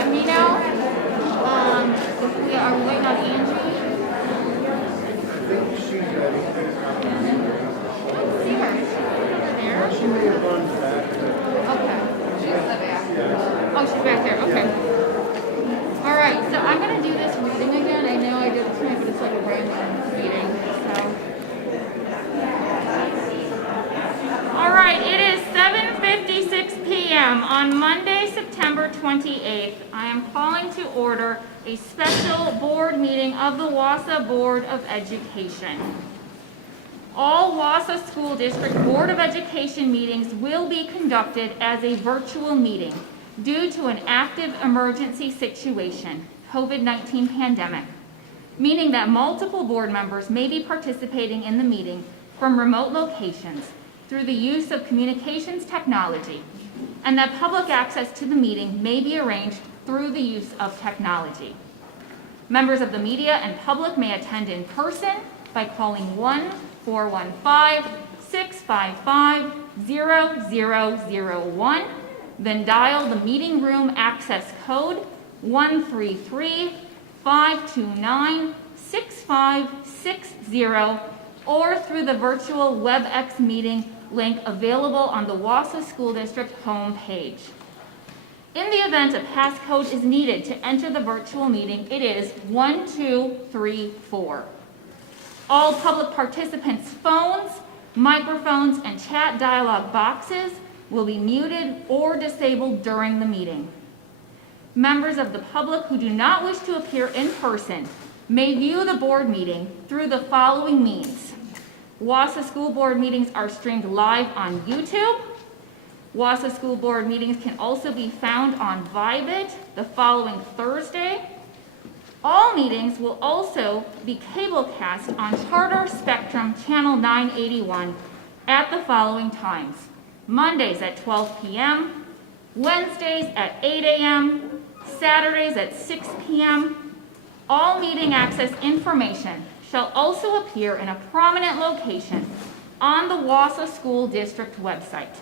let me know. If we are waiting on Angie. She's ready. See her. Over there. She may have run back. Okay. She's in the back. Oh, she's back there. Okay. All right. So I'm gonna do this reading again. I know I did it tonight, but it's like a random reading. So. All right. It is 7:56 p.m. on Monday, September 28th. I am calling to order a special board meeting of the Wausau Board of Education. All Wausau School District Board of Education meetings will be conducted as a virtual meeting due to an active emergency situation, COVID-19 pandemic, meaning that multiple board members may be participating in the meeting from remote locations through the use of communications technology, and that public access to the meeting may be arranged through the use of technology. Members of the media and public may attend in person by calling 1-415-655-0001, then dial the meeting room access code 133-529-6560, or through the virtual WebEx meeting link available on the Wausau School District homepage. In the event a passcode is needed to enter the virtual meeting, it is 1234. All public participants' phones, microphones, and chat dialog boxes will be muted or disabled during the meeting. Members of the public who do not wish to appear in person may view the board meeting through the following means. Wausau School Board meetings are streamed live on YouTube. Wausau School Board meetings can also be found on Vibit the following Thursday. All meetings will also be cablecast on Charter Spectrum Channel 981 at the following times: Mondays at 12 p.m., Wednesdays at 8 a.m., Saturdays at 6 p.m. All meeting access information shall also appear in a prominent location on the Wausau School District website.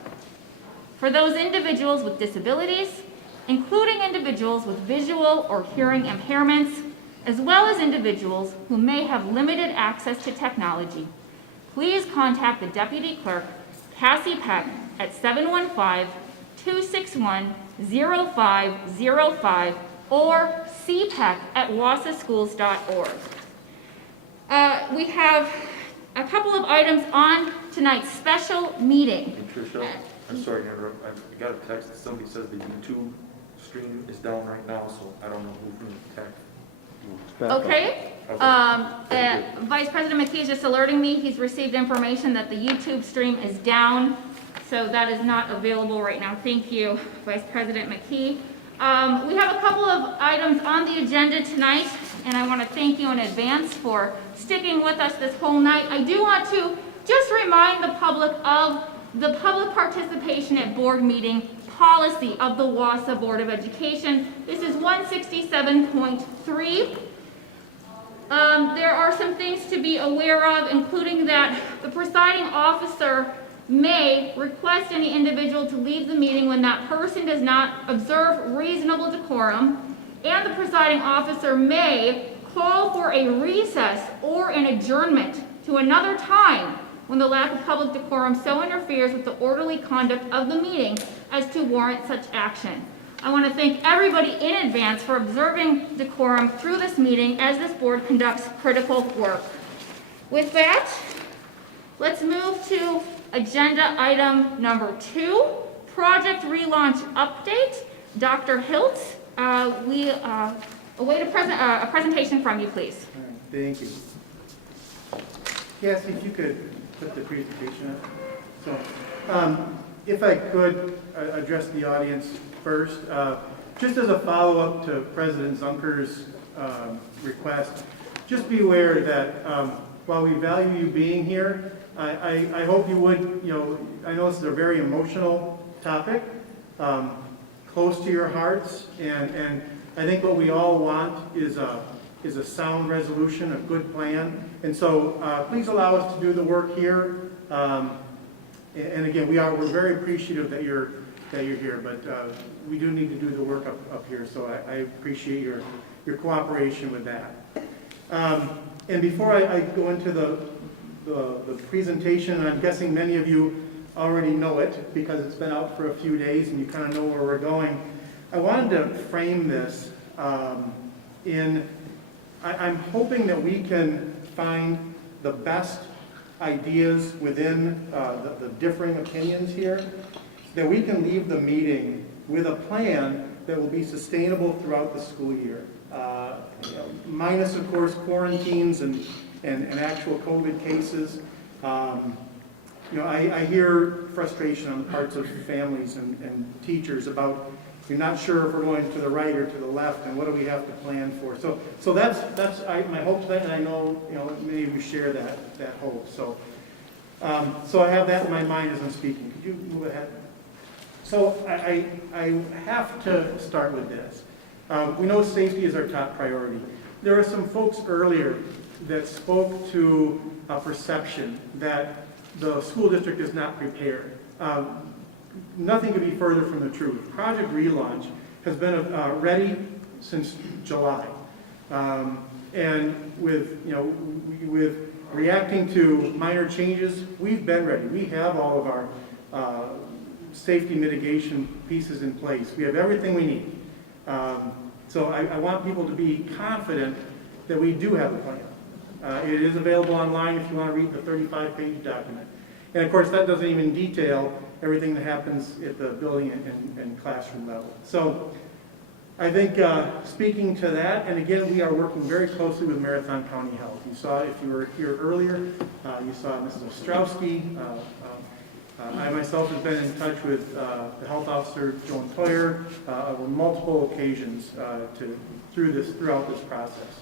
For those individuals with disabilities, including individuals with visual or hearing impairments, as well as individuals who may have limited access to technology, please contact the Deputy Clerk, Cassie Peck, at 715-261-0505 or cpeck@wasauschools.org. We have a couple of items on tonight's special meeting. Hey, Tricia, I'm sorry to interrupt. I got a text that somebody says the YouTube stream is down right now, so I don't know who from the tech. Okay. Vice President McKee is just alerting me. He's received information that the YouTube stream is down, so that is not available right now. Thank you, Vice President McKee. We have a couple of items on the agenda tonight, and I want to thank you in advance for sticking with us this whole night. I do want to just remind the public of the public participation at board meeting policy of the Wausau Board of Education. This is 167.3. There are some things to be aware of, including that the presiding officer may request any individual to leave the meeting when that person does not observe reasonable decorum, and the presiding officer may call for a recess or an adjournment to another time when the lack of public decorum so interferes with the orderly conduct of the meeting as to warrant such action. I want to thank everybody in advance for observing decorum through this meeting as this board conducts critical work. With that, let's move to agenda item number 2, project relaunch update. Dr. Hilt, we await a presentation from you, please. All right, thank you. Cassie, if you could put the presentation up. So, if I could address the audience first, just as a follow-up to President Zunker's request, just be aware that while we value you being here, I hope you would, I know this is a very emotional topic, close to your hearts, and I think what we all want is a sound resolution, a good plan, and so please allow us to do the work here. And again, we're very appreciative that you're that you're here, but we do need to do the work up here, so I appreciate your cooperation with that. And before I go into the presentation, and I'm guessing many of you already know it because it's been out for a few days and you kind of know where we're going, I wanted to frame this I'm hoping that we can find the best ideas within the differing opinions here, that we can leave the meeting with a plan that will be sustainable throughout the school year. Minus, of course, quarantines and actual COVID cases. I hear frustration on the parts of families and teachers about you're not sure if we're going to the right or to the left, and what do we have to plan for. So that's my hope tonight, and I know many of you share that hope. So I have that in my mind as I'm speaking. Could you move ahead? So I have to start with this. We know safety is our top priority. There were some folks earlier that spoke to a perception that the school district is not prepared. Nothing could be further from the truth. Project Relaunch has been ready since July. And with reacting to minor changes, we've been ready. We have all of our safety mitigation pieces in place. We have everything we need. So I want people to be confident that we do have a plan. It is available online if you want to read the 35-page document. And of course, that doesn't even detail everything that happens at the building and classroom level. So I think speaking to that, and again, we are working very closely with Marathon County Health. You saw, if you were here earlier, you saw Mrs. Ostrowski. I myself have been in touch with the health officer, Joan Toyer, on multiple occasions throughout this process.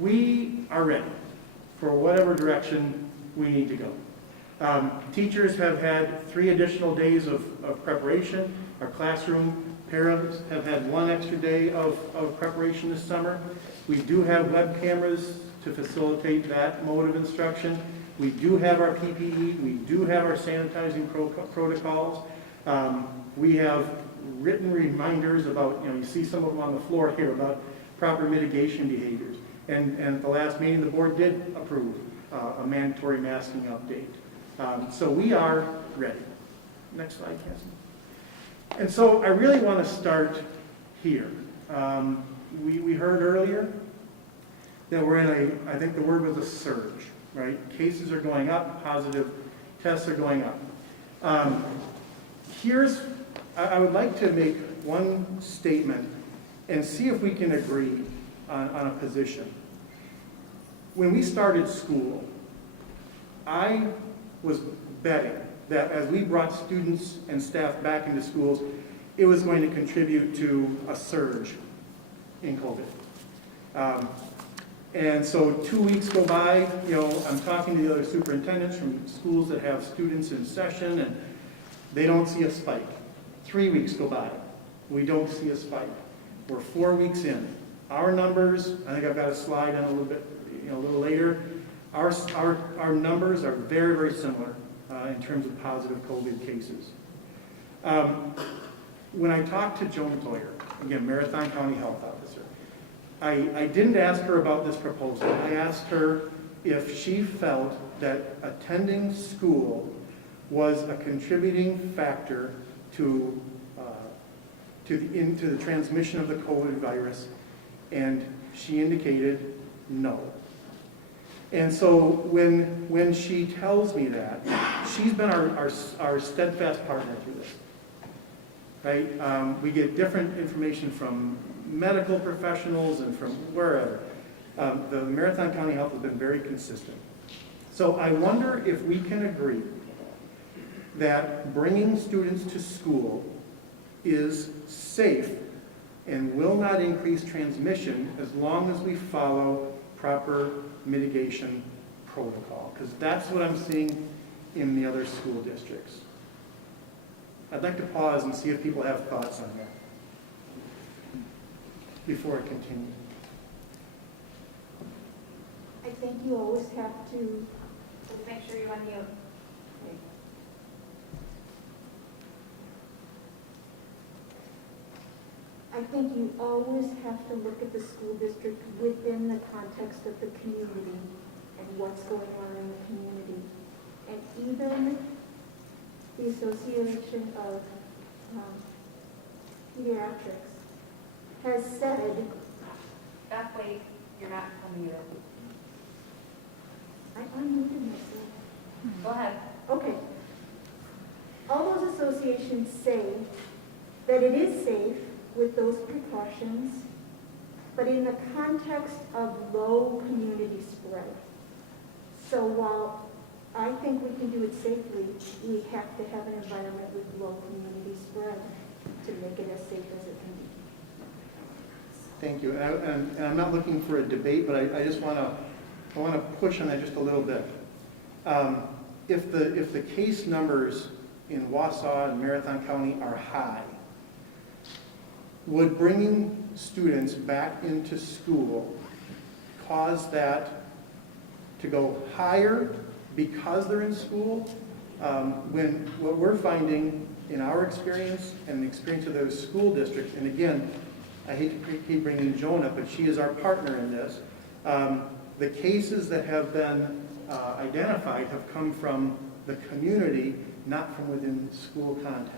We are ready for whatever direction we need to go. Teachers have had 3 additional days of preparation. Our classroom parents have had 1 extra day of preparation this summer. We do have web cameras to facilitate that mode of instruction. We do have our PPE. We do have our sanitizing protocols. We have written reminders about, you see some of them on the floor here, about proper mitigation behaviors. And at the last meeting, the board did approve a mandatory masking update. So we are ready. Next slide, Cassie. And so I really want to start here. We heard earlier that we're in I think the word was a surge, right? Cases are going up, positive tests are going up. I would like to make one statement and see if we can agree on a position. When we started school, I was betting that as we brought students and staff back into schools, it was going to contribute to a surge in COVID. And so 2 weeks go by, I'm talking to the other superintendents from schools that have students in session, and they don't see a spike. 3 weeks go by, we don't see a spike. We're 4 weeks in. Our numbers, I think I've got a slide on a little bit, a little later. Our numbers are very, very similar in terms of positive COVID cases. When I talked to Joan Toyer, again, Marathon County Health Officer, I didn't ask her about this proposal. I asked her if she felt that attending school was a contributing factor to the transmission of the COVID virus, and she indicated no. And so when she tells me that, she's been our steadfast partner through this, right? We get different information from medical professionals and from wherever. The Marathon County Health has been very consistent. So I wonder if we can agree that bringing students to school is safe and will not increase transmission as long as we follow proper mitigation protocol, because that's what I'm seeing in the other school districts. I'd like to pause and see if people have thoughts on that before I continue. I think you always have to Please make sure you unmute. I think you always have to look at the school district within the context of the community and what's going on in the community. And even the Association of Pediatrics has said, Beth, wait, you're not unmuted. I unmuted myself. Go ahead. Okay. All those associations say that it is safe with those precautions, but in the context of low community spread. So while I think we can do it safely, we have to have an environment with low community spread to make it as safe as it can be. Thank you. And I'm not looking for a debate, but I just want to push on that just a little bit. If the case numbers in Wausau and Marathon County are high, would bringing students back into school cause that to go higher because they're in school? When what we're finding in our experience and the experience of those school districts, and again, I hate to keep bringing Joan up, but she is our partner in this. The cases that have been identified have come from the community, not from within school contacts.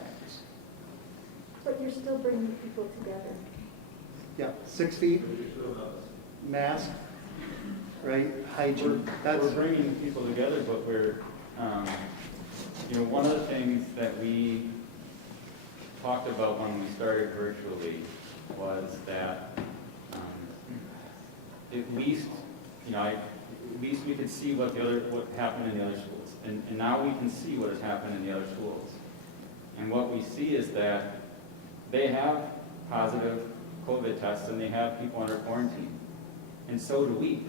But you're still bringing people together. Yeah, 6 feet, mask, right, hygiene. We're bringing people together, but we're, one of the things that we talked about when we started virtually was that at least we could see what happened in the other schools, and now we can see what has happened in the other schools. And what we see is that they have positive COVID tests and they have people under quarantine, and so do we.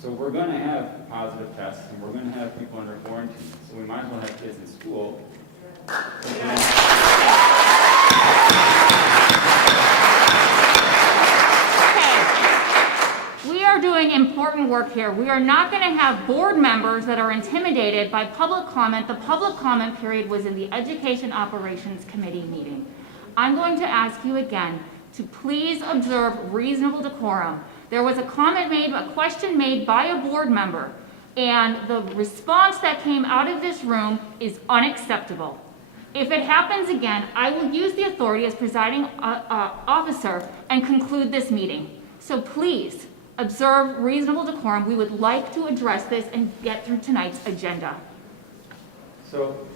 So we're going to have positive tests and we're going to have people under quarantine. So we might as well have kids in school. We are doing important work here. We are not going to have board members that are intimidated by public comment. The public comment period was in the Education Operations Committee meeting. I'm going to ask you again to please observe reasonable decorum. There was a question made by a board member, and the response that came out of this room is unacceptable. If it happens again, I will use the authority as presiding officer and conclude this meeting. So please observe reasonable decorum. We would like to address this and get through tonight's agenda. So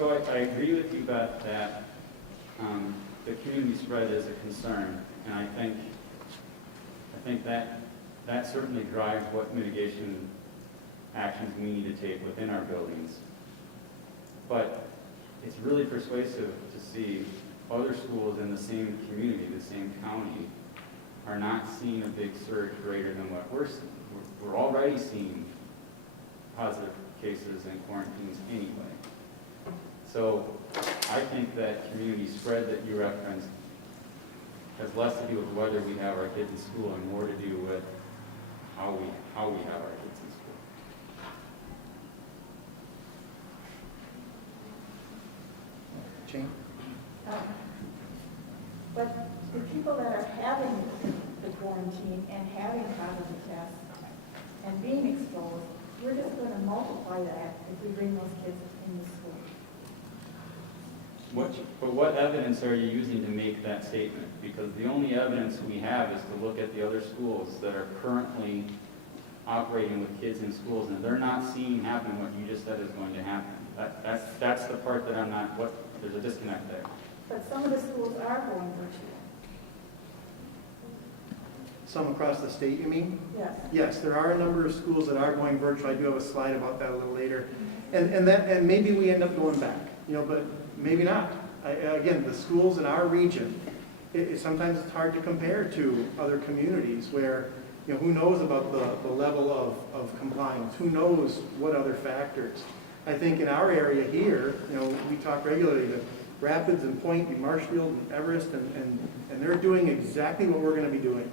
I agree with you, Beth, that the community spread is a concern, and I think that certainly drives what mitigation actions we need to take within our buildings. But it's really persuasive to see other schools in the same community, the same county, are not seeing a big surge greater than what we're seeing. We're already seeing positive cases and quarantines anyway. So I think that community spread that you referenced has less to do with whether we have our kids in school and more to do with how we have our kids in school. Jane? But the people that are having the quarantine and having positive tests and being exposed, we're just going to multiply that if we bring those kids in the school. But what evidence are you using to make that statement? Because the only evidence we have is to look at the other schools that are currently operating with kids in schools, and they're not seeing happen what you just said is going to happen. That's the part that I'm not, there's a disconnect there. But some of the schools are going virtual. Some across the state, you mean? Yes. Yes, there are a number of schools that are going virtual. I do have a slide about that a little later. And maybe we end up going back, but maybe not. Again, the schools in our region, sometimes it's hard to compare to other communities where, who knows about the level of compliance? Who knows what other factors? I think in our area here, we talk regularly to Rapids and Point and Marshfield and Everest, and they're doing exactly what we're going to be doing.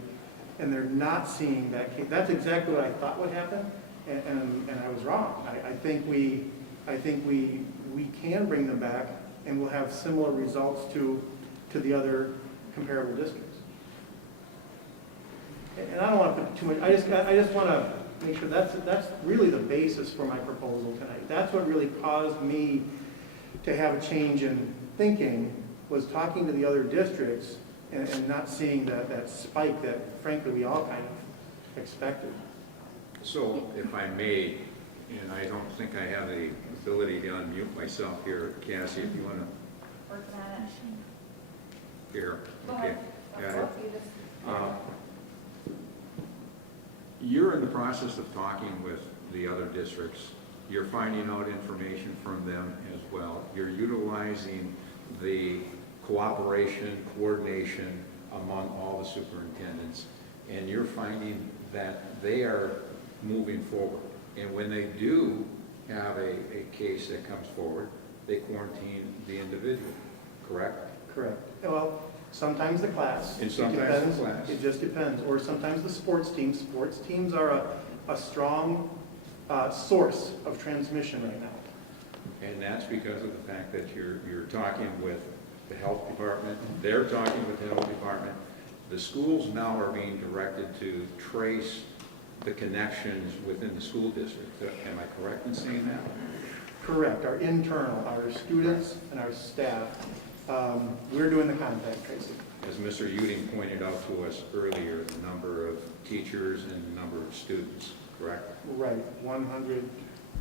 And they're not seeing that case. That's exactly what I thought would happen. and I was wrong. I think we can bring them back, and we'll have similar results to the other comparable districts. And I don't want to put too much, I just want to make sure that's really the basis for my proposal tonight. That's what really caused me to have a change in thinking, was talking to the other districts and not seeing that spike that frankly we all kind of expected. So if I may, and I don't think I have the ability to unmute myself here, Cassie, if you want to, Working on it. here, Go okay. ahead. Got I'll it. see this. You're in the process of talking with the other districts. You're finding out information from them as well. You're utilizing the cooperation, coordination among all the superintendents, and you're finding that they are moving forward. And when they do have a case that comes forward, they quarantine the individual, correct? Correct. Well, sometimes the class. And sometimes It depends. the class. It just depends. Or sometimes the sports teams. Sports teams are a strong source of transmission right now. And that's because of the fact that you're talking with the health department, they're talking with the health department. The schools now are being directed to trace the connections within the school district. Am I correct in saying that? Correct. Our internal, our students and our staff, we're doing the contact tracing. As Mr. Uding pointed out to us earlier, the number of teachers and the number of students, correct? Right, 100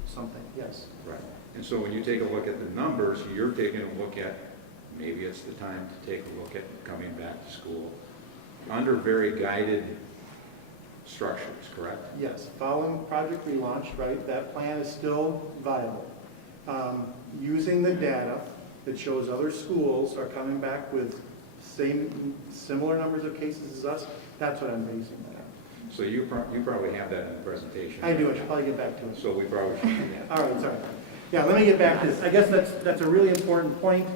something, yes. Right. And so when you take a look at the numbers, you're taking a look at, maybe it's the time to take a look at coming back to school under very guided structures, correct? Yes, following Project Relaunch, right, that plan is still viable. Using the data that shows other schools are coming back with similar numbers of cases as us, that's what I'm basing that on. So you probably have that in the presentation. I do, I should probably get back to it. So we probably should do that. All right, sorry. Yeah, let me get back to this. I guess that's a really important point.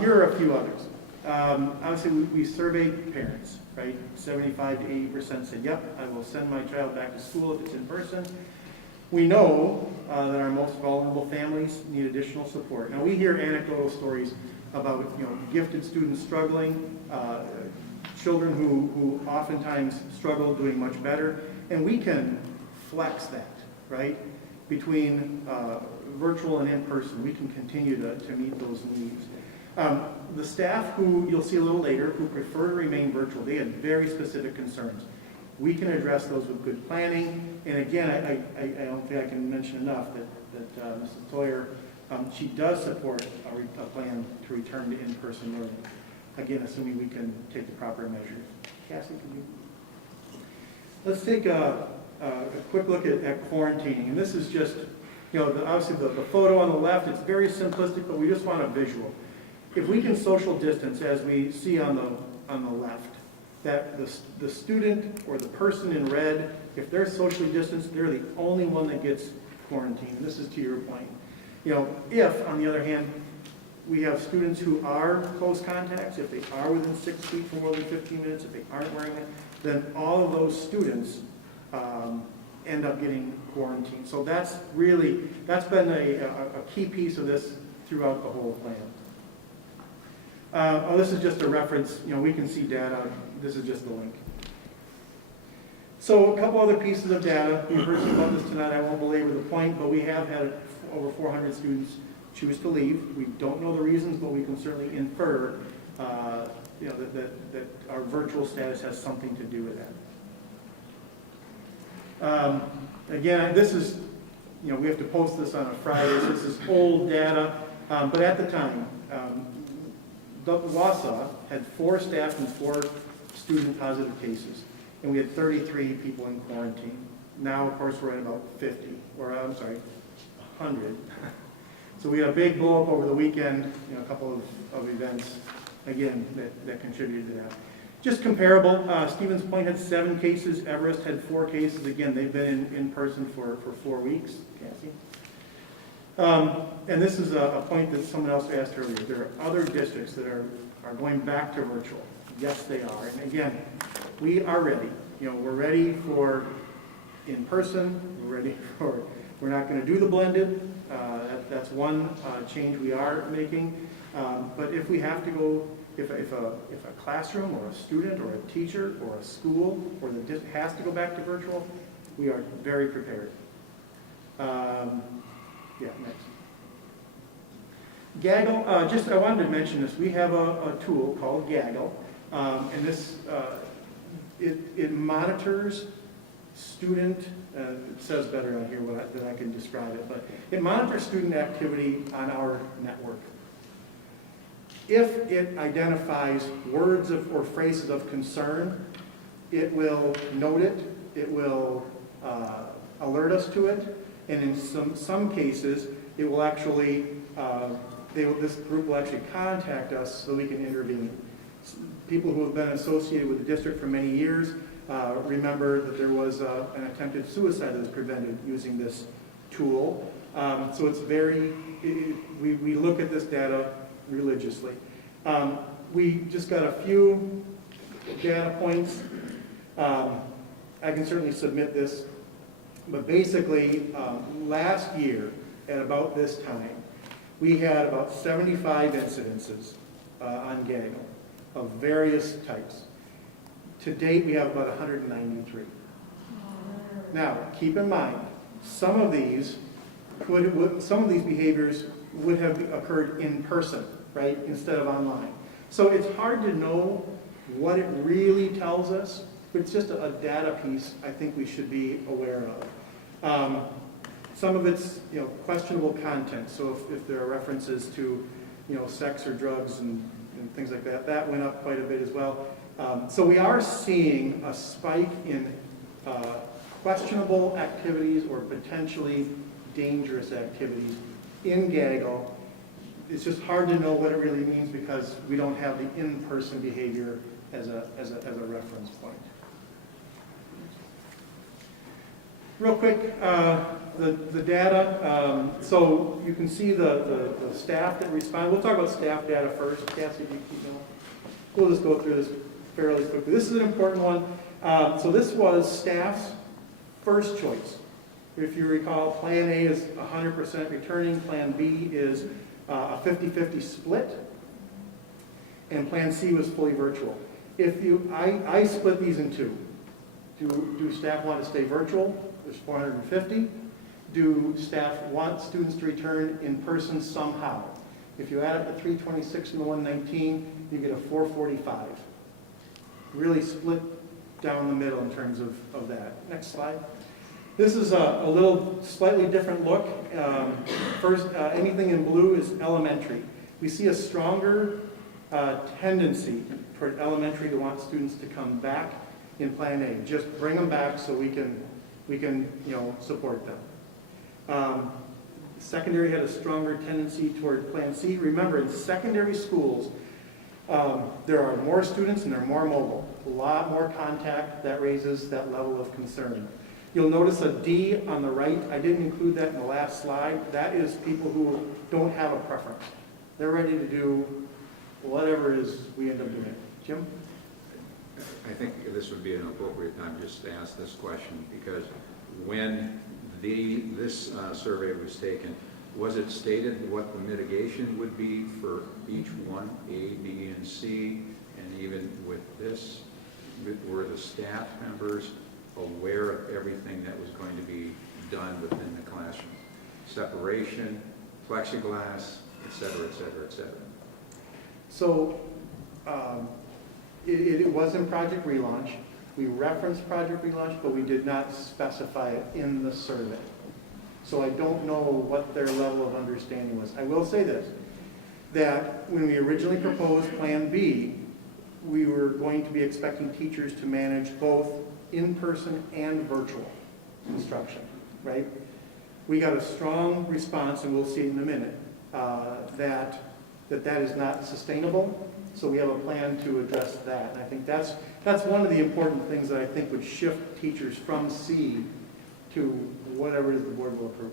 Here are a few others. Obviously, we surveyed parents, right? 75 to 80% said, yep, I will send my child back to school if it's in person. We know that our most vulnerable families need additional support. Now, we hear anecdotal stories about, gifted students struggling, children who oftentimes struggle doing much better, and we can flex that, right? Between virtual and in-person, we can continue to meet those needs. The staff who, you'll see a little later, who prefer to remain virtual, they had very specific concerns. We can address those with good planning. And again, I don't think I can mention enough that Mrs. Toyer, she does support a plan to return to in-person learning. Again, assuming we can take the proper measures. Cassie, can you? Let's take a quick look at quarantining. And this is just, obviously the photo on the left, it's very simplistic, but we just want a visual. If we can social distance, as we see on the left, that the student or the person in red, if they're socially distanced, they're the only one that gets quarantined. And this is to your point. If, on the other hand, we have students who are close contacts, if they are within 6 feet for more than 15 minutes, if they aren't wearing it, then all of those students end up getting quarantined. So that's been a key piece of this throughout the whole plan. This is just a reference. We can see data. This is just the link. So a couple other pieces of data. We've heard some about this tonight. I won't belabor the point, but we have had over 400 students choose to leave. We don't know the reasons, but we can certainly infer that our virtual status has something to do with that. Again, this is, we have to post this on a Friday. So this is old data, but at the time, Wausau had 4 staff and 4 student positive cases, and we had 33 people in quarantine. Now, of course, we're at about 50, or I'm sorry, 100. So we had a big blow up over the weekend, a couple of events, again, that contributed to that. Just comparable, Stevens Point had 7 cases, Everest had 4 cases. Again, they've been in person for 4 weeks, Cassie. And this is a point that someone else asked earlier. There are other districts that are going back to virtual. Yes, they are. And again, we are ready. We're ready for in person. We're not going to do the blended. That's one change we are making. But if we have to go, if a classroom or a student or a teacher or a school or the district has to go back to virtual, we are very prepared. Yeah, next. Gaggle, I wanted to mention this. We have a tool called Gaggle, and this, it monitors student, it says better on here that I can describe it, but it monitors student activity on our network. If it identifies words or phrases of concern, it will note it, it will alert us to it, and in some cases, it will actually, this group will actually contact us so we can intervene. People who have been associated with the district for many years remember that there was an attempted suicide that was prevented using this tool. So it's we look at this data religiously. We just got a few data points. I can certainly submit this, but basically last year at about this time, we had about 75 incidences on Gaggle of various types. To date, we have about 193. Now, keep in mind, some of these behaviors would have occurred in person, right, instead of online. So it's hard to know what it really tells us, but it's just a data piece I think we should be aware of. Some of it's questionable content. So if there are references to sex or drugs and things like that, that went up quite a bit as well. So we are seeing a spike in questionable activities or potentially dangerous activities in Gaggle. It's just hard to know what it really means because we don't have the in-person behavior as a reference point. Real quick, the data. So you can see the staff that respond. We'll talk about staff data first. Cassie, if you keep going. We'll just go through this fairly quickly. This is an important one. So this was staff's first choice. If you recall, Plan A is 100% returning. Plan B is a 50-50 split. And Plan C was fully virtual. I split these in two. Do staff want to stay virtual? There's 450. Do staff want students to return in person somehow? If you add up the 326 and the 119, you get a 445. Really split down the middle in terms of that. Next slide. This is a little slightly different look. First, anything in blue is elementary. We see a stronger tendency toward elementary to want students to come back in Plan A. Just bring them back so we can support them. Secondary had a stronger tendency toward Plan C. Remember, in secondary schools, there are more students and they're more mobile. A lot more contact. That raises that level of concern. You'll notice a D on the right. I didn't include that in the last slide. That is people who don't have a preference. They're ready to do whatever it is we end up doing. Jim? I think this would be an appropriate time just to ask this question, because when this survey was taken, was it stated what the mitigation would be for each one, A, B, and C? And even with this, were the staff members aware of everything that was going to be done within the classroom? Separation, plexiglass, et cetera, et cetera, et cetera. So it was in Project Relaunch. We referenced Project Relaunch, but we did not specify it in the survey. So I don't know what their level of understanding was. I will say this, that when we originally proposed Plan B, we were going to be expecting teachers to manage both in-person and virtual instruction, right? We got a strong response, and we'll see it in a minute, that is not sustainable. So we have a plan to address that. And I think that's one of the important things that I think would shift teachers from C to whatever it is the board will approve.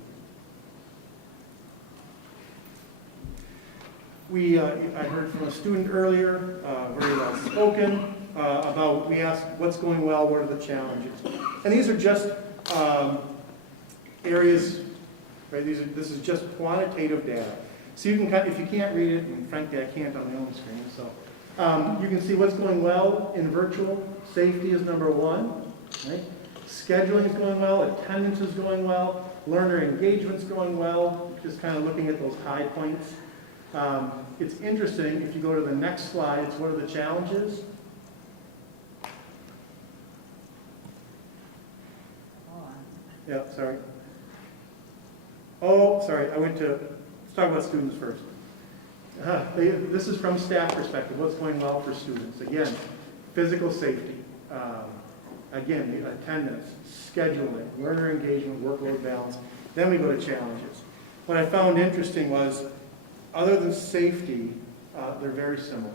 I heard from a student earlier, very well spoken, we asked what's going well, what are the challenges? And these are just areas, right, this is just quantitative data. So you can, if you can't read it, and frankly I can't on my own screen, so you can see what's going well in virtual. Safety is number one, right? Scheduling is going well, attendance is going well, learner engagement's going well, just kind of looking at those high points. It's interesting, if you go to the next slide, it's what are the challenges? Yeah, sorry. Oh, sorry, let's talk about students first. This is from staff perspective, what's going well for students. Again, physical safety, again, the attendance, scheduling, learner engagement, workload balance. Then we go to challenges. What I found interesting was, other than safety, they're very similar.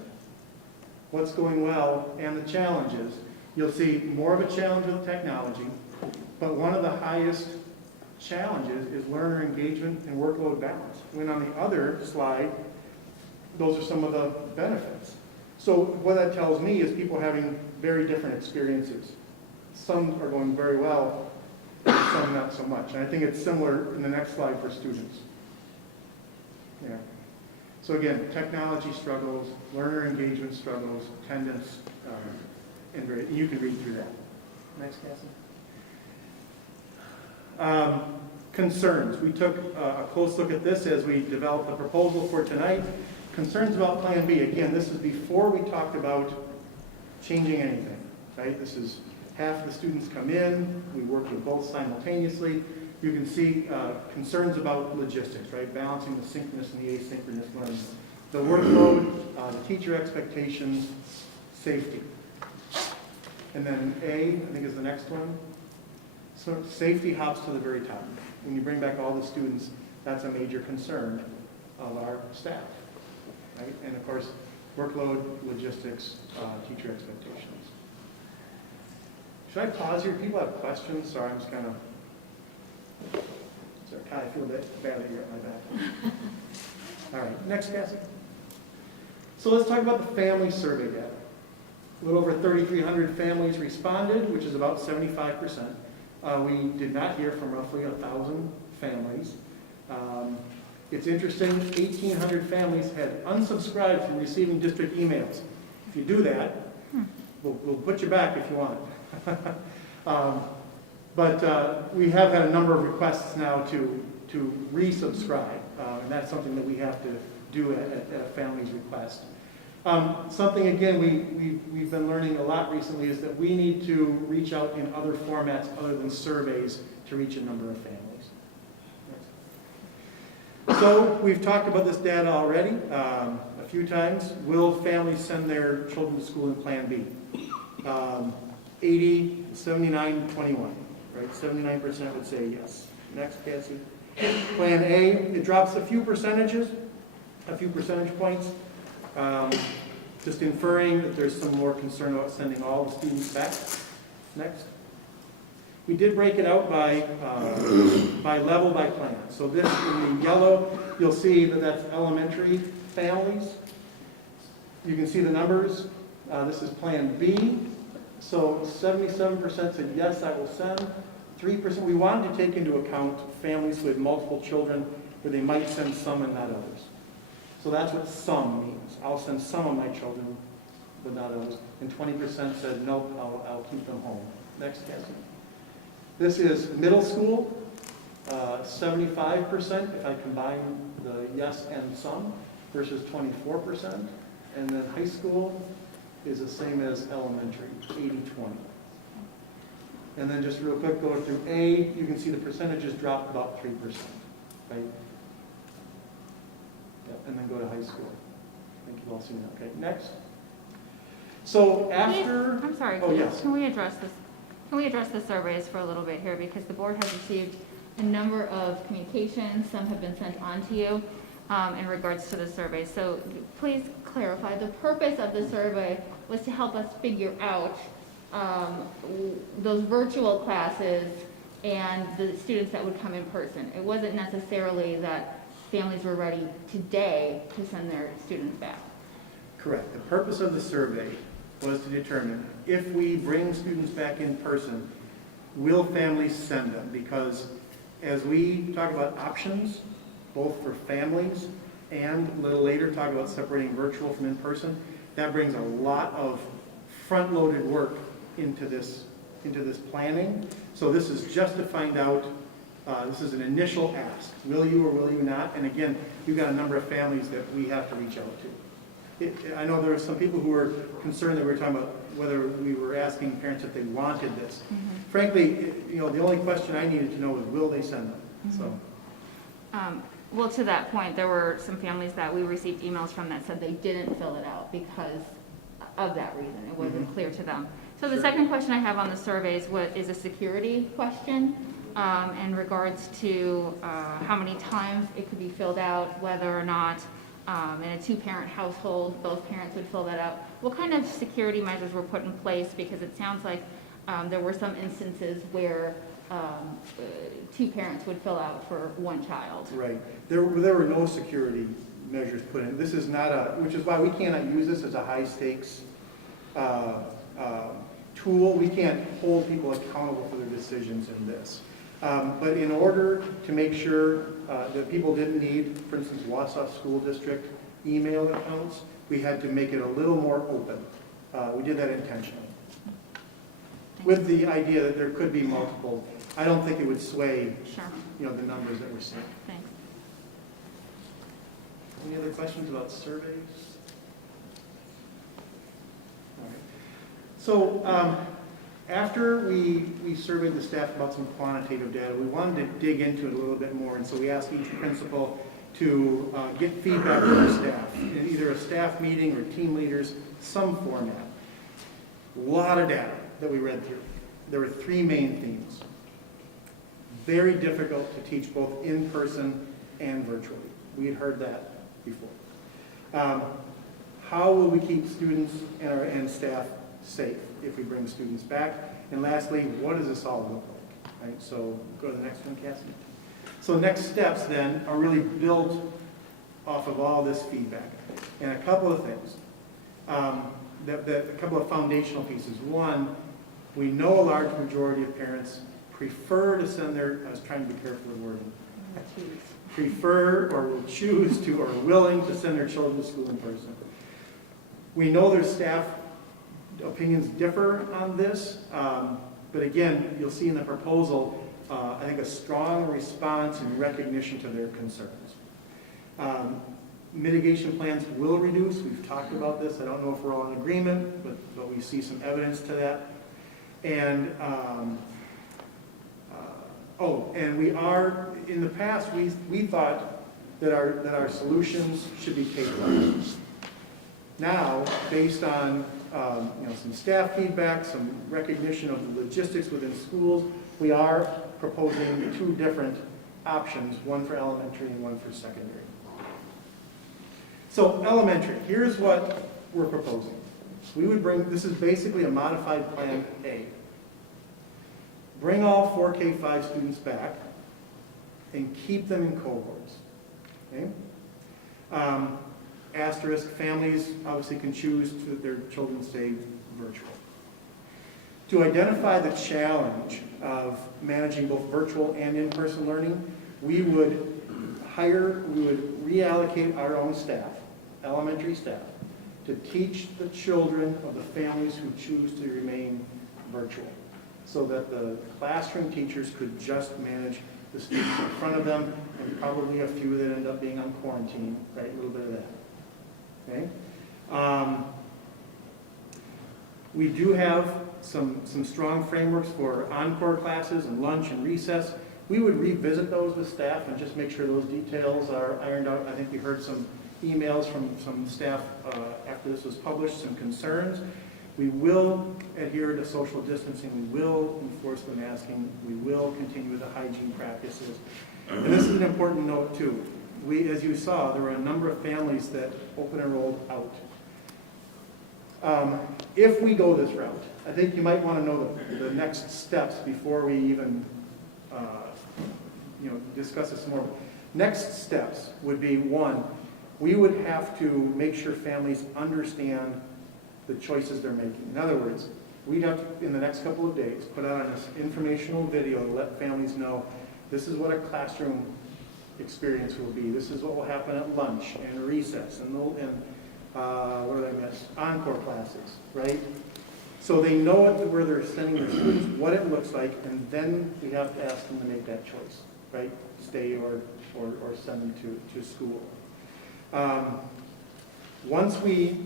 What's going well and the challenges, you'll see more of a challenge with technology, but one of the highest challenges is learner engagement and workload balance. When on the other slide, those are some of the benefits. So what that tells me is people having very different experiences. Some are going very well, some not so much. And I think it's similar in the next slide for students. Yeah. So again, technology struggles, learner engagement struggles, attendance, and you can read through that. Next, Cassie. Concerns. We took a close look at this as we developed the proposal for tonight. Concerns about Plan B. Again, this is before we talked about changing anything, right? This is half the students come in, we work with both simultaneously. You can see concerns about logistics, right? Balancing the synchronous and the asynchronous learning. The workload, the teacher expectations, safety. And then A, I think is the next one. So safety hops to the very top. When you bring back all the students, that's a major concern of our staff, right? And of course, workload, logistics, teacher expectations. Should I pause here? People have questions? Sorry, I'm just kind of feel that badly here at my back. All right, next, Cassie. So let's talk about the family survey data. A little over 3,300 families responded, which is about 75%. We did not hear from roughly 1,000 families. It's interesting, 1,800 families had unsubscribed from receiving district emails. If you do that, we'll put you back if you want. But we have had a number of requests now to resubscribe, and that's something that we have to do at a family's request. Something, again, we've been learning a lot recently is that we need to reach out in other formats other than surveys to reach a number of families. So we've talked about this data already a few times. Will families send their children to school in Plan B? 80, 79, 21, right? 79% would say yes. Next, Cassie. Plan A, it drops a few percentage points. Just inferring that there's some more concern about sending all the students back. Next. We did break it out by level by plan. So this, in the yellow, you'll see that that's elementary families. You can see the numbers. This is Plan B. So 77% said, yes, I will send. 3%, we wanted to take into account families with multiple children where they might send some and not others. So that's what some means. I'll send some of my children, but not others. And 20% said, nope, I'll keep them home. Next, Cassie. This is middle school, 75% if I combine the yes and some, versus 24%. And then high school is the same as elementary, 80-20. And then just real quick, going through A, you can see the percentages dropped about 3%, right? And then go to high school. I think you've all seen that. Okay, next. So after... I'm sorry, oh, yes. Can we address this? Can we address the surveys for a little bit here? Because the board has received a number of communications. Some have been sent on to you in regards to the survey. So please clarify. The purpose of the survey was to help us figure out those virtual classes and the students that would come in person. It wasn't necessarily that families were ready today to send their students back. Correct. The purpose of the survey was to determine if we bring students back in person, will families send them? Because as we talk about options, both for families and a little later talk about separating virtual from in-person, that brings a lot of front-loaded work into this planning. So this is just to find out, this is an initial ask. Will you or will you not? And again, you've got a number of families that we have to reach out to. I know there were some people who were concerned that we were talking about whether we were asking parents if they wanted this. Frankly, the only question I needed to know was, will they send them? So. Well, to that point, there were some families that we received emails from that said they didn't fill it out because of that reason. It wasn't clear to them. So the second question I have on the survey is a security question in regards to how many times it could be filled out, whether or not in a two-parent household, both parents would fill that out. What kind of security measures were put in place? Because it sounds like there were some instances where two parents would fill out for one child. Right. There were no security measures put in. This is not which is why we cannot use this as a high-stakes tool. We can't hold people accountable for their decisions in this. But in order to make sure that people didn't need, for instance, Wausau School District email accounts, we had to make it a little more open. We did that intentionally, with the idea that there could be multiple. I don't think it would sway, the numbers that we're seeing. Thanks. Any other questions about surveys? All right. So after we surveyed the staff about some quantitative data, we wanted to dig into it a little bit more, and so we asked each principal to get feedback from the staff in either a staff meeting or team leaders, some format. A lot of data that we read through. There were three main themes. Very difficult to teach both in person and virtually. We had heard that before. How will we keep students and staff safe if we bring students back? And lastly, what does this all look like? Right? So go to the next one, Cassie. So next steps then are really built off of all this feedback. And a couple of things, a couple of foundational pieces. One, we know a large majority of parents prefer to send I was trying to be careful with wording, prefer or will choose to or are willing to send their children to school in person. We know their staff opinions differ on this, but again, you'll see in the proposal, I think a strong response and recognition to their concerns. Mitigation plans will reduce. We've talked about this. I don't know if we're all in agreement, but we see some evidence to that. And and we are, in the past, we thought that our solutions should be K-12. Now, based on some staff feedback, some recognition of the logistics within schools, we are proposing two different options, one for elementary and one for secondary. So elementary, here's what we're proposing. We would this is basically a modified Plan A. Bring all 4K5 students back and keep them in cohorts. Okay? Asterisk, families obviously can choose that their children stay virtual. To identify the challenge of managing both virtual and in-person learning, we would reallocate our own staff, elementary staff, to teach the children of the families who choose to remain virtual, so that the classroom teachers could just manage the students in front of them, and probably a few that end up being on quarantine, right? A little bit of that. Okay? We do have some strong frameworks for encore classes and lunch and recess. We would revisit those with staff and just make sure those details are ironed out. I think we heard some emails from some staff after this was published, some concerns. We will adhere to social distancing. We will enforce the masking. We will continue with the hygiene practices. And this is an important note too. As you saw, there were a number of families that open enrolled out. If we go this route, I think you might want to know the next steps before we even discuss this more. Next steps would be, one, we would have to make sure families understand the choices they're making. In other words, we'd have to, in the next couple of days, put out an informational video to let families know this is what a classroom experience will be. This is what will happen at lunch and recess and what did I miss? Encore classes, right? So they know where they're sending their students, what it looks like, and then we have to ask them to make that choice, right? Stay or send them to school. Once we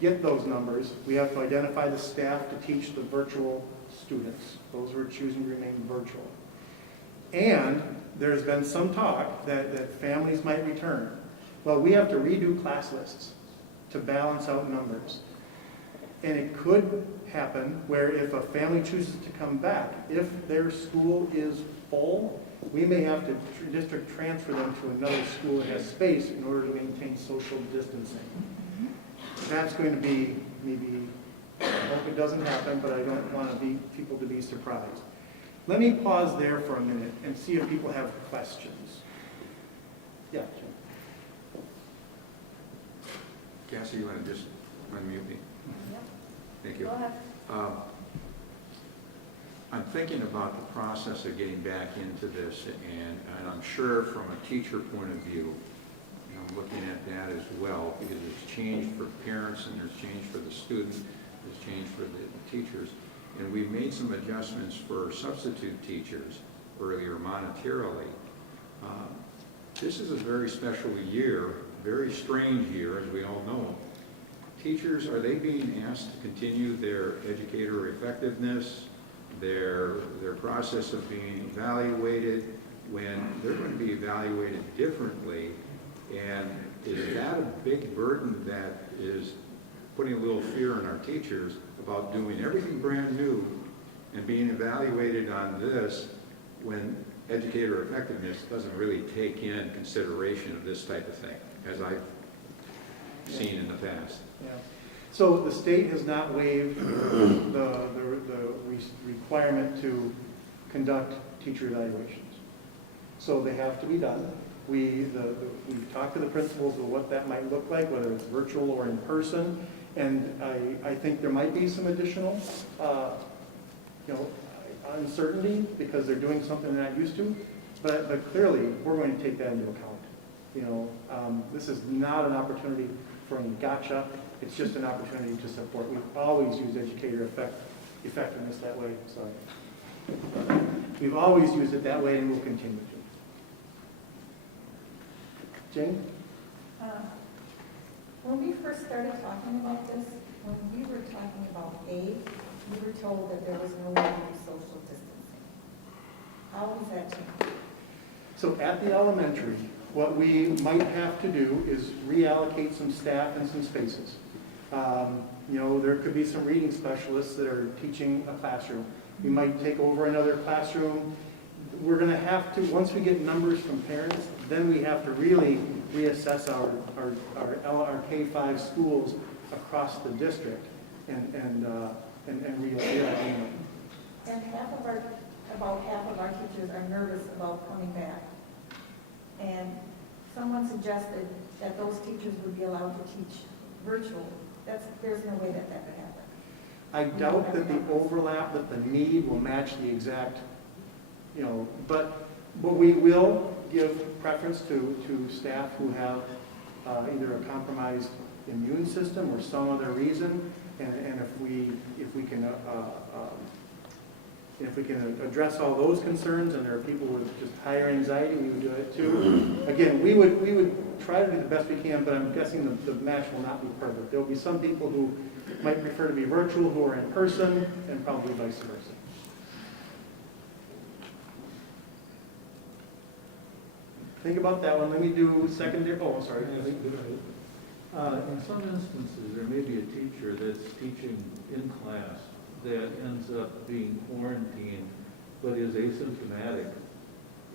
get those numbers, we have to identify the staff to teach the virtual students, those who are choosing to remain virtual. And there's been some talk that families might return. Well, we have to redo class lists to balance out numbers. And it could happen where if a family chooses to come back, if their school is full, we may have to district transfer them to another school that has space in order to maintain social distancing. That's going to be maybe, I hope it doesn't happen, but I don't want people to be surprised. Let me pause there for a minute and see if people have questions. Yeah, Jim. Cassie, you want to just unmute me? Thank you. Go ahead. I'm thinking about the process of getting back into this, and I'm sure from a teacher point of view, I'm looking at that as well, because there's change for parents and there's change for the student, there's change for the teachers. And we've made some adjustments for substitute teachers earlier monetarily. This is a very special year, very strange year, as we all know. Teachers, are they being asked to continue their educator effectiveness, their process of being evaluated, when they're going to be evaluated differently? And is that a big burden that is putting a little fear in our teachers about doing everything brand new and being evaluated on this when educator effectiveness doesn't really take in consideration of this type of thing, as I've seen in the past? Yeah. So the state has not waived the requirement to conduct teacher evaluations. So they have to be done. We've talked to the principals of what that might look like, whether it's virtual or in person, and I think there might be some additional, uncertainty because they're doing something they're not used to. But clearly, we're going to take that into account. This is not an opportunity for any gotcha. It's just an opportunity to support. We've always used educator effectiveness that way. Sorry. We've always used it that way and will continue to. Jane? When we first started talking about this, when we were talking about aid, we were told that there was no way to do social distancing. How was that changed? So at the elementary, what we might have to do is reallocate some staff and some spaces. There could be some reading specialists that are teaching a classroom. We might take over another classroom. We're going to have to, once we get numbers from parents, then we have to really reassess our K-5 schools across the district and reallocate them. And about half of our teachers are nervous about coming back. And someone suggested that those teachers would be allowed to teach virtual. There's no way that could happen. I doubt that the overlap, that the need will match the exact, but we will give preference to staff who have either a compromised immune system or some other reason, and if we can address all those concerns, and there are people with just higher anxiety, we would do it too. Again, we would try to do the best we can, but I'm guessing the match will not be perfect. There will be some people who might prefer to be virtual who are in person, and probably vice versa. Think about that one. Let me do secondary. Oh, sorry. In some instances, there may be a teacher that's teaching in class that ends up being quarantined but is asymptomatic.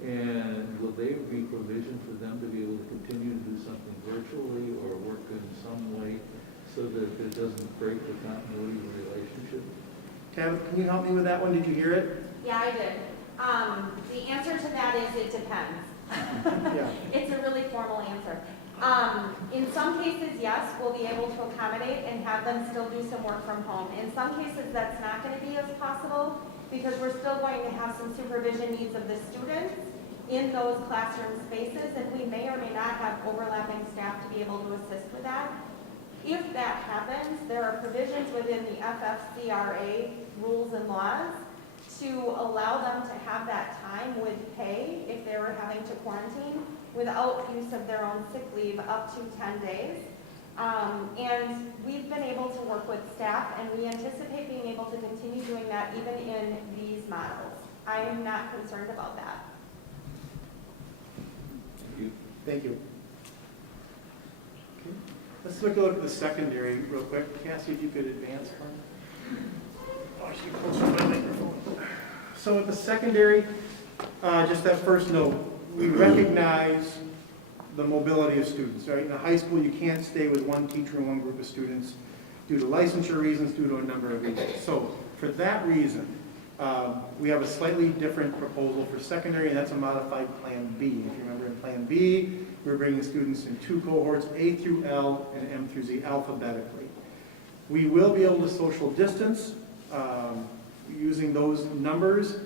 And will there be provision for them to be able to continue to do something virtually or work in some way so that it doesn't break the continuity of the relationship? Tab, can you help me with that one? Did you hear it? Yeah, I did. The answer to that is it depends. Yeah. It's a really formal answer. In some cases, yes, we'll be able to accommodate and have them still do some work from home. In some cases, that's not going to be as possible because we're still going to have some supervision needs of the students in those classroom spaces, and we may or may not have overlapping staff to be able to assist with that. If that happens, there are provisions within the FFCRA rules and laws to allow them to have that time with pay if they were having to quarantine without use of their own sick leave up to 10 days. And we've been able to work with staff, and we anticipate being able to continue doing that even in these models. I am not concerned about that. Thank you. Okay. Let's look at the secondary real quick. Cassie, if you could advance for me. Oh, she closer to my microphone. So at the secondary, just that first note, we recognize the mobility of students, right? In a high school, you can't stay with one teacher and one group of students due to licensure reasons, due to a number of reasons. So for that reason, we have a slightly different proposal for secondary, and that's a modified Plan B. If you remember in Plan B, we're bringing students in 2 cohorts, A through L and M through Z alphabetically. We will be able to social distance using those numbers.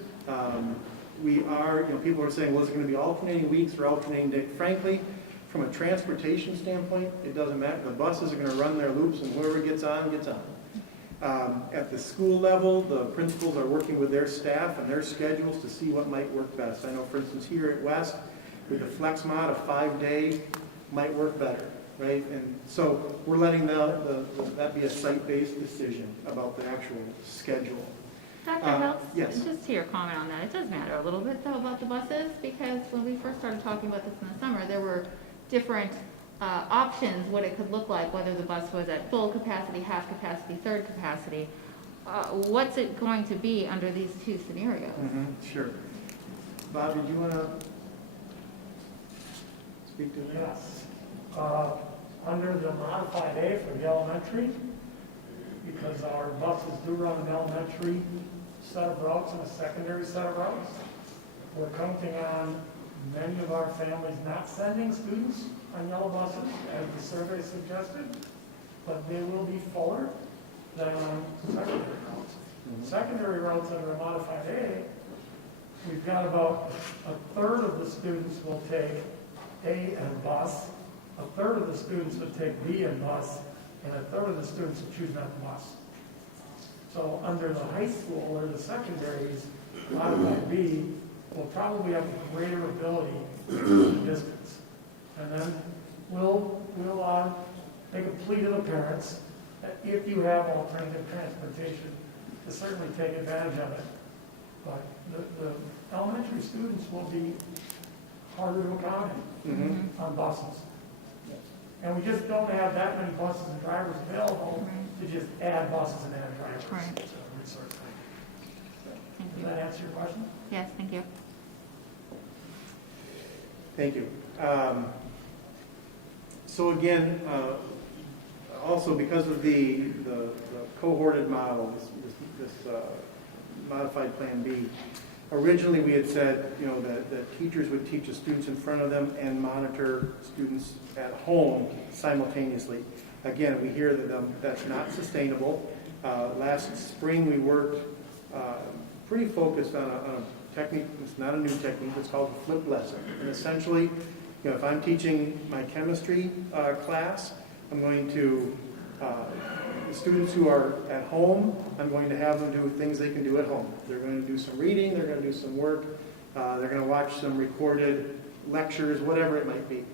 People are saying, well, is it going to be alternating weeks or alternating days? Frankly, from a transportation standpoint, it doesn't matter. The buses are going to run their loops, and whoever gets on, gets on. At the school level, the principals are working with their staff and their schedules to see what might work best. I know, for instance, here at West, with the flex mod, a 5-day might work better, right? And so we're letting that be a site-based decision about the actual schedule. Dr. Helps, yes. just to your comment on that, it does matter a little bit though about the buses, because when we first started talking about this in the summer, there were different options, what it could look like, whether the bus was at full capacity, half capacity, third capacity. What's it going to be under these 2 scenarios? Mm-hmm. Sure. Bob, did you want to speak to that? Yes. Under the modified A for the elementary, because our buses do run an elementary set of routes and a secondary set of routes, we're counting on many of our families not sending students on yellow buses, as the survey suggested, but they will be fuller than on secondary routes. Secondary routes under a modified A, we've got about 1/3 of the students will take A and bus, 1/3 of the students would take B and bus, and 1/3 of the students would choose not to bus. So under the high school or the secondaries, modified B will probably have a greater ability to distance. And then we'll make a plea to the parents that if you have alternative transportation, to certainly take advantage of it. But the elementary students will be harder to accommodate on buses. And we just don't have that many buses and drivers available to just add buses and add drivers. Right. It's a resource thing. Thank Does you. that answer your question? Yes, thank you. Thank you. So again, also because of the cohorted model, this modified Plan B, originally we had said, that teachers would teach the students in front of them and monitor students at home simultaneously. Again, we hear that that's not sustainable. Last spring we worked pretty focused on a technique. It's not a new technique. It's called a flipped lesson. And essentially, if I'm teaching my chemistry class, I'm going to the students who are at home, I'm going to have them do things they can do at home. They're going to do some reading, they're going to do some work, they're going to watch some recorded lectures, whatever it might be.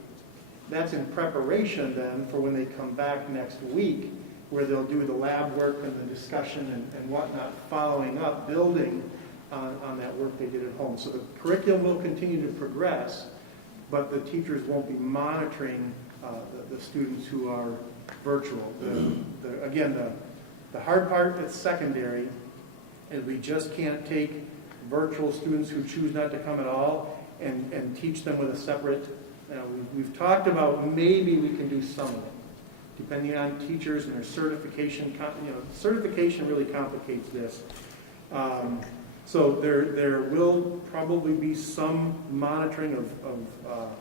That's in preparation then for when they come back next week, where they'll do the lab work and the discussion and whatnot, following up, building on that work they did at home. So the curriculum will continue to progress, but the teachers won't be monitoring the students who are virtual. Again, the hard part at secondary is we just can't take virtual students who choose not to come at all and teach them with a separate. We've talked about maybe we can do some of it, depending on teachers and their certification. Certification really complicates this. So there will probably be some monitoring of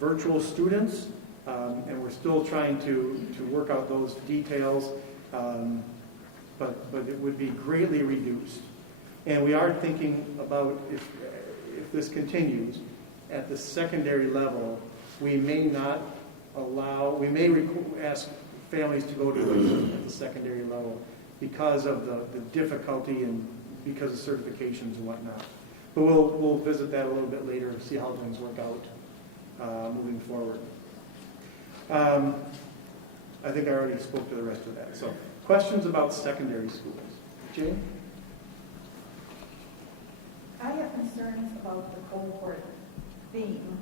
virtual students. And we're still trying to work out those details, but it would be greatly reduced. And we are thinking about if this continues, at the secondary level, we may ask families to go to it at the secondary level because of the difficulty and because of certifications and whatnot. But we'll visit that a little bit later and see how things work out moving forward. I think I already spoke to the rest of that. So, questions about secondary schools? Jane? I have concerns about the cohort theme.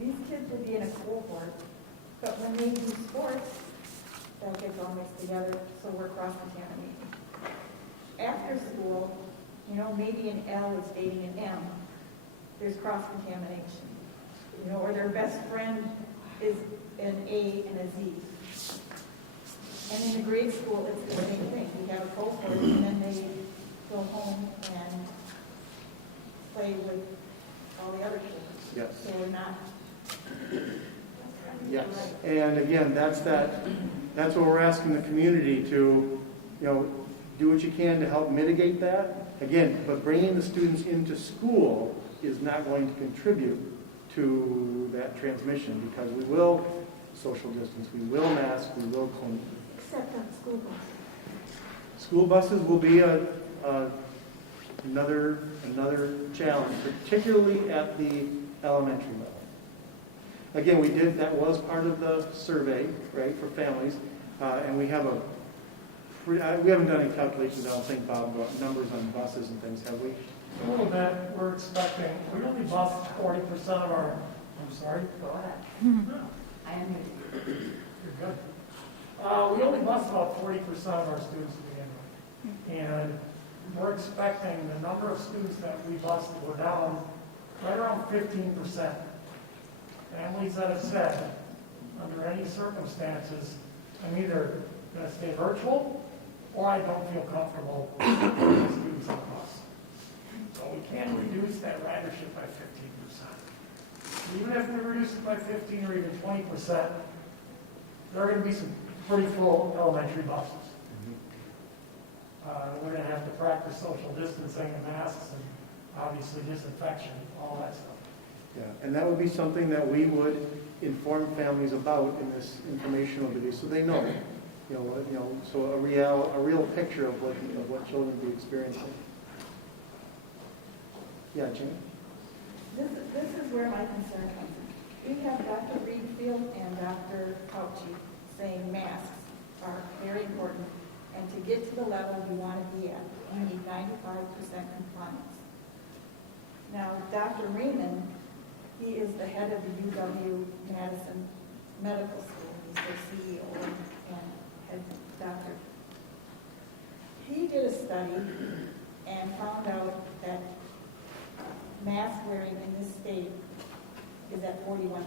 These kids would be in a cohort, but when they do sports, that gets all mixed together, so we're cross-contaminating. After school, maybe an L is dating an M. There's cross-contamination. Or their best friend is an A and a Z. And in a grade school, it's the same thing. We have a cohort, and then they go home and play with all the other kids. Yes. So we're not. Yes. And again, that's what we're asking the community to, do what you can to help mitigate that. Again, but bringing the students into school is not going to contribute to that transmission because we will social distance, we will mask, we will clean. Except on school buses. School buses will be another challenge, particularly at the elementary level. Again, that was part of the survey, right, for families, and we haven't done any calculations, I don't think, Bob, about numbers on buses and things, have we? A little bit, we're expecting, we only bus 40% of our, I'm sorry, go ahead. I am here. You're good. We only bus about 40% of our students to begin with. And we're expecting the number of students that we bus to go down right around 15%. Families that have said, under any circumstances, I'm either going to stay virtual or I don't feel comfortable with students on the bus. So we can reduce that ridership by 15%. Even if we reduce it by 15 or even 20%, there are going to be some pretty full elementary buses. We're going to have to practice social distancing and masks and obviously disinfection, all that stuff. Yeah, and that would be something that we would inform families about in this informational video, so they know, so a real picture of what children will be experiencing. Yeah, Jane? This is where my concern comes in. We have Dr. Reedfield and Dr. Fauci saying masks are very important, and to get to the level you want to be at, you need 95% compliance. Now, Dr. Raymond, he is the head of the UW-Madison Medical School. He's their CEO and head doctor. He did a study and found out that mask wearing in this state is at 41%.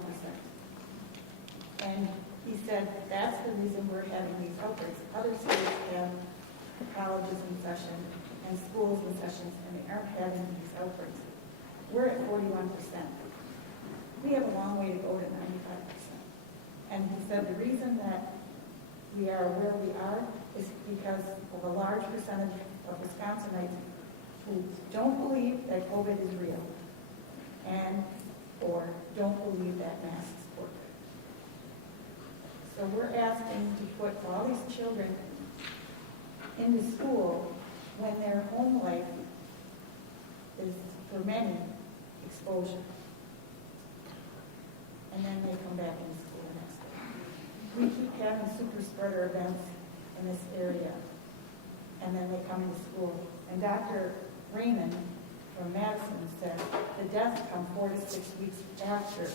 And he said that's the reason we're having these outbreaks. Other states have colleges in session and schools in sessions, and they aren't having these outbreaks. We're at 41%. We have a long way to go to 95%. And he said the reason that we are where we are is because of a large percentage of Wisconsinites who don't believe that COVID is real and or don't believe that masks work. So we're asking to put all these children into school when their home life is, for many, exposure. And then they come back into school the next day. We keep having super spreader events in this area, and then they come into school. And Dr. Raymond from Madison said the deaths come 4 to 6 weeks after,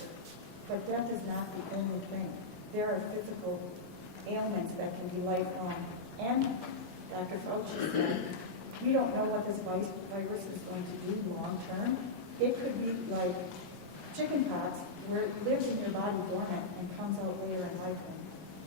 but death is not the only thing. There are physical ailments that can be lifelong. And Dr. Fauci said, we don't know what this virus is going to do long term. It could be like chickenpox, where it lives in your body dormant and comes out later in life and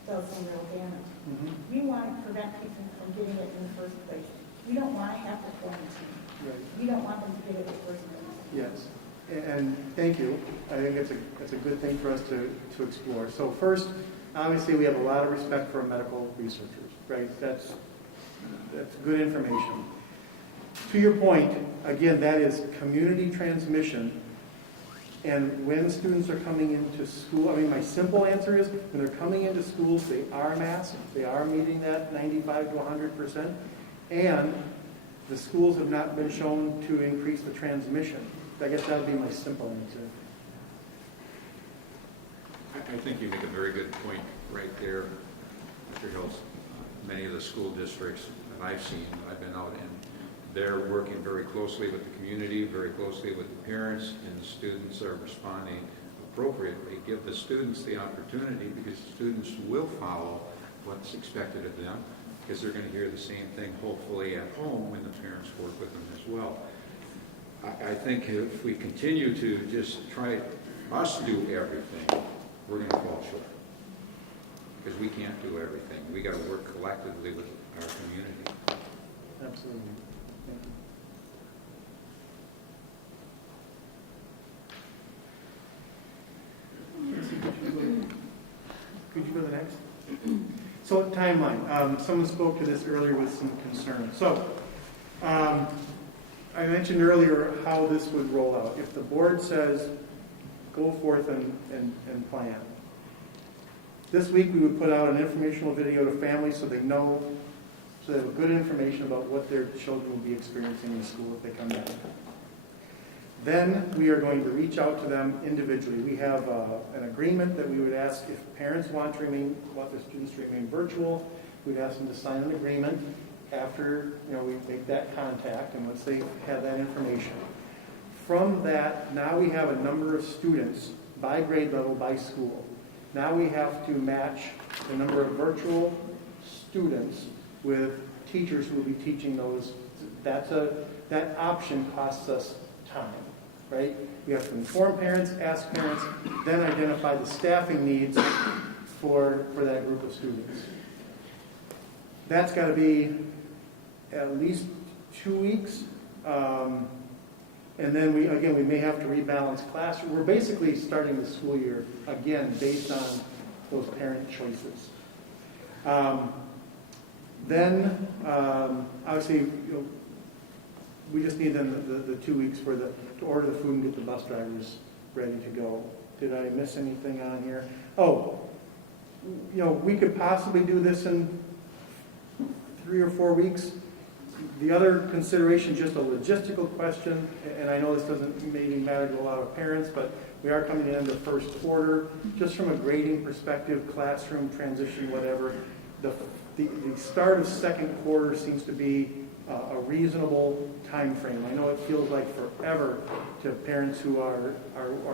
does some real damage. Mm-hmm. We want to prevent people from getting it in the first place. We don't want to have to quarantine. Right. We don't want them to get it in the first place. Yes. and thank you. I think it's a good thing for us to explore. So first, obviously, we have a lot of respect for our medical researchers, right? That's good information. To your point, again, that is community transmission. And when students are coming into school, I mean, my simple answer is, when they're coming into schools, they are masked, they are meeting that 95 to 100%, and the schools have not been shown to increase the transmission. I guess that would be my simple answer. I think you make a very good point right there, Mr. Hills. Many of the school districts that I've seen, I've been out in, they're working very closely with the community, very closely with the parents, and the students are responding appropriately. Give the students the opportunity, because students will follow what's expected of them, because they're going to hear the same thing hopefully at home when the parents work with them as well. I think if we continue to just try us do everything, we're going to fall short, because we can't do everything. We got to work collectively with our community. Absolutely. Could you go to the next? So timeline. Someone spoke to this earlier with some concern. So I mentioned earlier how this would roll out. If the board says, go forth and plan. This week we would put out an informational video to families so they know, so they have good information about what their children will be experiencing in school if they come back. Then we are going to reach out to them individually. We have an agreement that we would ask if parents want their students to remain virtual, we'd ask them to sign an agreement after we make that contact and once they have that information. From that, now we have a number of students by grade level, by school. Now we have to match the number of virtual students with teachers who will be teaching those. That option costs us time, right? We have to inform parents, ask parents, then identify the staffing needs for that group of students. That's got to be at least 2 weeks. And then we may have to rebalance classroom. We're basically starting the school year again based on those parent choices. Then obviously we just need then the 2 weeks to order the food and get the bus drivers ready to go. Did I miss anything on here? Oh, we could possibly do this in 3 or 4 weeks. The other consideration, just a logistical question, and I know this doesn't maybe matter to a lot of parents, but we are coming into first quarter. Just from a grading perspective, classroom transition, whatever, the start of second quarter seems to be a reasonable time frame. I know it feels like forever to parents who are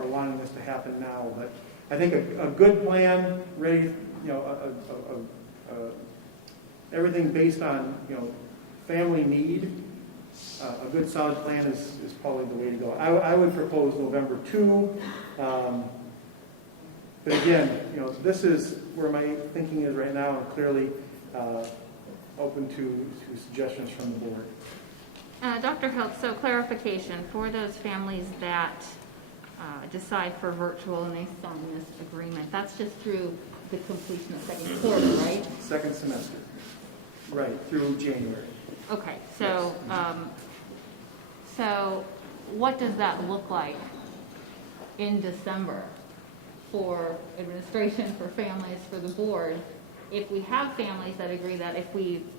wanting this to happen now, but I think a good plan, ready, everything based on family need, a good solid plan is probably the way to go. I would propose November 2. But again, this is where my thinking is right now, and clearly open to suggestions from the board. Dr. Hiltz, so clarification, for those families that decide for virtual and they sign this agreement, that's just through the completion of second quarter, right? Second semester. Right, through January. Okay, so so what does that look like in December for administration, for families, for the board? If we have families that agree that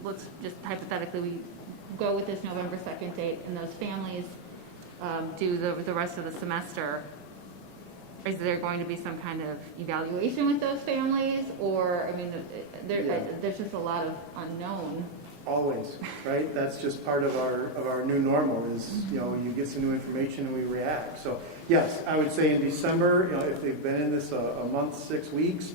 let's just hypothetically, we go with this November 2nd date and those families do the rest of the semester, is there going to be some kind of evaluation with those families? Or, there's just a lot of unknown. Always, right? That's just part of our new normal is, you get some new information and we react. So yes, I would say in December, if they've been in this a month, 6 weeks,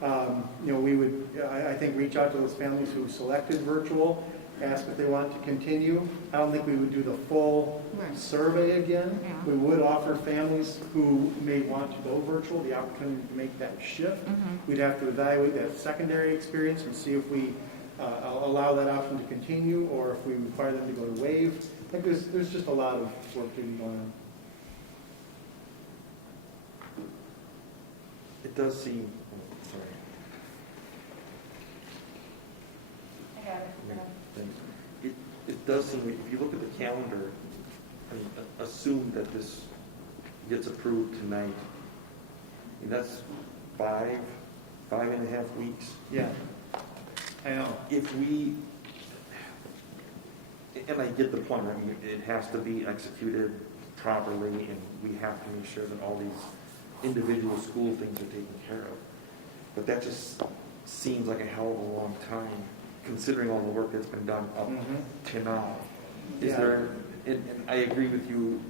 we would, I think, reach out to those families who selected virtual, ask if they want to continue. I don't think we would do the full survey again. Yeah. We would offer families who may want to go virtual the opportunity to make that shift. Mm-hmm. We'd have to evaluate that secondary experience and see if we allow that option to continue or if we require them to go to waive. I think there's just a lot of work to be going on. does seem, sorry. I got it. Thanks. It does seem, if you look at the calendar, and assume that this gets approved tonight, and that's 5.5 weeks. Yeah, I know. If we, and I get the point, I mean, it has to be executed properly, and we have to make sure that all these individual school things are taken care of. But that just seems like a hell of a long time, considering all the work that's been done up to now. Is Yeah. there, and I agree with you,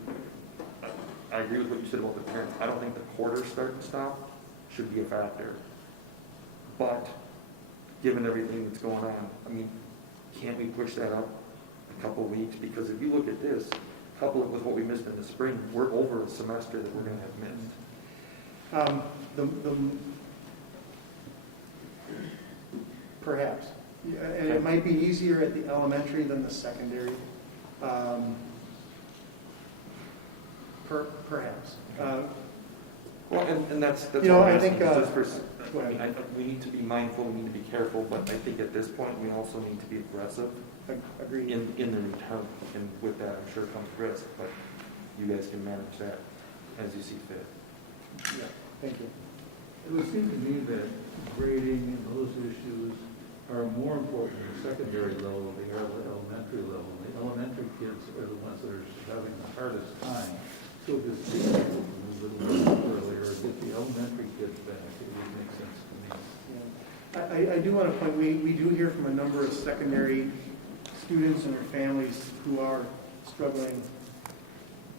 I agree with what you said about the parents. I don't think the quarter start and stop should be a factor. But, given everything that's going on, I mean, can't we push that up a couple of weeks? Because if you look at this, couple it with what we missed in the spring, we're over a semester that we're gonna have missed. Perhaps. Yeah, and it might be easier at the elementary than the secondary. Perhaps. Well, and that's You know, all I'm I asking, think, is this go I ahead. mean, I think we need to be mindful, we need to be careful, but I think at this point, we also need to be aggressive Agreed. in the return, and with that, I'm sure comes risk, but you guys can manage that as you see fit. Yeah, thank you. It would seem to me that grading and those issues are more important at the secondary level than they are at the elementary level. The elementary kids are the ones that are having the hardest time. So if it's able to move it a little earlier, get the elementary kids back, it would make sense to me. Yeah. I do want to point, we do hear from a number of secondary students and their families who are struggling,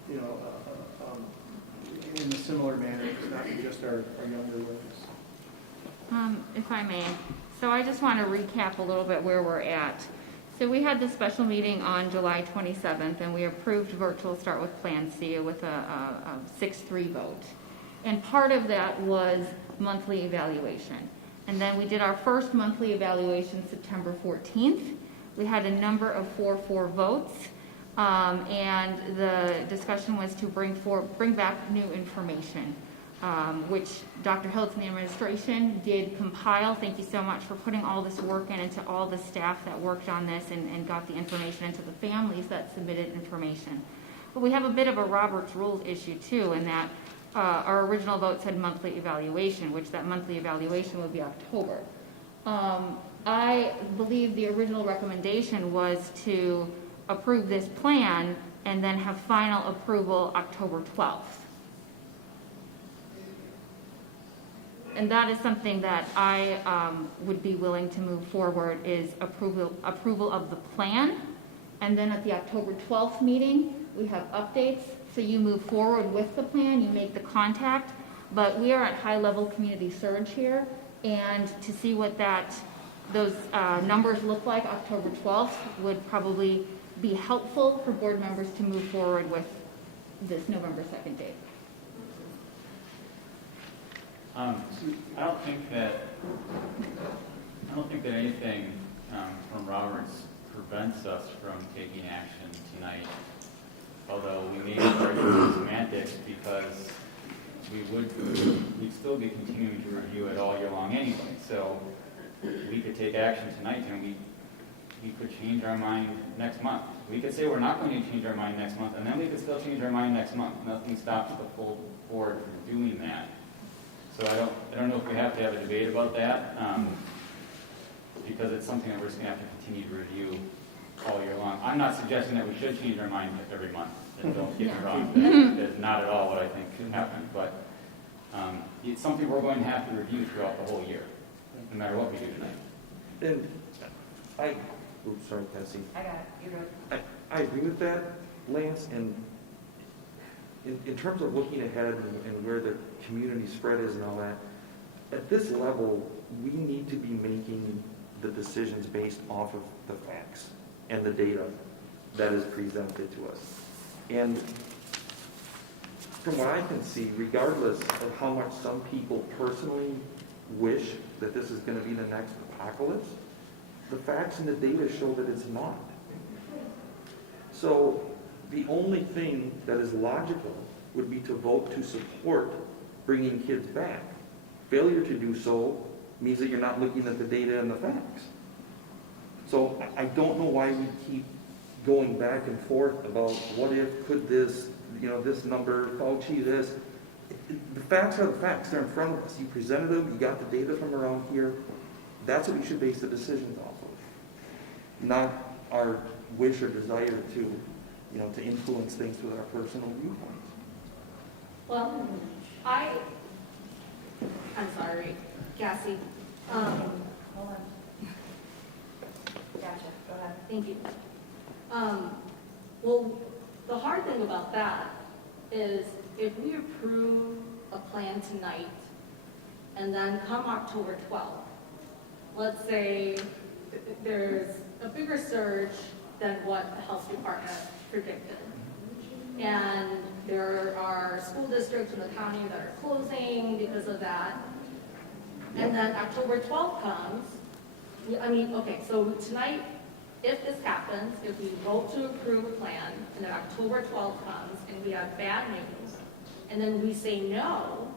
you know, in a similar manner, not just our younger ones. If I may. So I just want to recap a little bit where we're at. So we had the special meeting on July 27th, and we approved virtual start with Plan C with a 6-3 vote. And part of that was monthly evaluation. And then we did our first monthly evaluation September 14th. We had a number of 4-4 votes. And the discussion was to bring back new information, which Dr. Hiltz and the administration did compile. Thank you so much for putting all this work in, and to all the staff that worked on this and got the information into the families that submitted information. But we have a bit of a Robert's Rules issue too, in that our original vote said monthly evaluation, which that monthly evaluation would be October. I believe the original recommendation was to approve this plan and then have final approval October 12th. And that is something that I would be willing to move forward, is approval of the plan. And then at the October 12th meeting, we have updates. So you move forward with the plan, you make the contact, but we are at high-level community surge here. And to see what those numbers look like October 12th would probably be helpful for board members to move forward with this November 2nd date. I don't think that anything from Roberts prevents us from taking action tonight. Although we may be arguing semantics, because we'd still be continuing to review it all year long anyway. So we could take action tonight, and we could change our mind next month. We could say we're not going to change our mind next month, and then we could still change our mind next month. Nothing stops the full board from doing that. So I don't know if we have to have a debate about that, because it's something that we're just going to have to continue to review all year long. I'm not suggesting that we should change our mind every month. And don't get me wrong, that's not at all what I think should happen. But it's something we're going to have to review throughout the whole year, no matter what we do tonight. And oops, sorry, Cassie. I got it, you're good. I agree with that, Lance, and in terms of looking ahead and where the community spread is and all that, at this level, we need to be making the decisions based off of the facts and the data that is presented to us. And from what I can see, regardless of how much some people personally wish that this is going to be the next apocalypse, the facts and the data show that it's not. So the only thing that is logical would be to vote to support bringing kids back. Failure to do so means that you're not looking at the data and the facts. So I don't know why we keep going back and forth about what if, could this, this number, Fauci, this. The facts are the facts. They're in front of us. You presented them. You got the data from around here. That's what we should base the decisions off of, not our wish or desire to, to influence things with our personal viewpoints. Well, I'm sorry, Cassie. Hold on. Gotcha, go ahead. Thank you. Well, the hard thing about that is if we approve a plan tonight and then come October 12th, let's say there's a bigger surge than what the health department predicted. And there are school districts in the county that are closing because of that. And then October 12th comes, okay, so tonight, if this happens, if we vote to approve a plan, and then October 12th comes, and we have bad news, and then we say no,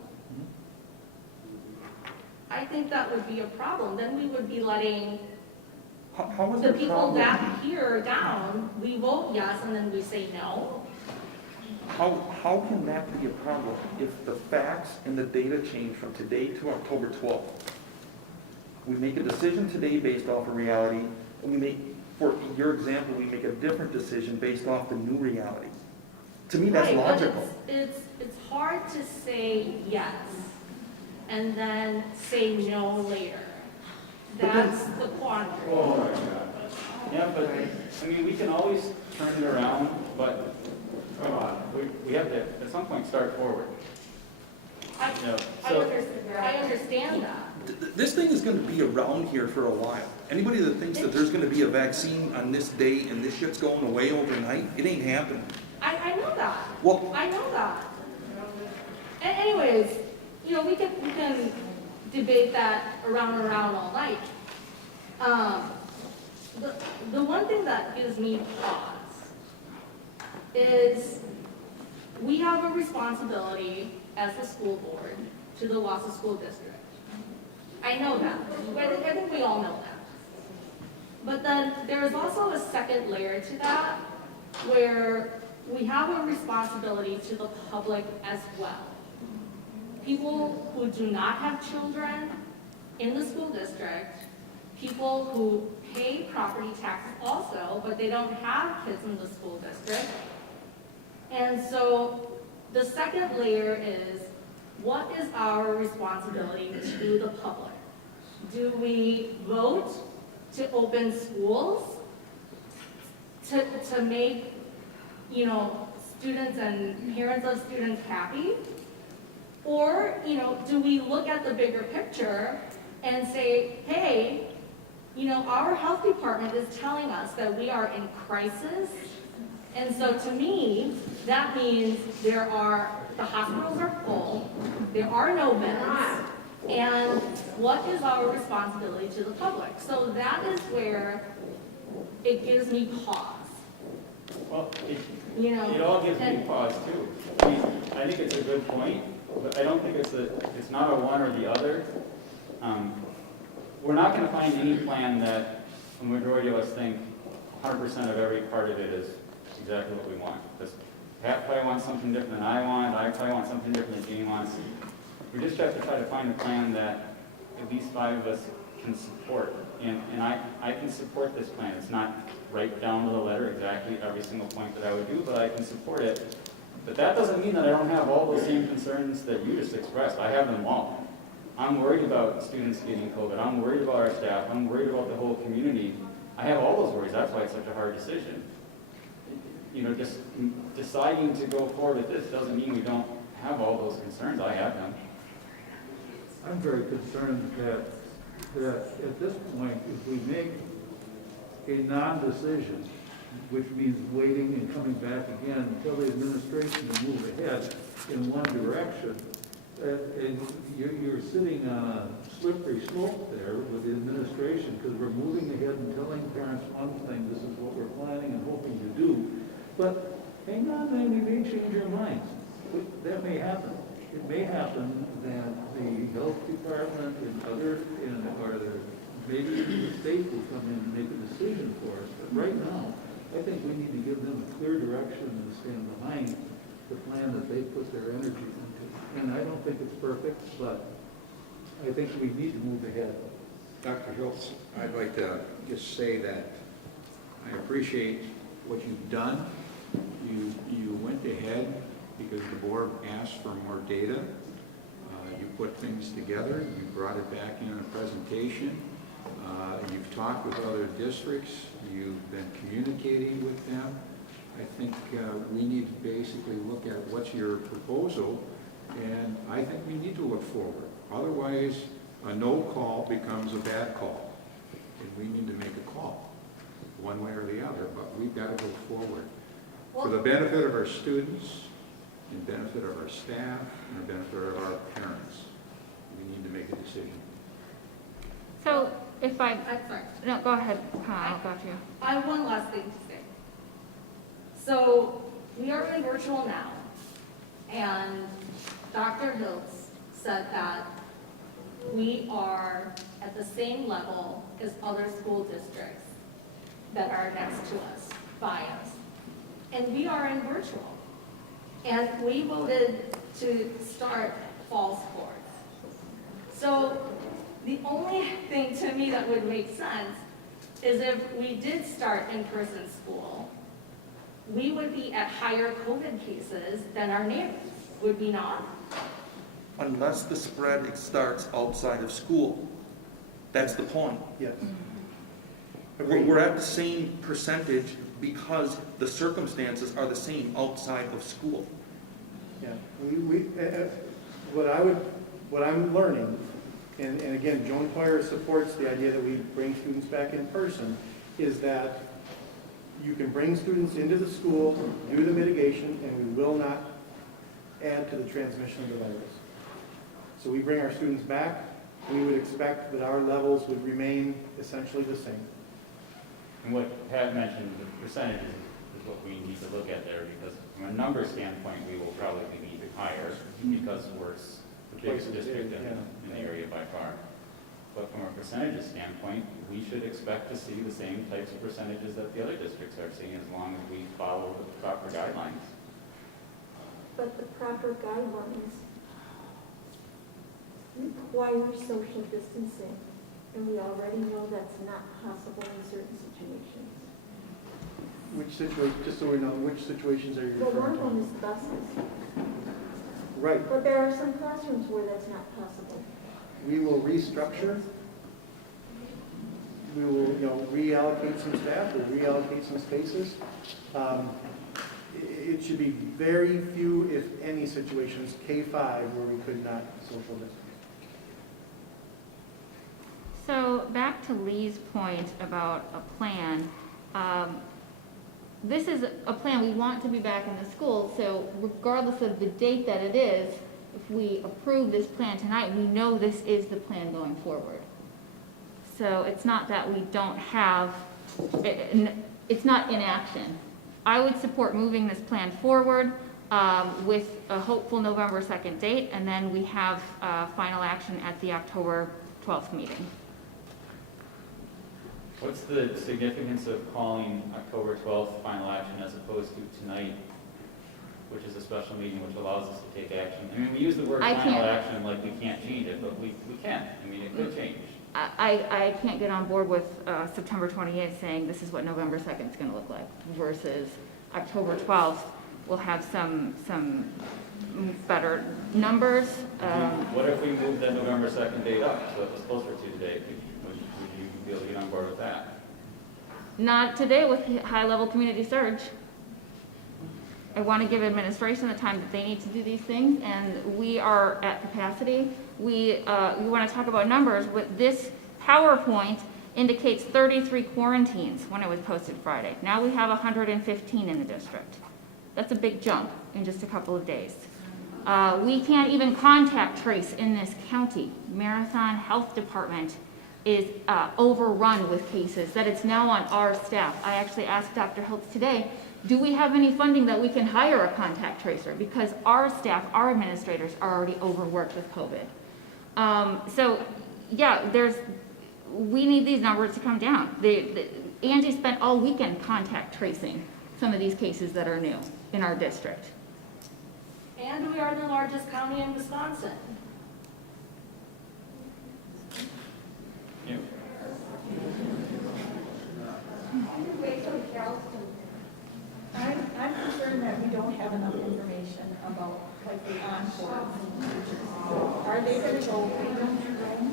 I think that would be a problem. Then we would be letting How is the it a people problem? that here down, we vote yes, and then we say no. How can that be a problem if the facts and the data change from today to October 12th? We make a decision today based off of reality, and we make, for your example, we make a different decision based off the new reality. To me, that's Right, logical. but it's hard to say yes and then say no later. But then- That's the quandary. Oh my God. Yeah, but, we can always turn it around, but, come on, we have to, at some point, start forward. I understand that. This thing is going to be around here for a while. Anybody that thinks that there's going to be a vaccine on this date and this shit's going away overnight, it ain't happening. I know that. Well, I know that. Anyways, we can debate that around and around all night. The one thing that gives me pause is we have a responsibility as the school board to the Wausau School District. I know that. I think we all know that. But then there is also a second layer to that where we have a responsibility to the public as well. People who do not have children in the school district, people who pay property taxes also, but they don't have kids in the school district. And so the second layer is, what is our responsibility to the public? Do we vote to open schools to make, students and parents of students happy? Or, do we look at the bigger picture and say, hey, our health department is telling us that we are in crisis. And so to me, that means the hospitals are full, there are no beds, and what is our responsibility to the public? So that is where it gives me pause. Well, it all gives me pause too. I think it's a good point, but I don't think it's not a one or the other. We're not going to find any plan that the majority of us think 100% of every part of it is exactly what we want. Because Pat probably wants something different than I want, I probably want something different than Jean wants. We just have to try to find a plan that at least 5 of us can support. And I can support this plan. It's not right down to the letter exactly every single point that I would do, but I can support it. But that doesn't mean that I don't have all those same concerns that you just expressed. I have them all. I'm worried about students getting COVID. I'm worried about our staff. I'm worried about the whole community. I have all those worries. That's why it's such a hard decision. Just deciding to go forward with this doesn't mean we don't have all those concerns. I have them. I'm very concerned that at this point, if we make a non-decision, which means waiting and coming back again until the administration will move ahead in one direction, and you're sitting on a slippery slope there with the administration, because we're moving ahead and telling parents one thing, this is what we're planning and hoping to do. But hang on, then we may change our minds. That may happen. it may happen that the health department or maybe even the state will come in and make a decision for us. But right now, I think we need to give them a clear direction and stand behind the plan that they put their energy into. And I don't think it's perfect, but I think we need to move ahead. Dr. Hiltz, I'd like to just say that I appreciate what you've done. You went ahead because the board asked for more data. You put things together. You brought it back in a presentation. You've talked with other districts. You've been communicating with them. I think we need to basically look at what's your proposal, and I think we need to look forward. Otherwise, a no call becomes a bad call, and we need to make a call, one way or the other, but we've got to go forward. For the benefit of our students, and benefit of our staff, and the benefit of our parents, we need to make a decision. So if I'm sorry. no, go ahead, I'll go to you. I have one last thing to say. So we are in virtual now, and Dr. Hiltz said that we are at the same level as other school districts that are next to us, by us. And we are in virtual. And we voted to start fall sports. So the only thing to me that would make sense is if we did start in-person school, we would be at higher COVID cases than our neighbors, would we not? Unless the spread starts outside of school. That's the point. Yes. We're at the same percentage because the circumstances are the same outside of school. Yeah, what I'm learning, and again, Joan Poyer supports the idea that we bring students back in person, is that you can bring students into the school, do the mitigation, and we will not add to the transmission of the virus. So we bring our students back, we would expect that our levels would remain essentially the same. And what Pat mentioned, the percentages is what we need to look at there, because from a number standpoint, we will probably be even higher, because we're the biggest district in the area by far. But from a percentages standpoint, we should expect to see the same types of percentages that the other districts are seeing, as long as we follow the proper guidelines. But the proper guidelines require social distancing, and we already know that's not possible in certain situations. Which situation, just so we know, which situations are you Well, one referring of them to? is buses, Right, but there are some classrooms where that's not possible. we will restructure. We will, reallocate some staff or reallocate some spaces. It should be very few, if any, situations, K-5, where we could not social distance. So back to Lee's point about a plan. This is a plan, we want to be back in the school, so regardless of the date that it is, if we approve this plan tonight, we know this is the plan going forward. So it's not that we don't have, it's not inaction. I would support moving this plan forward with a hopeful November 2nd date, and then we have final action at the October 12th meeting. What's the significance of calling October 12th final action as opposed to tonight, which is a special meeting which allows us to take action? I mean, we use the word final action like we can't change it, but we can. I mean, it could change. I can't get on board with September 28th saying this is what November 2nd is going to look like versus October 12th. We'll have some better numbers. What if we moved that November 2nd date up so it was closer to today? Would you be able to get on board with that? Not today with high-level community surge. I want to give administration the time that they need to do these things, and we are at capacity. We want to talk about numbers, but this PowerPoint indicates 33 quarantines when it was posted Friday. Now we have 115 in the district. That's a big jump in just a couple of days. We can't even contact trace in this county. Marathon Health Department is overrun with cases, that it's now on our staff. I actually asked Dr. Hiltz today, Do we have any funding that we can hire a contact tracer? Because our staff, our administrators are already overworked with COVID. So, yeah, we need these numbers to come down. Angie spent all weekend contact tracing some of these cases that are new in our district. And we are the largest county in Wisconsin. Yeah. I'm concerned that we don't have enough information about, like, the encore teachers. Are they gonna go room to room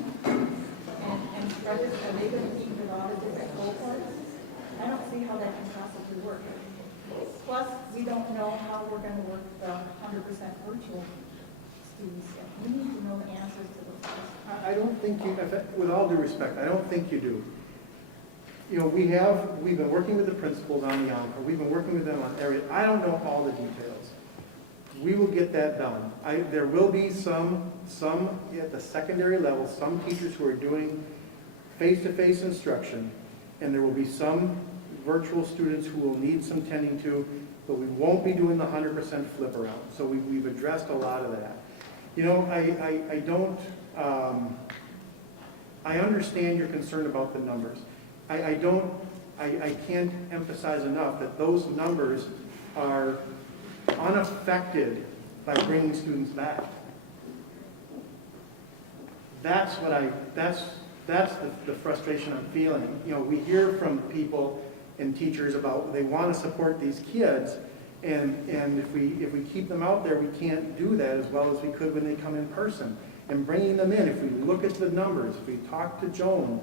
and spread it, are they gonna meet with all the different cohorts? I don't see how that can possibly work. Plus, we don't know how we're gonna work the 100% virtual students yet. We need to know the answers to those questions. I don't think you, with all due respect, I don't think you do. You know, we've been working with the principals on the encore, we've been working with them on area, I don't know all the details. We will get that done. There will be some at the secondary level, some teachers who are doing face-to-face instruction, and there will be some virtual students who will need some tending to, but we won't be doing the 100% flip around. So we've addressed a lot of that. You know, I understand your concern about the numbers. I can't emphasize enough that those numbers are unaffected by bringing students back. That's the frustration I'm feeling. You know, we hear from people and teachers about they want to support these kids, and if we keep them out there, we can't do that as well as we could when they come in person. And bringing them in, if we look at the numbers, if we talk to Joan,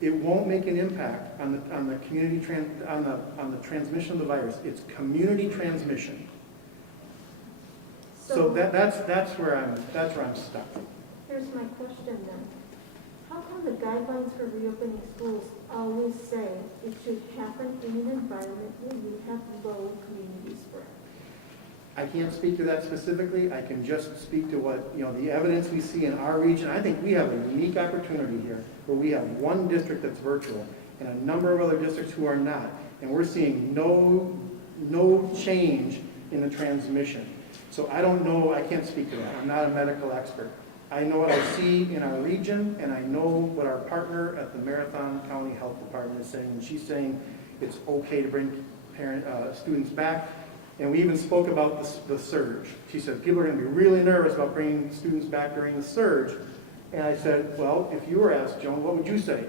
it won't make an impact on the community on the transmission of the virus. It's community transmission. So that's where I'm stuck. Here's my question then. How come the guidelines for reopening schools always say it should happen in an environment where you have low community spread? I can't speak to that specifically. I can just speak to what, you know, the evidence we see in our region. I think we have a unique opportunity here where we have one district that's virtual and a number of other districts who are not. And we're seeing no change in the transmission. So I don't know, I can't speak to that. I'm not a medical expert. I know what I see in our region, and I know what our partner at the Marathon County Health Department is saying. And she's saying it's okay to bring students back. And we even spoke about the surge. She said people are going to be really nervous about bringing students back during the surge. And I said, well, if you were asked, Joan, what would you say?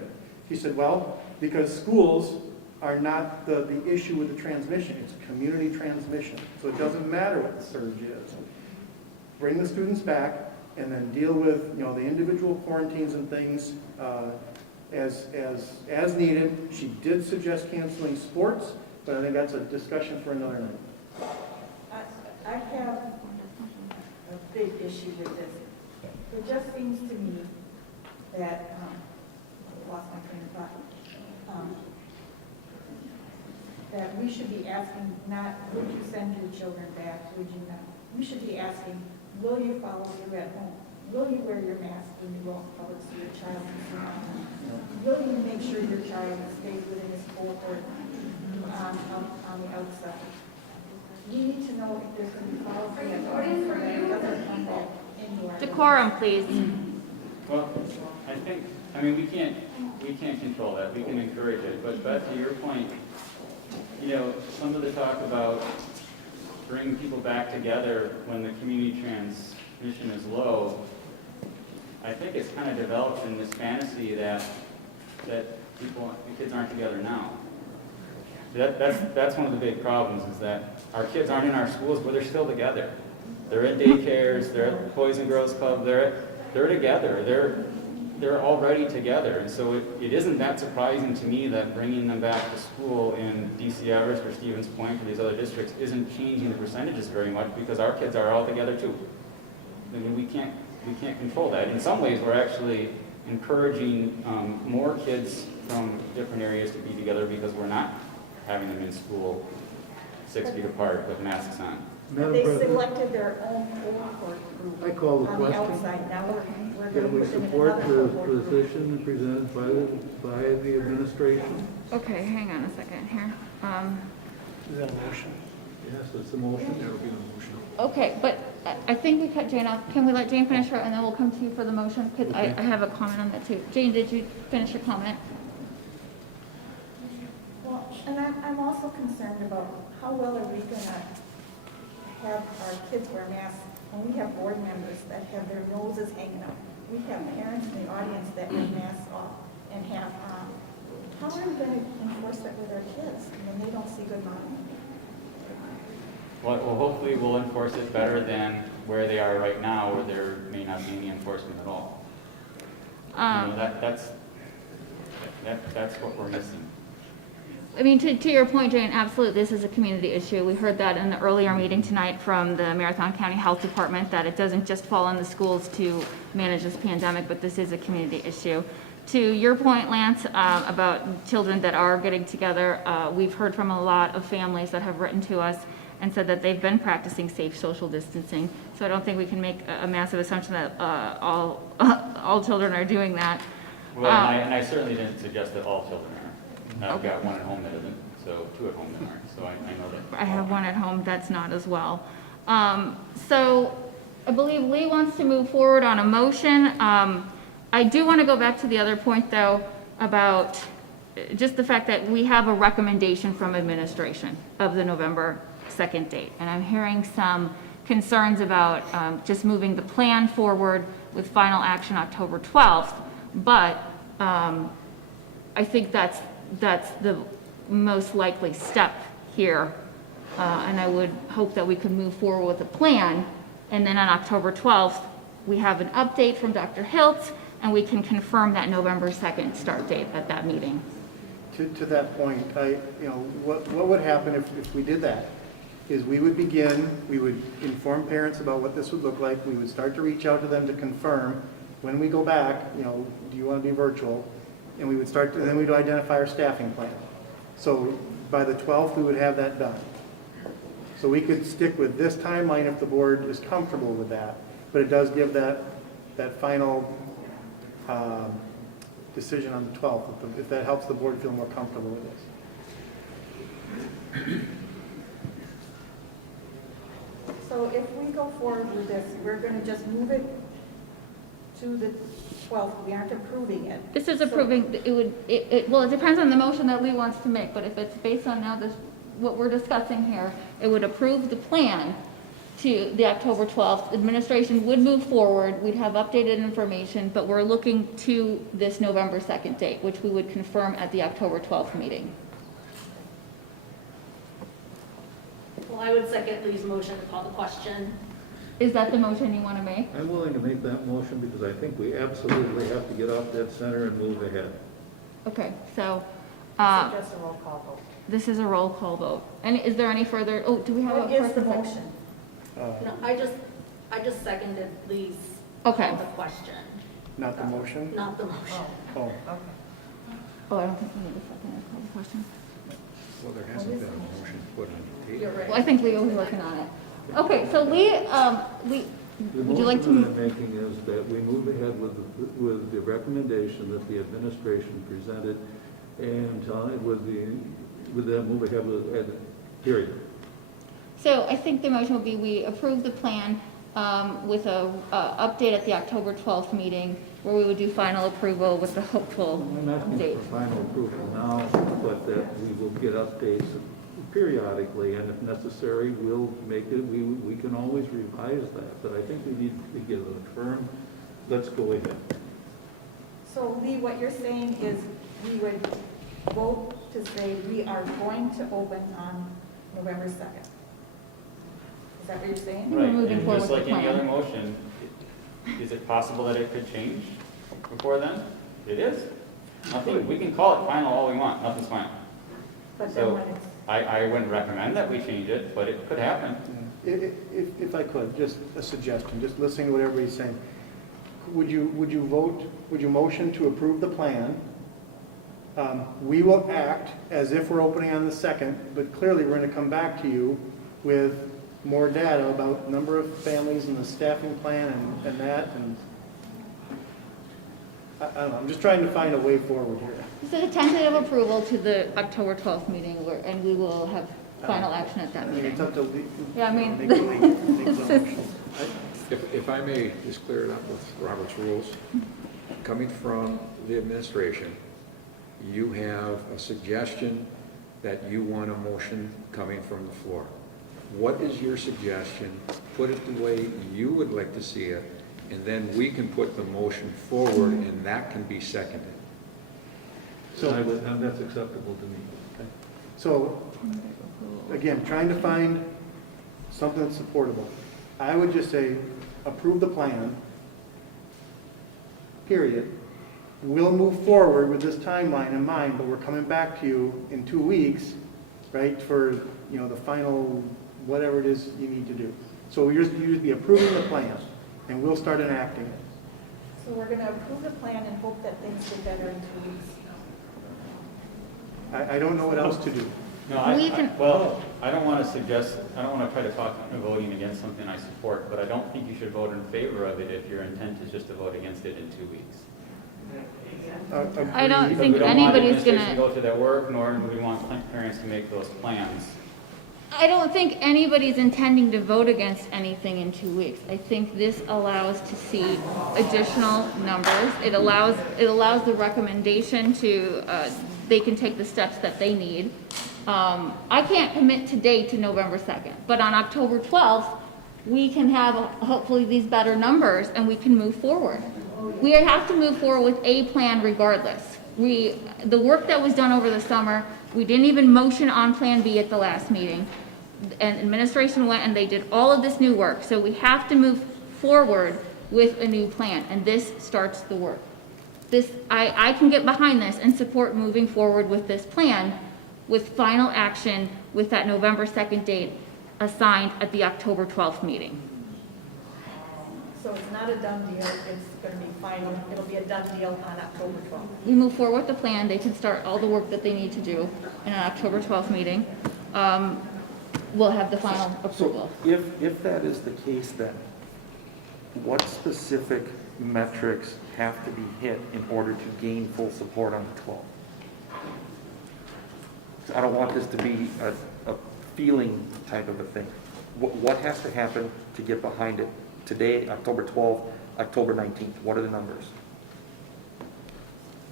She said, well, because schools are not the issue with the transmission. It's community transmission. So it doesn't matter what the surge is. Bring the students back and then deal with, you know, the individual quarantines and things as needed. She did suggest canceling sports, but I think that's a discussion for another night. I have a big issue with this. It just seems to me that, I lost my train of thought, that we should be asking not, would you send your children back, would you not? We should be asking, will you follow through at home? Will you wear your mask when you go out in public so your child can see you? Will you make sure your child stays within his cohort on the outside? We need to know if there's going to be follow through at home so that it doesn't come back into our Decorum, please. Well, I mean, we can't control that. We can encourage it. But Beth, to your point, you know, some of the talk about bringing people back together when the community transmission is low, I think it's kind of developed in this fantasy that the kids aren't together now. That's one of the big problems, is that our kids aren't in our schools, but they're still together. They're at daycares, they're at Boys and Girls Club, they're together. They're already together. And so it isn't that surprising to me that bringing them back to school in DC Everest or Stevens Point or these other districts isn't changing the percentages very much, because our kids are all together too. I mean, we can't control that. In some ways, we're actually encouraging more kids from different areas to be together because we're not having them in school 6 feet apart with masks on. They selected their own cohort group I call the on the question. outside. Now we're Can going to we put them in support another the cohort group. position presented by the administration? Okay, hang on a second here. Is that a motion? Yes, it's a motion. That'll be the motion. Okay, but I think we cut Jane off. Can we let Jane finish her, and then we'll come to you for the motion? Because I have a comment on that too. Jane, did you finish your comment? Well, and I'm also concerned about how well are we gonna have our kids wear masks when we have board members that have their noses hanging out. We have parents in the audience that have masks off and have on. How are we gonna enforce that with our kids when they don't see good modeling? Well, hopefully we'll enforce it better than where they are right now, where there may not be any enforcement at all. That's what we're missing. I mean, to your point, Jane, absolutely, this is a community issue. We heard that in the earlier meeting tonight from the Marathon County Health Department, that it doesn't just fall on the schools to manage this pandemic, but this is a community issue. To your point, Lance, about children that are getting together, we've heard from a lot of families that have written to us and said that they've been practicing safe social distancing. So I don't think we can make a massive assumption that all children are doing that. Well, and I certainly didn't suggest that all children are. I've got one at home that isn't, so two at home that aren't, so I know that. I have one at home that's not as well. So I believe Lee wants to move forward on a motion. I do want to go back to the other point, though, about just the fact that we have a recommendation from administration of the November 2nd date. And I'm hearing some concerns about just moving the plan forward with final action October 12th. But I think that's the most likely step here. And I would hope that we could move forward with a plan. And then on October 12th, we have an update from Dr. Hiltz, and we can confirm that November 2nd start date at that meeting. To that point, what would happen if we did that? Is we would inform parents about what this would look like. We would start to reach out to them to confirm when we go back, do you want to be virtual? And we would and then we'd identify our staffing plan. So by the 12th, we would have that done. So we could stick with this timeline if the board is comfortable with that, but it does give that final decision on the 12th, if that helps the board feel more comfortable with this. So if we go forward with this, we're going to just move it to the 12th. We aren't approving it. This is approving, well, it depends on the motion that Lee wants to make, but if it's based on now what we're discussing here, it would approve the plan to the October 12th. Administration would move forward. We'd have updated information, but we're looking to this November 2nd date, which we would confirm at the October 12th meeting. Well, I would second Lee's motion to call the question. Is that the motion you want to make? I'm willing to make that motion because I think we absolutely have to get off that center and move ahead. Okay, so Just a roll call vote. this is a roll call vote. And is there any further, do we have What a is the first and second? motion? No, I just seconded Lee's Okay. call the question, Not the motion? not the motion. Oh, Okay. Oh, I don't think we need a second to call the question. Well, there hasn't been a motion put on the table. You're right. Well, I think Leo was working on it. Okay, so Lee, would you like to? The motion I'm making is that we move ahead with the recommendation that the administration presented and with them move ahead with it, period. So I think the motion would be we approve the plan with a update at the October 12th meeting where we would do final approval with the hopeful I'm asking date. for final approval now, but that we will get updates periodically, and if necessary, we'll make it, we can always revise that, but I think we need to get a firm, let's go ahead. So Lee, what you're saying is we would vote to say we are going to open on November 2nd. Is that what you're saying? We're Right, moving and forward just with like the any plan. other motion, is it possible that it could change before then? It is. Nothing, we can call it final all we want, nothing's final. But then So when it's, I wouldn't recommend that we change it, but it could happen. if I could, just a suggestion, just listening to what everybody's saying. Would you motion to approve the plan? We will act as if we're opening on the 2nd, but clearly we're going to come back to you with more data about number of families and the staffing plan and that, and I don't know, I'm just trying to find a way forward here. So a tentative approval to the October 12th meeting, and we will have final action at that I mean, it's meeting. up to legal. Yeah, I mean, If I may just clear it up with Robert's rules, coming from the administration, you have a suggestion that you want a motion coming from the floor. What is your suggestion? Put it the way you would like to see it, and then we can put the motion forward, and that can be seconded. And that's acceptable to me. So, again, trying to find something that's supportable. I would just say, approve the plan, period. We'll move forward with this timeline in mind, but we're coming back to you in 2 weeks, right, for, the final, whatever it is you need to do. So you'll just be approving the plan, and we'll start enacting it. So we're gonna approve the plan and hope that things get better in 2 weeks. I don't know what else to do. No, I don't want to try to talk into voting against something I support, but I don't think you should vote in favor of it if your intent is just to vote against it in 2 weeks. I don't Agreed. think We don't want anybody's administration to gonna, go through their work, nor do we want parents to make those plans. I don't think anybody's intending to vote against anything in 2 weeks. I think this allows to see additional numbers. It allows the recommendation to, they can take the steps that they need. I can't commit today to November 2nd, but on October 12th, we can have hopefully these better numbers and we can move forward. We have to move forward with a plan regardless. The work that was done over the summer, we didn't even motion on Plan B at the last meeting. And administration went and they did all of this new work. So we have to move forward with a new plan, and this starts the work. I can get behind this and support moving forward with this plan with final action with that November 2nd date assigned at the October 12th meeting. So it's not a done deal, it's gonna be final, it'll be a done deal on October 12th. We move forward with the plan, they can start all the work that they need to do in an October 12th meeting. We'll have the final approval. So if that is the case, then what specific metrics have to be hit in order to gain full support on the 12th? I don't want this to be a feeling type of a thing. What has to happen to get behind it? Today, October 12th, October 19th, what are the numbers?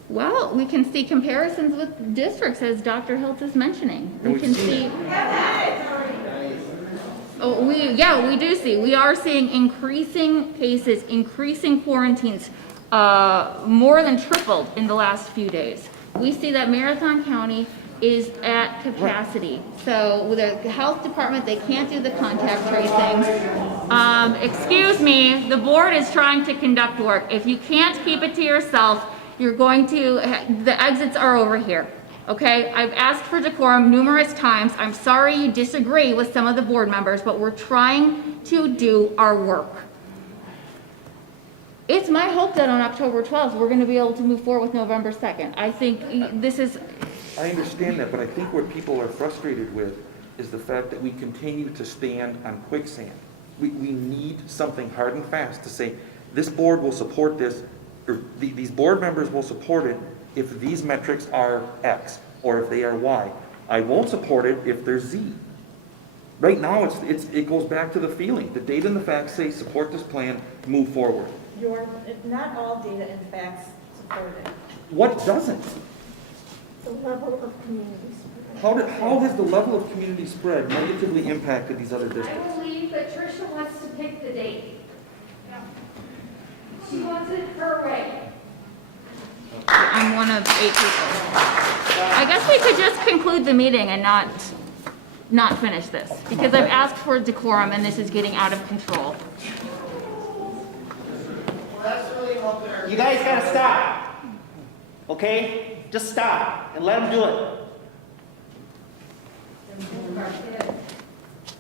Well, we can see comparisons with districts, as Dr. Hiltz is mentioning. And We we've can seen see. We do see. We are seeing increasing cases, increasing quarantines, more than tripled in the last few days. We see that Marathon County is at capacity. So with the health department, they can't do the contact tracing. Excuse me, the board is trying to conduct work. If you can't keep it to yourself, you're going to, the exits are over here. Okay, I've asked for decorum numerous times. I'm sorry you disagree with some of the board members, but we're trying to do our work. It's my hope that on October 12th, we're going to be able to move forward with November 2nd. I think this is, I understand that, but I think what people are frustrated with is the fact that we continue to stand on quicksand. We need something hard and fast to say, this board will support this, or these board members will support it if these metrics are X, or if they are Y. I won't support it if they're Z. Right now, it goes back to the feeling. The data and the facts say, support this plan, move forward. Not all data and facts support it. What doesn't? The level of community spread. How has the level of community spread negatively impacted these other districts? I believe that Tricia wants to pick the date. She wants it her way. I'm one of 8 people. I guess we could just conclude the meeting and not finish this, because I've asked for decorum and this is getting out of control. You guys gotta stop, okay? Just stop and let them do it.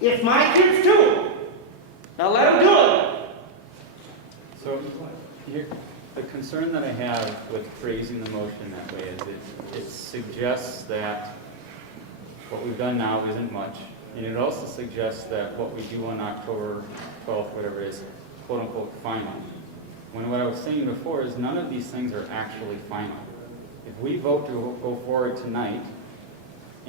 It's my kids too. Now let them do it. So the concern that I have with phrasing the motion that way is it suggests that what we've done now isn't much. And it also suggests that what we do on October 12th, whatever it is, quote unquote, final. When what I was saying before is none of these things are actually final. If we vote to go forward tonight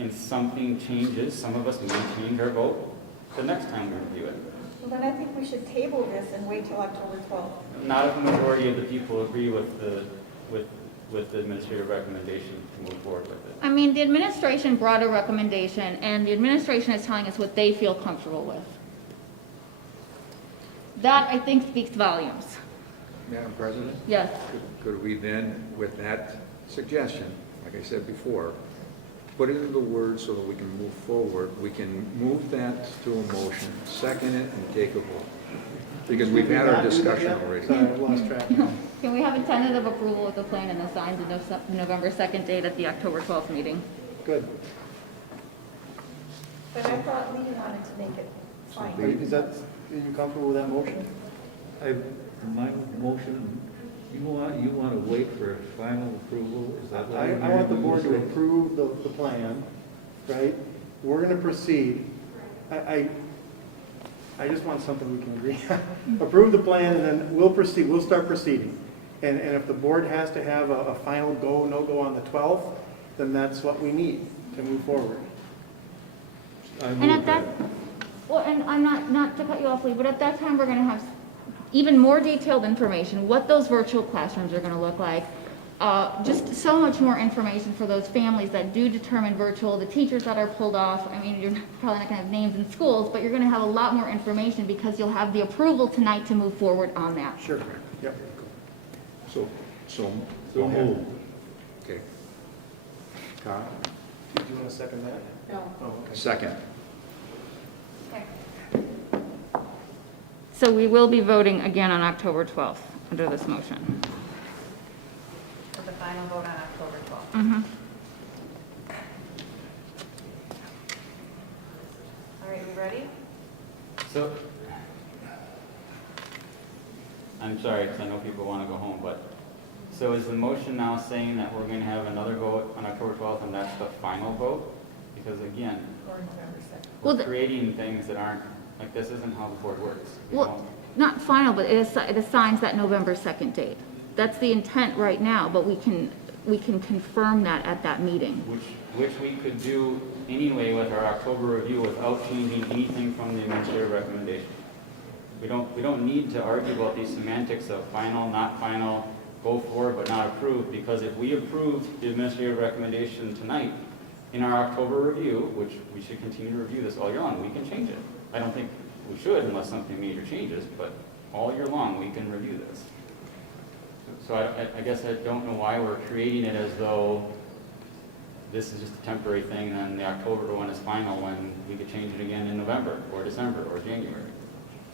and something changes, some of us may change our vote the next time we review it. Well, then I think we should table this and wait till October 12th. Not if a majority of the people agree with the administrative recommendation to move forward with it. I mean, the administration brought a recommendation, and the administration is telling us what they feel comfortable with. That, I think, speaks volumes. Madam President? Yes. Could we then, with that suggestion, like I said before, put it into words so that we can move forward? We can move that to a motion, second it, and take a vote. Because we've had our discussion already. Sorry, I lost track. Can we have a tentative approval of the plan and assign the November 2nd date at the October 12th meeting? Good. But I thought we wanted to make it fine. Is that, are you comfortable with that motion? My motion, you want to wait for final approval? Is that what I I'm want the hearing board you to say? approve the plan, right? We're gonna proceed. I just want something we can agree on. Approve the plan, and then we'll proceed, we'll start proceeding. And if the board has to have a final go, no-go on the 12th, then that's what we need to move forward. I And move at that, well, and I'm not to cut you off, Lee, but at that time, we're gonna have even more detailed information, what those virtual classrooms are gonna look like, just so much more information for those families that do determine virtual, the teachers that are pulled off. I mean, you're probably not gonna have names in schools, but you're gonna have a lot more information because you'll have the approval tonight to move forward on that. Sure. Yep. So move. Okay. Carl, do you want to second that? No. Oh, okay. Second. So we will be voting again on October 12th under this motion. For the final vote on October 12th. Mm-hmm. All right, you ready? So, I'm sorry, because I know people want to go home, but, so is the motion now saying that we're going to have another vote on October 12th, and that's the final vote? Because again, Or November 2nd. Well, we're creating things that aren't, like, this isn't how the board works. You Well, know? not final, but it assigns that November 2nd date. That's the intent right now, but we can confirm that at that meeting. Which we could do anyway with our October review without changing anything from the administrative recommendation. We don't need to argue about these semantics of final, not final, go forward but not approved, because if we approve the administrative recommendation tonight in our October review, which we should continue to review this all year long, we can change it. I don't think we should unless something major changes, but all year long we can review this. So I guess I don't know why we're creating it as though this is just a temporary thing and the October one is final when we could change it again in November or December or January.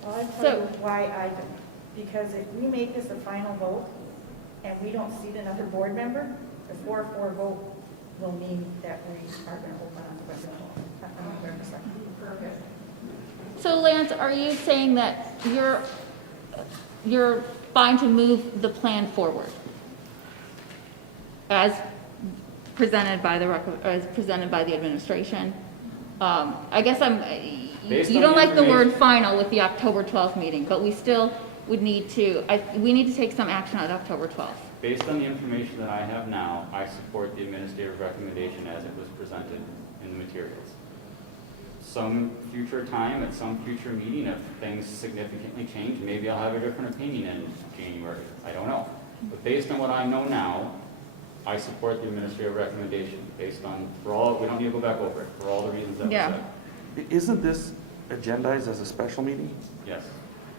Well, I'll tell So- you why I don't. Because if we make this a final vote and we don't seat another board member, the 4-4 vote will mean that we are going to open on November 2nd. So Lance, are you saying that you're fine to move the plan forward as presented by the administration? I guess Based you on don't the like the word information- final with the October 12th meeting, but we still would need to, we need to take some action on October 12th. Based on the information that I have now, I support the administrative recommendation as it was presented in the materials. Some future time, at some future meeting, if things significantly change, maybe I'll have a different opinion in January. I don't know. But based on what I know now, I support the administrative recommendation based on, we don't need to go back over it, for all the reasons that we Yeah. said. Isn't this agendized as a special meeting? Yes.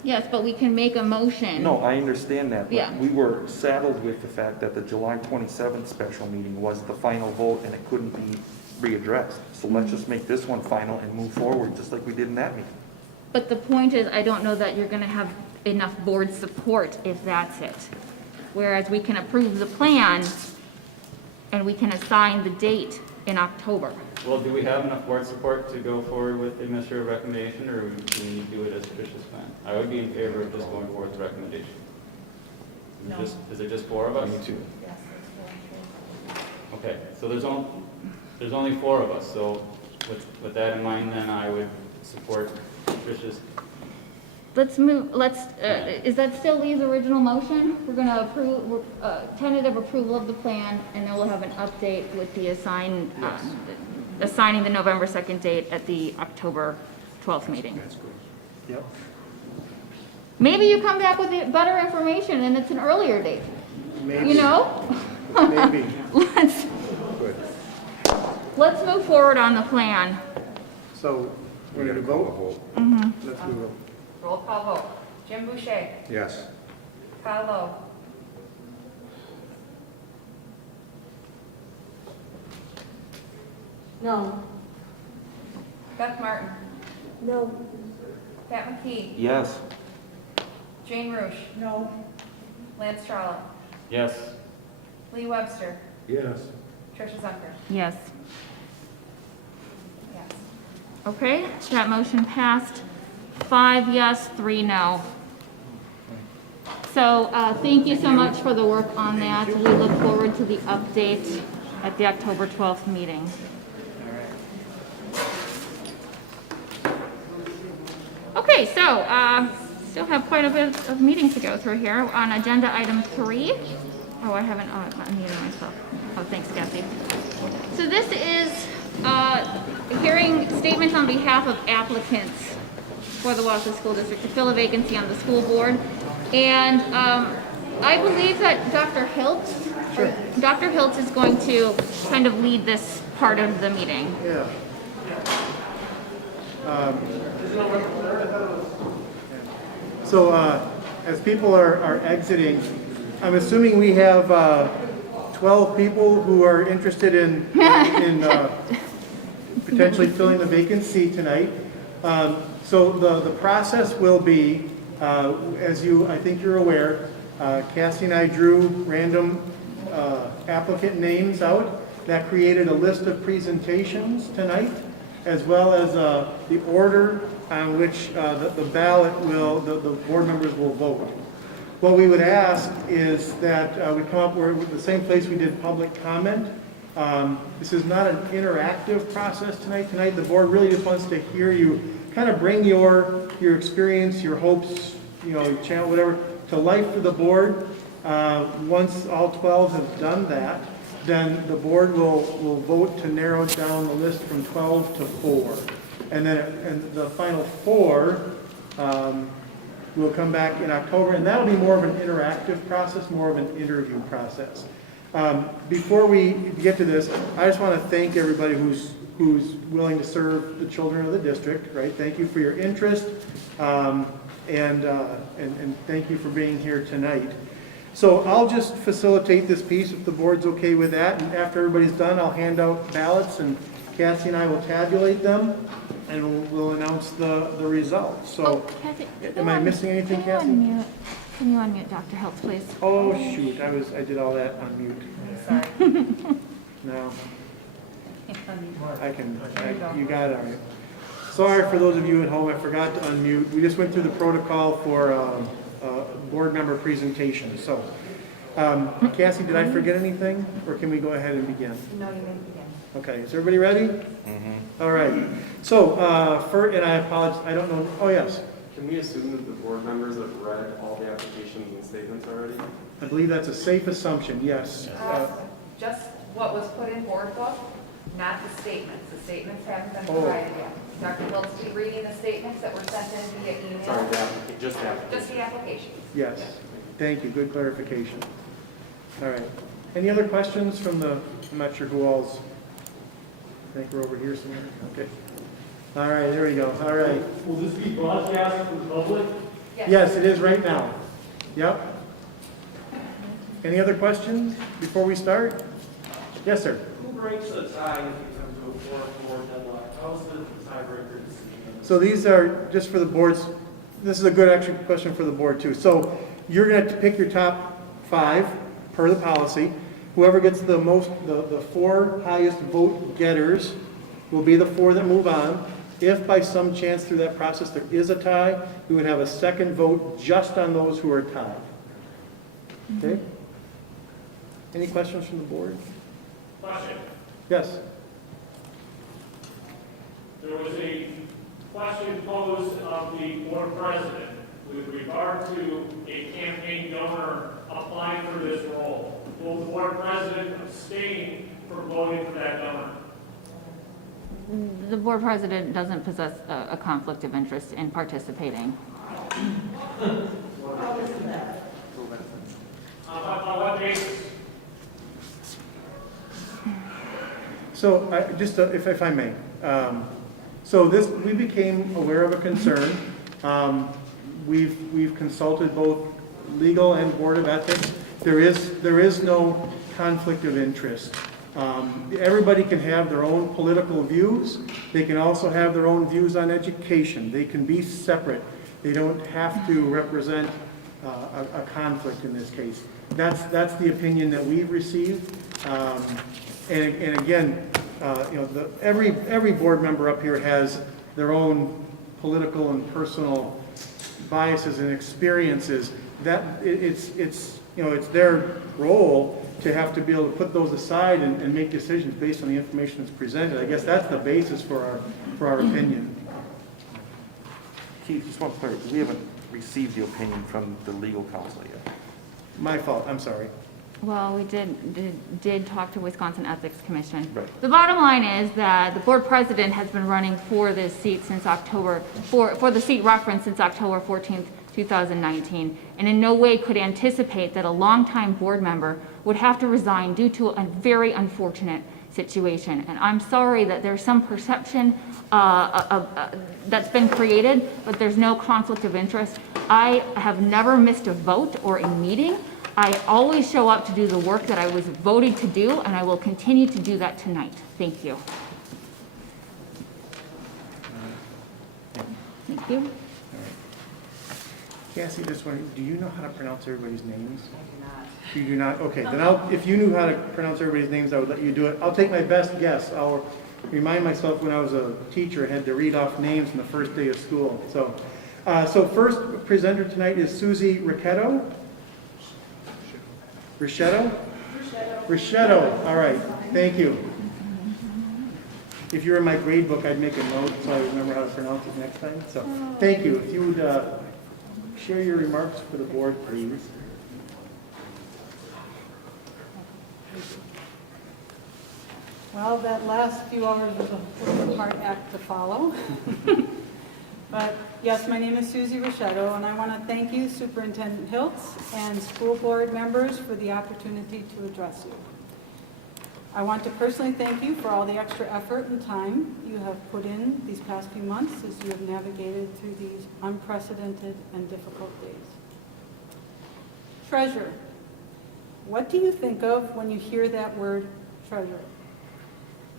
Yes, but we can make a motion. No, I understand that, Yeah. but we were saddled with the fact that the July 27th special meeting was the final vote and it couldn't be readdressed. So let's just make this one final and move forward, just like we did in that meeting. But the point is, I don't know that you're going to have enough board support if that's it. Whereas we can approve the plan and we can assign the date in October. Well, do we have enough board support to go forward with the administrative recommendation, or do we do it as Trish's plan? I would be in favor of just going forward with the recommendation. No. Is it just 4 of us? Me too. Yes, that's what Okay, so there's only 4 of us, so with that in mind, then I would support Trish's. Let's move, is that still Lee's original motion? We're going to approve, tentative approval of the plan, and then we'll have an update with the assigned assigning the November 2nd date at the October 12th meeting. That's good. Yep. Maybe you come back with better information and it's an earlier date, Maybe. you know? Maybe. Good. Let's move forward on the plan. So, We ready to gotta call a vote? vote. Let's do it. Roll call vote. Jim Boucher. Yes. Kyle Lowe. No. Beth Martin. No. Pat McKee. Yes. Jane Rush. No. Lance Trollope. Yes. Lee Webster. Yes. Tricia Zunker. Yes. Yes. Okay, that motion passed. 5 yes, 3 no. So thank you so much for the work on that. We look forward to the update at the October 12th meeting. Okay, so still have quite a bit of meetings to go through here. On agenda item 3. Oh, I haven't unmuted myself. Oh, thanks, Kathy. So this is hearing statements on behalf of applicants for the Wausau School District to fill a vacancy on the school board. And I believe that Dr. Hiltz is going to kind of lead this part of the meeting. Yeah. So as people are exiting, I'm assuming we have 12 people who are interested in potentially filling the vacancy tonight. So the process will be, as I think you're aware, Cassie and I drew random applicant names out. That created a list of presentations tonight, as well as the order on which the ballot will, the board members will vote. What we would ask is that we come up with the same place we did public comment. This is not an interactive process tonight. Tonight, the board really just wants to hear you kind of bring your experience, your hopes, channel, whatever, to life for the board. Once all 12 have done that, then the board will vote to narrow down the list from 12 to 4. And then the final 4 will come back in October, and that'll be more of an interactive process, more of an interview process. Before we get to this, I just want to thank everybody who's willing to serve the children of the district, right? Thank you for your interest, and thank you for being here tonight. So I'll just facilitate this piece if the board's okay with that, and after everybody's done, I'll hand out ballots, and Cassie and I will tabulate them, and we'll announce the results. So, Kathy, am I missing anything, Cassie? Can you unmute Dr. Hiltz, please? Oh, shoot, I did all that on mute. Sorry. No, There you go. you got it, all right. Sorry for those of you at home, I forgot to unmute. We just went through the protocol for board member presentation. So, Cassie, did I forget anything, or can we go ahead and begin? No, you may begin. Okay, is everybody ready? All right. So, and I apologize, I don't know, oh, yes. Can we assume that the board members have read all the applications and statements already? I believe that's a safe assumption, yes. Just what was put in board book, not the statements. The statements haven't been Oh. provided yet. Dr. Hiltz, be reading the statements that were sent in via email. Sorry, just the application. Just the application. Yes, thank you, good clarification. All right, any other questions from I'm not sure who all's, I think we're over here somewhere, okay. All right, there we go, all right. Will this be broadcast to the public? Yes, it is right now. Yep. Any other questions before we start? Yes, sir. Who breaks the tie if it comes to a 4-4 deadline? How's the tiebreaker decision? So these are just for the boards, this is a good extra question for the board too. So you're going to pick your top 5 per the policy. Whoever gets the 4 highest vote getters will be the 4 that move on. If by some chance through that process there is a tie, we would have a second vote just on those who are tied. Okay? Any questions from the board? Question. Yes. There was a question posed of the board president with regard to a campaign donor applying for this role. Will the board president abstain from voting for that donor? The board president doesn't possess a conflict of interest in participating. On what basis? So, if I may, so we became aware of a concern. We've consulted both legal and Board of Ethics. There is no conflict of interest. Everybody can have their own political views. They can also have their own views on education. They can be separate. They don't have to represent a conflict in this case. That's the opinion that we've received. And again, every board member up here has their own political and personal biases and experiences. That it's their role to have to be able to put those aside and make decisions based on the information that's presented. I guess that's the basis for our opinion. Keith, just one clarity. We haven't received the opinion from the legal counsel yet. My fault. I'm sorry. Well, we did talk to Wisconsin Ethics Commission. Right. The bottom line is that the board president has been running for this seat since October, for the seat reference since October 14th, 2019, and in no way could anticipate that a longtime board member would have to resign due to a very unfortunate situation. And I'm sorry that there's some perception that's been created, but there's no conflict of interest. I have never missed a vote or a meeting. I always show up to do the work that I was voted to do, and I will continue to do that tonight. Thank you. Thank you. Cassie, just wondering, do you know how to pronounce everybody's names? I do not. You do not? Okay, then if you knew how to pronounce everybody's names, I would let you do it. I'll take my best guess. I'll remind myself when I was a teacher, I had to read off names on the first day of school. So first presenter tonight is Susie Ricchetto. Ricchetto, all right, thank you. If you were in my grade book, I'd make a note so I remember how to pronounce it next time. So, thank you. If you would share your remarks for the board, please. Well, that last few hours was a hard act to follow. But yes, my name is Susie Ricchetto, and I want to thank you, Superintendent Hiltz, and school board members for the opportunity to address you. I want to personally thank you for all the extra effort and time you have put in these past few months as you have navigated through these unprecedented and difficult days. Treasure. What do you think of when you hear that word, treasure?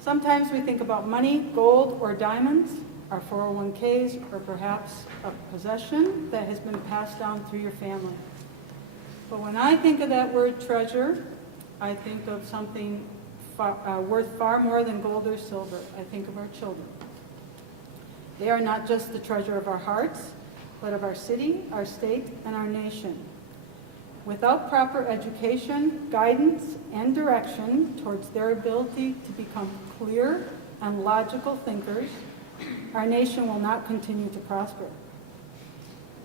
Sometimes we think about money, gold, or diamonds, our 401ks, or perhaps a possession that has been passed down through your family. But when I think of that word treasure, I think of something worth far more than gold or silver. I think of our children. They are not just the treasure of our hearts, but of our city, our state, and our nation. Without proper education, guidance, and direction towards their ability to become clear and logical thinkers, our nation will not continue to prosper.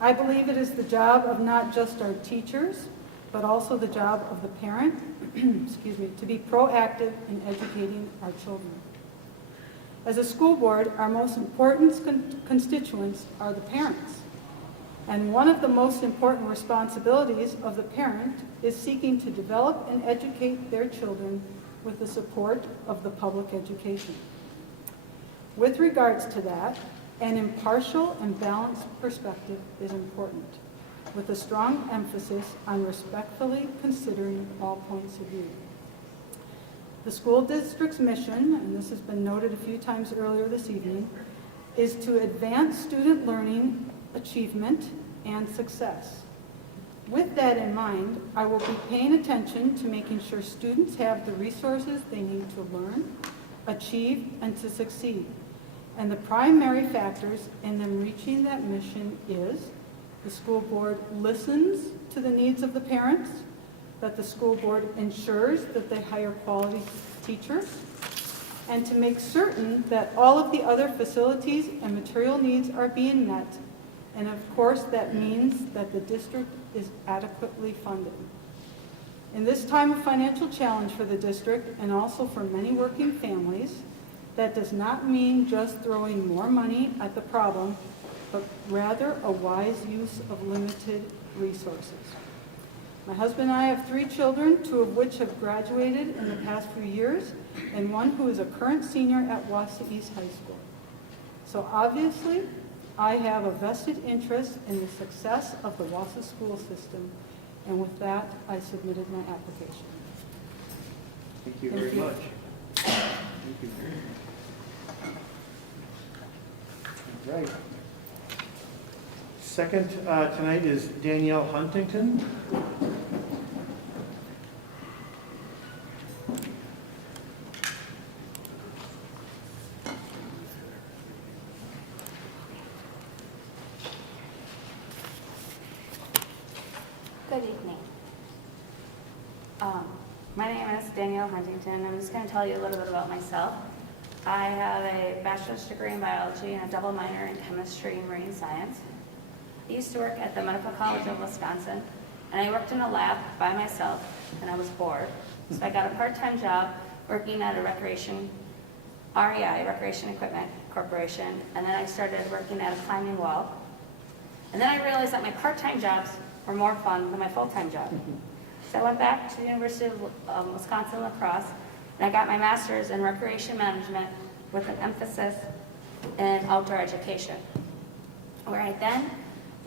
I believe it is the job of not just our teachers, but also the job of the parent, to be proactive in educating our children. As a school board, our most important constituents are the parents. And one of the most important responsibilities of the parent is seeking to develop and educate their children with the support of the public education. With regards to that, an impartial and balanced perspective is important, with a strong emphasis on respectfully considering all points of view. The school district's mission, and this has been noted a few times earlier this evening, is to advance student learning, achievement, and success. With that in mind, I will be paying attention to making sure students have the resources they need to learn, achieve, and to succeed. And the primary factors in them reaching that mission is the school board listens to the needs of the parents, that the school board ensures that they hire quality teachers, and to make certain that all of the other facilities and material needs are being met. And of course, that means that the district is adequately funded. In this time of financial challenge for the district and also for many working families, That does not mean just throwing more money at the problem, but rather a wise use of limited resources. My husband and I have 3 children, 2 of which have graduated in the past few years, and one who is a current senior at Wausau East High School. So obviously, I have a vested interest in the success of the Wausau school system, and with that, I submitted my application. Thank you very much. Thank you. All right. Second tonight is Danielle Huntington. Good evening. My name is Danielle Huntington. I'm just going to tell you a little bit about myself. I have a bachelor's degree in biology and a double minor in chemistry and marine science. I used to work at the Medical College of Wisconsin, and I worked in a lab by myself, and I was bored. So I got a part-time job working at a REI, Recreation Equipment Corporation, and then I started working at a climbing wall. And then I realized that my part-time jobs were more fun than my full-time job. So I went back to the University of Wisconsin La Crosse, and I got my master's in recreation management with an emphasis in outdoor education, where I then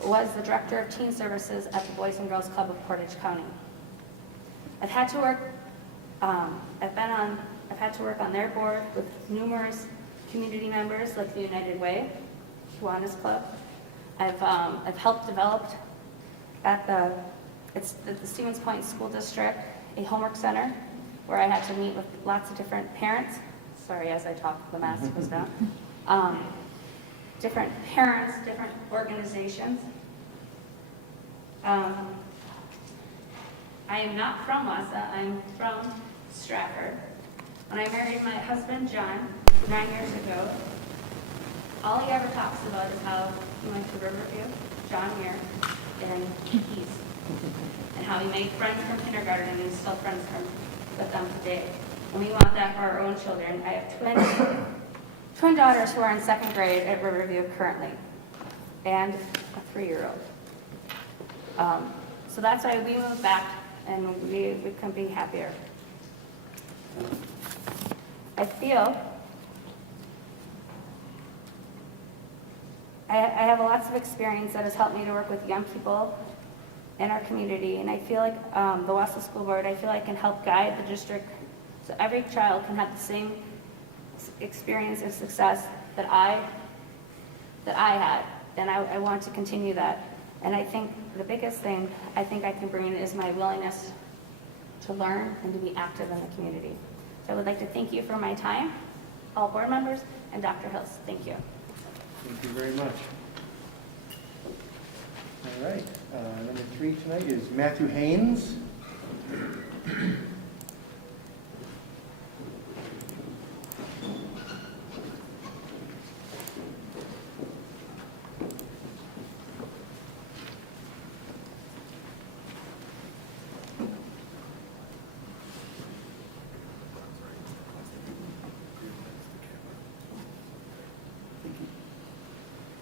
was the director of teen services at the Boys and Girls Club of Portage County. I've had to work on their board with numerous community members like the United Way, Kiwanis Club. I've helped develop at the Stevens Point School District a homework center where I had to meet with lots of different parents. Sorry, as I talk, the mask goes down. Different parents, different organizations. I am not from Wausau, I'm from Stratford. When I married my husband, John, 9 years ago, all he ever talks about is how he went to Riverview, John Muir, and Keys, and how he made friends from kindergarten and he's still friends with them today. And we want that for our own children. I have twin daughters who are in 2nd grade at Riverview currently, and a 3-year-old. So that's why we moved back, and we couldn't be happier. I feel I have lots of experience that has helped me to work with young people in our community, and I feel like the Wausau School Board, I feel I can help guide the district so every child can have the same experience and success that I had, and I want to continue that. And I think the biggest thing I think I can bring is my willingness to learn and to be active in the community. So I would like to thank you for my time, all board members, and Dr. Hills. Thank you. Thank you very much. All right, number 3 tonight is Matthew Haynes.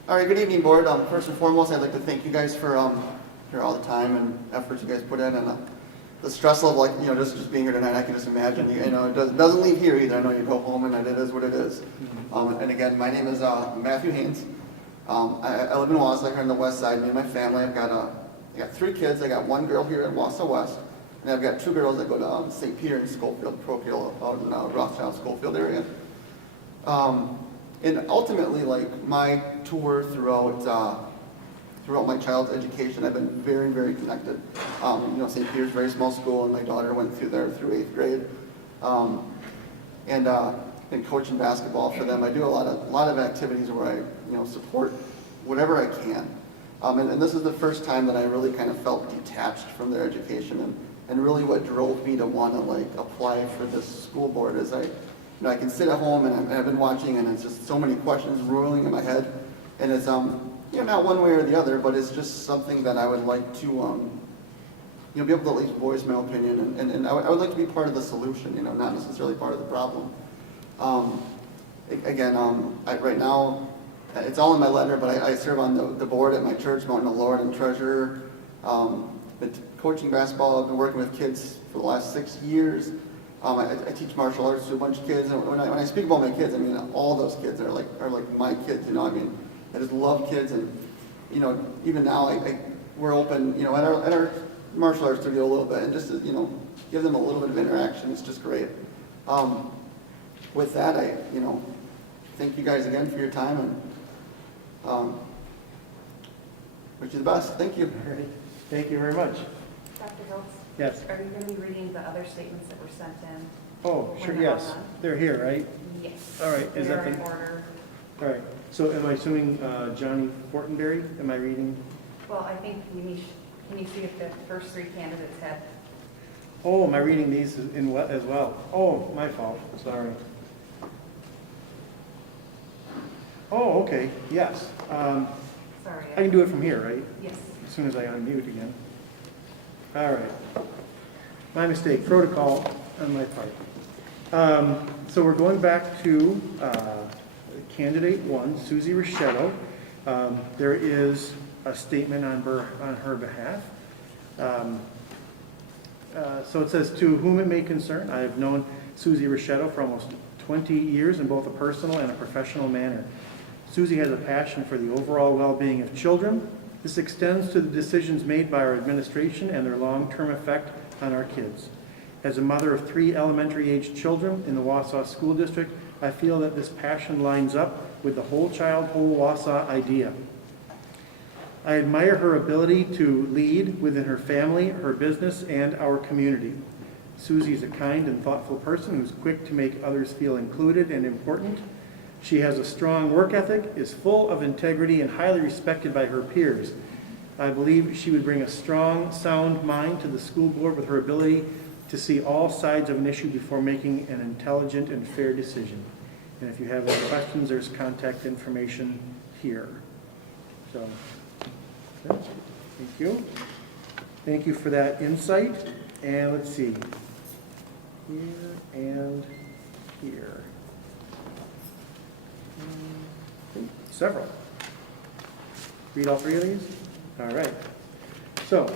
All right, good evening, board. First and foremost, I'd like to thank you guys for all the time and efforts you guys put in, and the stress level, like, just being here tonight. I can just imagine. It doesn't leave here either. I know you go home, and it is what it is. And again, my name is Matthew Haynes. I live in Wausau here on the west side. Me and my family. I got 3 kids. I got 1 girl here in Wausau West, and I've got 2 girls that go to St. Peter and Schofield, parochial out in Rothschild, Schofield area. And ultimately, like, my tour throughout my child's education, I've been very, very connected. St. Peter's, very small school, and my daughter went through there through 8th grade. And been coaching basketball for them. I do a lot of activities where I, support whatever I can. And this is the first time that I really kind of felt detached from their education. And really what drove me to want to, like, apply for this school board is I can sit at home and I've been watching, and it's just so many questions rolling in my head, and it's not one way or the other, but it's just something that I would like to be able to at least voice my opinion, and I would like to be part of the solution, not necessarily part of the problem. again, right now, it's all in my letter, but I serve on the board at my church, Mountain of the Lord, and treasurer. Been coaching basketball. I've been working with kids for the last 6 years. I teach martial arts to a bunch of kids, and when I speak about my kids, I mean all those kids are like my kids. You know, I mean, I just love kids, and you know, even now, we're open, you know, at our martial arts studio a little bit, and just to, you know, give them a little bit of interaction. It's just great. With that, I thank you guys again for your time, and wish you the best. Thank you. All right. Thank you very much. Dr. Hiltz? Yes. Are you going to be reading the other statements that were sent in? Oh, sure, when they're all yes. done? They're here, right? Yes. All right. Is They're that in order. All right. So am I assuming Johnny Fortenberry? Am I reading? Well, I think can you see if the first three candidates had? Oh, am I reading these in what as well? Oh, my fault. Sorry. Oh, okay. Yes. Sorry. I can do it from here, right? Yes. As soon as I unmute again. All right. My mistake. Protocol on my part. So we're going back to candidate 1, Susie Richetto. There is a statement on her behalf. So it says, to whom it may concern, I have known Susie Richetto for almost 20 years in both a personal and a professional manner. Susie has a passion for the overall well-being of children. This extends to the decisions made by our administration and their long-term effect on our kids. As a mother of 3 elementary-aged children in the Wausau School District, I feel that this passion lines up with the whole child, whole Wausau idea. I admire her ability to lead within her family, her business, and our community. Susie is a kind and thoughtful person who's quick to make others feel included and important. She has a strong work ethic, is full of integrity, and highly respected by her peers. I believe she would bring a strong, sound mind to the school board with her ability to see all sides of an issue before making an intelligent and fair decision. And if you have any questions, there's contact information here. So, okay. Thank you. Thank you for that insight. And let's see. Here and here. Several. Read all 3 of these? All right. So,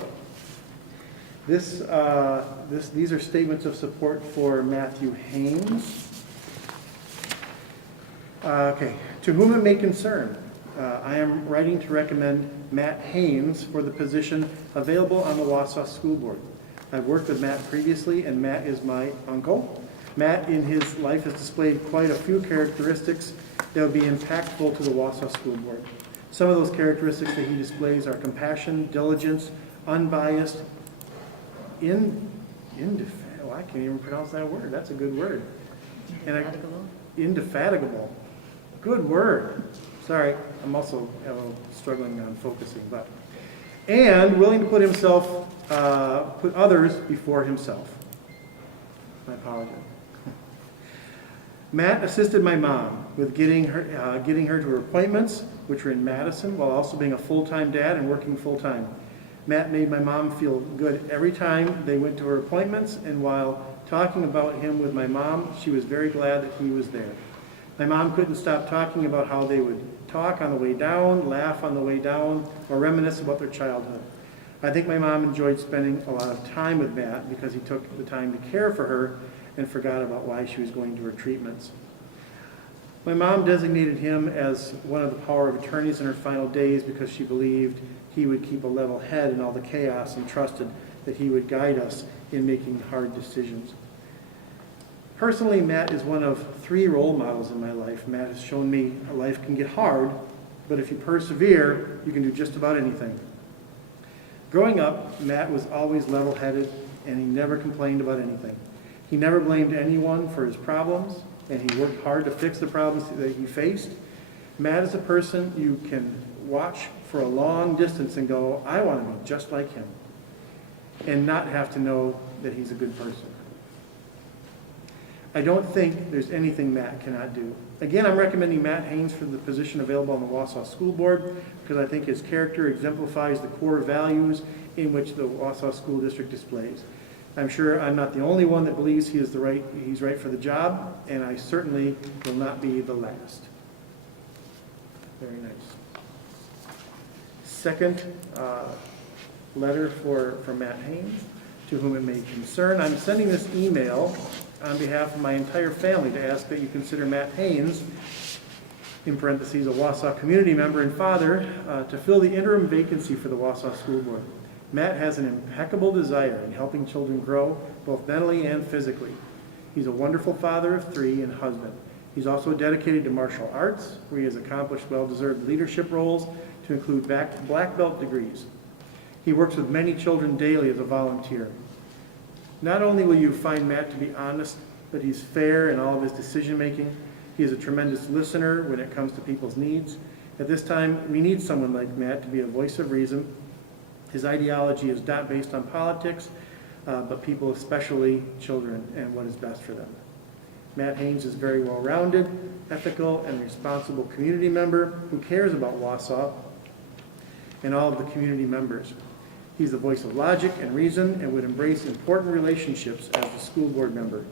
these are statements of support for Matthew Haynes. Okay. To whom it may concern, I am writing to recommend Matt Haynes for the position available on the Wausau School Board. I've worked with Matt previously, and Matt is my uncle. Matt, in his life, has displayed quite a few characteristics that would be impactful to the Wausau School Board. Some of those characteristics that he displays are compassion, diligence, unbiased, indefatigable. I can't even pronounce that word. That's a good word. Indefatigable. Good word. Sorry, I'm also struggling on focusing, but. And willing to put others before himself. My apologies. Matt assisted my mom with getting her to her appointments, which were in Madison, while also being a full-time dad and working full-time. Matt made my mom feel good every time they went to her appointments, and while talking about him with my mom, she was very glad that he was there. My mom couldn't stop talking about how they would talk on the way down, laugh on the way down, or reminisce about their childhood. I think my mom enjoyed spending a lot of time with Matt because he took the time to care for her and forgot about why she was going to her treatments. My mom designated him as one of the power of attorneys in her final days because she believed he would keep a level head in all the chaos and trusted that he would guide us in making hard decisions. Personally, Matt is one of 3 role models in my life. Matt has shown me life can get hard, but if you persevere, you can do just about anything. Growing up, Matt was always level-headed, and he never complained about anything. He never blamed anyone for his problems, and he worked hard to fix the problems that he faced. Matt is a person you can watch for a long distance and go, I want to be just like him, and not have to know that he's a good person. I don't think there's anything Matt cannot do. Again, I'm recommending Matt Haynes for the position available on the Wausau School Board because I think his character exemplifies the core values in which the Wausau School District displays. I'm sure I'm not the only one that believes he's right for the job, and I certainly will not be the last. Very nice. Second letter for Matt Haynes, to whom it may concern. I'm sending this email on behalf of my entire family to ask that you consider Matt Haynes, in parentheses, a Wausau community member and father, to fill the interim vacancy for the Wausau School Board. Matt has an impeccable desire in helping children grow, both mentally and physically. He's a wonderful father of 3 and husband. He's also dedicated to martial arts, where he has accomplished well-deserved leadership roles to include black belt degrees. He works with many children daily as a volunteer. Not only will you find Matt to be honest, but he's fair in all of his decision-making. He is a tremendous listener when it comes to people's needs. At this time, we need someone like Matt to be a voice of reason. His ideology is not based on politics, but people, especially children, and what is best for them. Matt Haynes is very well-rounded, ethical, and responsible community member who cares about Wausau and all of the community members. He's the voice of logic and reason and would embrace important relationships as a school board member.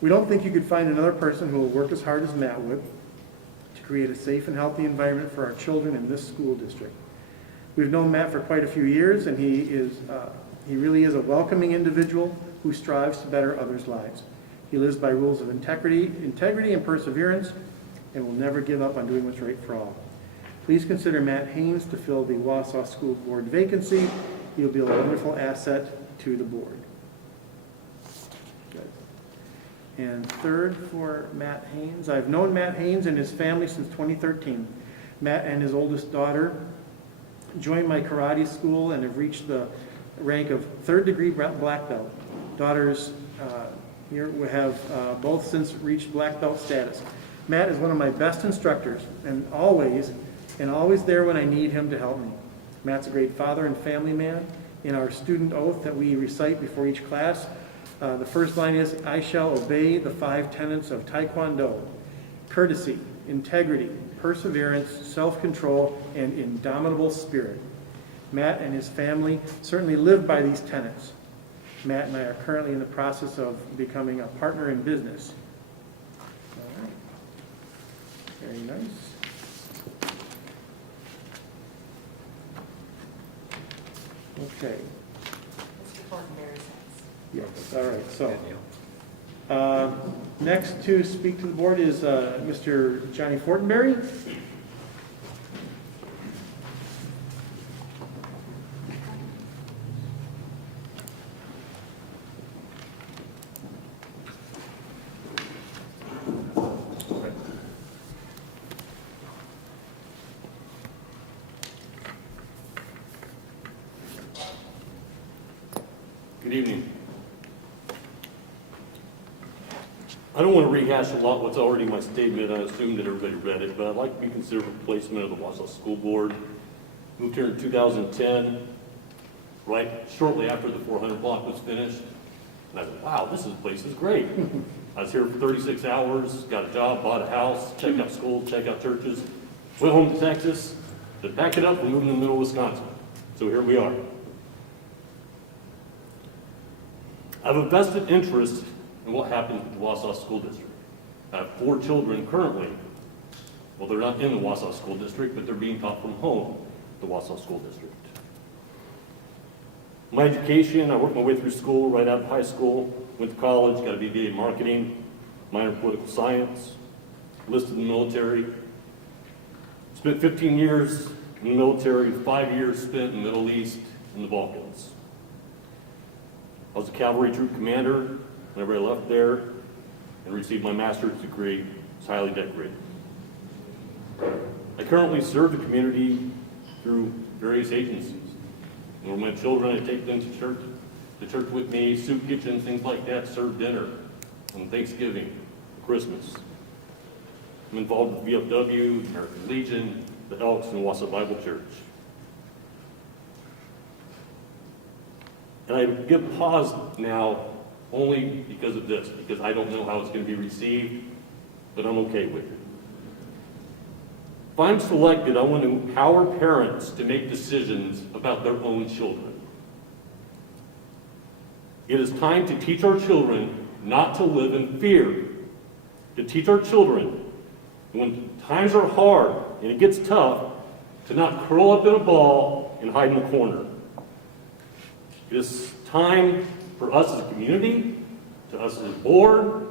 We don't think you could find another person who will work as hard as Matt would to create a safe and healthy environment for our children in this school district. We've known Matt for quite a few years, and he really is a welcoming individual who strives to better others' lives. He lives by rules of integrity and perseverance, and will never give up on doing what's right for all. Please consider Matt Haynes to fill the Wausau School Board vacancy. He'll be a wonderful asset to the board. Good. And third for Matt Haynes, I've known Matt Haynes and his family since 2013. Matt and his oldest daughter joined my karate school and have reached the rank of 3rd degree black belt. Daughters here we have both since reached black belt status. Matt is one of my best instructors and always there when I need him to help me. Matt's a great father and family man. In our student oath that we recite before each class, the first line is, I shall obey the 5 tenets of Taekwondo: courtesy, integrity, perseverance, self-control, and indomitable spirit. Matt and his family certainly live by these tenets. Matt and I are currently in the process of becoming a partner in business. All right. Very nice. Okay. Mr. Fortenberry's next. Yes, all right, so. Next to speak to the board is Mr. Johnny Fortenberry. Good evening. I don't want to rehash a lot what's already in my statement. I assume that everybody read it, but I'd like to be considered for replacement of the Wausau School Board. Moved here in 2010, right shortly after the 400 block was finished. And I said, wow, this place is great. I was here for 36 hours, got a job, bought a house, checked out schools, checked out churches, went home to Texas, then packed it up and moved in the middle of Wisconsin. So here we are. I have a vested interest in what happens with the Wausau School District. I have 4 children currently. Well, they're not in the Wausau School District, but they're being taught from home at the Wausau School District. My education, I worked my way through school right out of high school, went to college, got a BBA in marketing, minor in political science, enlisted in the military. Spent 15 years in the military, 5 years spent in the Middle East and the Balkans. I was a cavalry troop commander whenever I left there and received my master's degree. It's highly decorated. I currently serve the community through various agencies. And with my children, I take them to church with me, soup kitchen, things like that, serve dinner on Thanksgiving, Christmas. I'm involved with VFW, American Legion, the Elks, and Wausau Bible Church. And I give pause now only because of this, because I don't know how it's going to be received, but I'm okay with it. If I'm selected, I want to empower parents to make decisions about their own children. It is time to teach our children not to live in fear. To teach our children, when times are hard and it gets tough, to not curl up in a ball and hide in the corner. It is time for us as a community, to us as a board,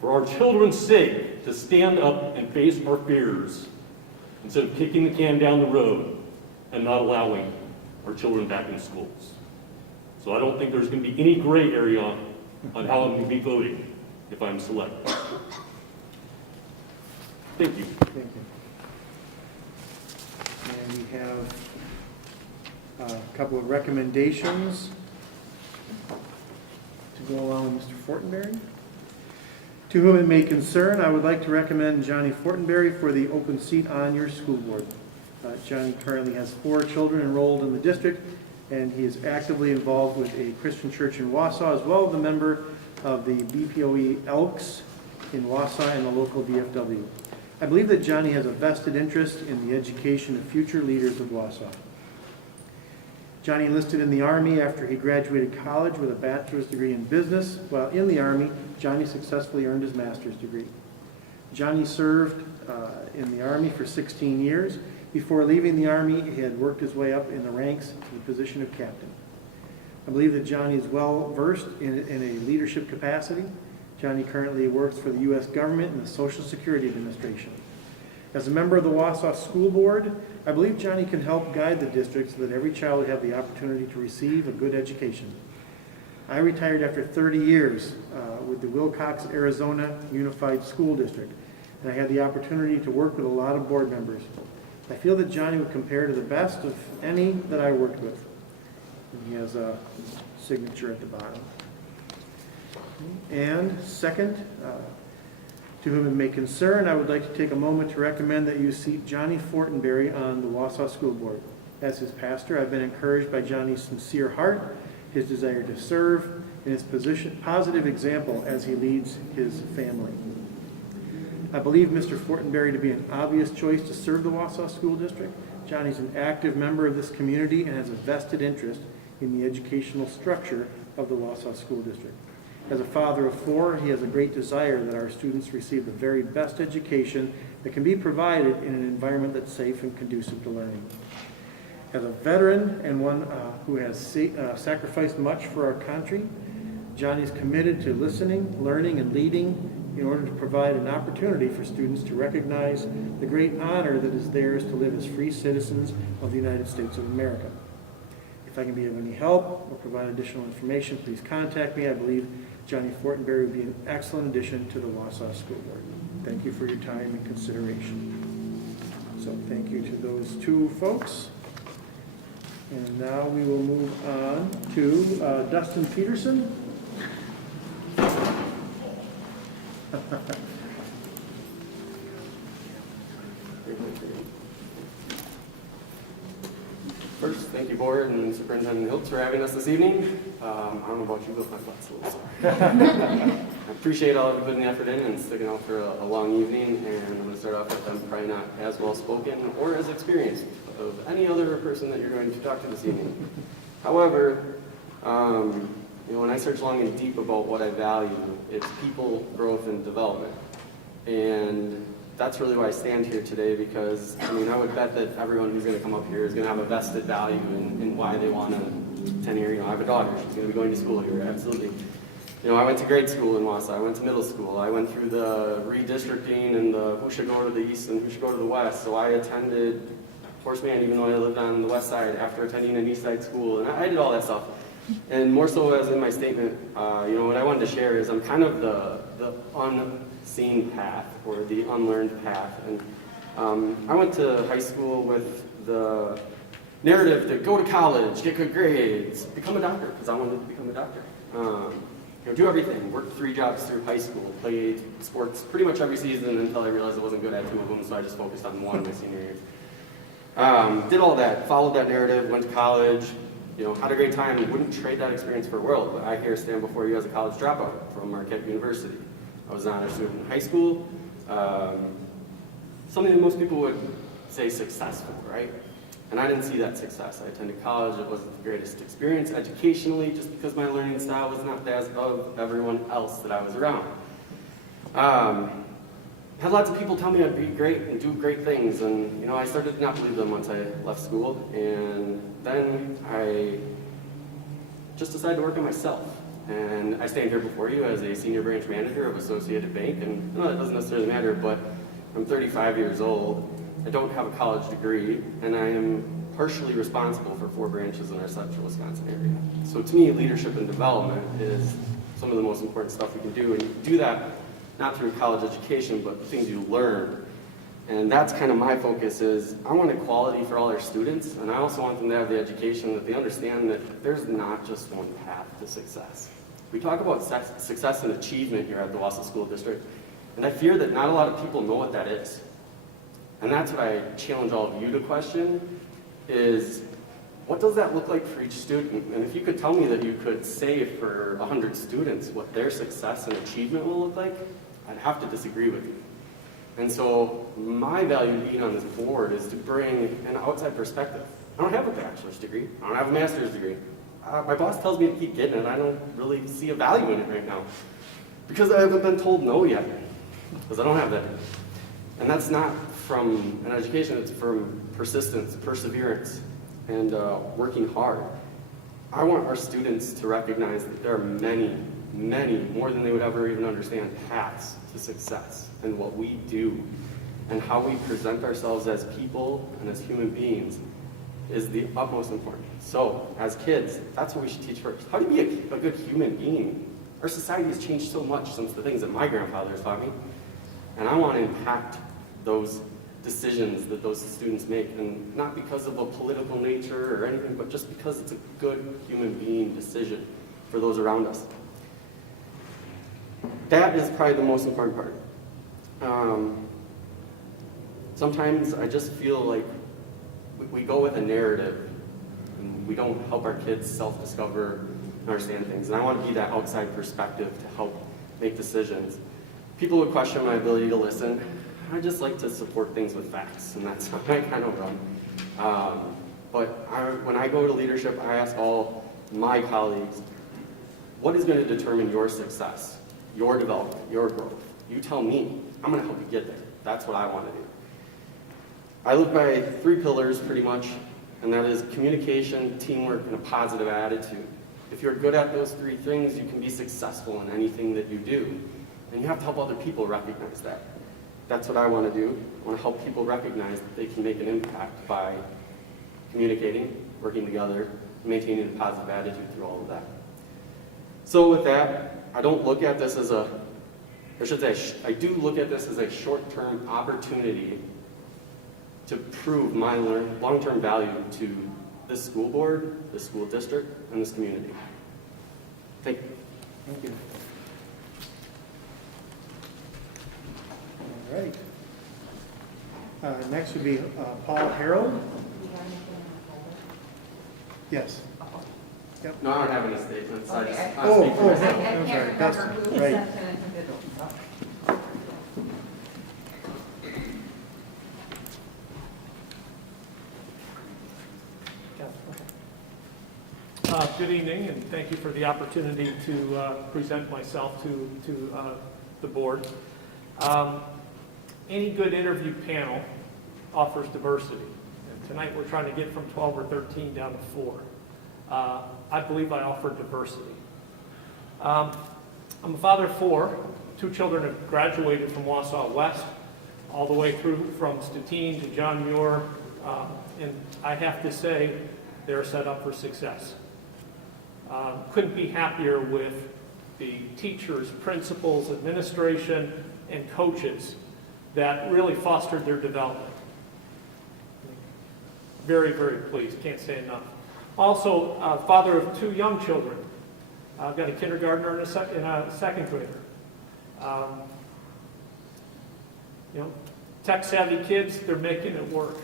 for our children's sake, to stand up and face our fears instead of kicking the can down the road and not allowing our children back in schools. So I don't think there's going to be any gray area on how I'm going to be voting if I'm selected. Thank you. Thank you. And we have a couple of recommendations to go along with Mr. Fortenberry. To whom it may concern, I would like to recommend Johnny Fortenberry for the open seat on your school board. Johnny currently has 4 children enrolled in the district, and he is actively involved with a Christian church in Wausau, as well as a member of the BPOE Elks in Wausau and the local VFW. I believe that Johnny has a vested interest in the education of future leaders of Wausau. Johnny enlisted in the Army after he graduated college with a bachelor's degree in business. While in the Army, Johnny successfully earned his master's degree. Johnny served in the Army for 16 years. Before leaving the Army, he had worked his way up in the ranks to the position of captain. I believe that Johnny is well versed in a leadership capacity. Johnny currently works for the U.S. government and the Social Security Administration. As a member of the Wausau School Board, I believe Johnny can help guide the district so that every child will have the opportunity to receive a good education. I retired after 30 years with the Wilcox, Arizona Unified School District, and I had the opportunity to work with a lot of board members. I feel that Johnny would compare to the best of any that I worked with. And he has a signature at the bottom. And second, to whom it may concern, I would like to take a moment to recommend that you seat Johnny Fortenberry on the Wausau School Board. As his pastor, I've been encouraged by Johnny's sincere heart, his desire to serve, and his positive example as he leads his family. I believe Mr. Fortenberry to be an obvious choice to serve the Wausau School District. Johnny's an active member of this community and has a vested interest in the educational structure of the Wausau School District. As a father of 4, he has a great desire that our students receive the very best education that can be provided in an environment that's safe and conducive to learning. As a veteran and one who has sacrificed much for our country, Johnny's committed to listening, learning, and leading in order to provide an opportunity for students to recognize the great honor that is theirs to live as free citizens of the United States of America. If I can be of any help or provide additional information, please contact me. I believe Johnny Fortenberry would be an excellent addition to the Wausau School Board. Thank you for your time and consideration. So thank you to those 2 folks. And now we will move on to Dustin Peterson. First, thank you, Board and Superintendent Hiltz, for having us this evening. I don't know about you, but my butt's a little sore. I appreciate all of you putting the effort in and sticking out for a long evening, and I'm going to start off with I'm probably not as well spoken or as experienced of any other person that you're going to talk to this evening. However, when I search long and deep about what I value, it's people, growth, and development. And that's really why I stand here today, because, I would bet that everyone who's going to come up here is going to have a vested value in why they want to attend here. I have a daughter. She's going to be going to school here, absolutely. I went to grade school in Wausau. I went to middle school. I went through the redistricting and the who should go to the east and who should go to the west. So I attended Horace Mann, even though I lived on the west side, after attending an east side school. And I did all that stuff. And more so as in my statement, what I wanted to share is I'm kind of the unseen path, or the unlearned path. And I went to high school with the narrative to go to college, get good grades, become a doctor, because I wanted to become a doctor. Do everything, worked 3 jobs through high school, played sports pretty much every season until I realized I wasn't good at 2 of them, so I just focused on 1 my senior year. Did all that, followed that narrative, went to college, had a great time, wouldn't trade that experience for the world, but I here stand before you as a college dropout from Marquette University. I was an honor student in high school, something that most people would say successful, right? And I didn't see that success. I attended college. It wasn't the greatest experience educationally, just because my learning style was not as of everyone else that I was around. Had lots of people tell me I'd be great and do great things, and you know, I started to not believe them once I left school, and then I just decided to work on myself. And I stand here before you as a senior branch manager of Associated Bank, and no, that doesn't necessarily matter, but I'm 35 years old. I don't have a college degree, and I am partially responsible for 4 branches in our central Wisconsin area. So to me, leadership and development is some of the most important stuff we can do, and you do that not through college education, but things you learn. And that's kind of my focus is, I want equality for all our students, and I also want them to have the education that they understand that there's not just one path to success. We talk about success and achievement here at the Wausau School District, and I fear that not a lot of people know what that is. And that's what I challenge all of you to question, is what does that look like for each student? And if you could tell me that you could say for 100 students what their success and achievement will look like, I'd have to disagree with you. And so my value being on this board is to bring an outside perspective. I don't have a bachelor's degree. I don't have a master's degree. My boss tells me to keep getting it. I don't really see a value in it right now because I haven't been told no yet, because I don't have that. And that's not from an education, it's from persistence, perseverance, and working hard. I want our students to recognize that there are many, many, more than they would ever even understand, paths to success. And what we do and how we present ourselves as people and as human beings is the utmost important. So, as kids, that's what we should teach first. How to be a good human being. Our society has changed so much since the things that my grandfather has taught me. And I want to impact those decisions that those students make, and not because of a political nature or anything, but just because it's a good human being decision for those around us. That is probably the most important part. Sometimes I just feel like we go with a narrative and we don't help our kids self-discover and understand things. And I want to be that outside perspective to help make decisions. People would question my ability to listen. I just like to support things with facts, and that's how I kind of run. When I go to leadership, I ask all my colleagues, what is going to determine your success, your development, your growth? You tell me. I'm going to help you get there. That's what I want to do. I live by 3 pillars pretty much, and that is communication, teamwork, and a positive attitude. If you're good at those 3 things, you can be successful in anything that you do. And you have to help other people recognize that. That's what I want to do. I want to help people recognize that they can make an impact by communicating, working together, maintaining a positive attitude through all of that. So with that, I don't look at this as I do look at this as a short-term opportunity to prove my long-term value to this school board, this school district, and this community. Thank you. Thank you. All right. Next would be Paul Harold. Yes. Yep. No, I don't have any statements. I just speak for Oh, myself. I I'm can't sorry. remember That's who right. sent an individual. Good evening, and thank you for the opportunity to present myself to the board. Any good interview panel offers diversity. And tonight we're trying to get from 12 or 13 down to 4. I believe I offer diversity. I'm a father of 4. 2 children have graduated from Wausau West, all the way through from Stettin to John Muir, and I have to say they're set up for success. Couldn't be happier with the teachers, principals, administration, and coaches that really fostered their development. Very, very pleased, can't say enough. Also, father of 2 young children. I've got a kindergartner and a second grader. Tech-savvy kids, they're making it work.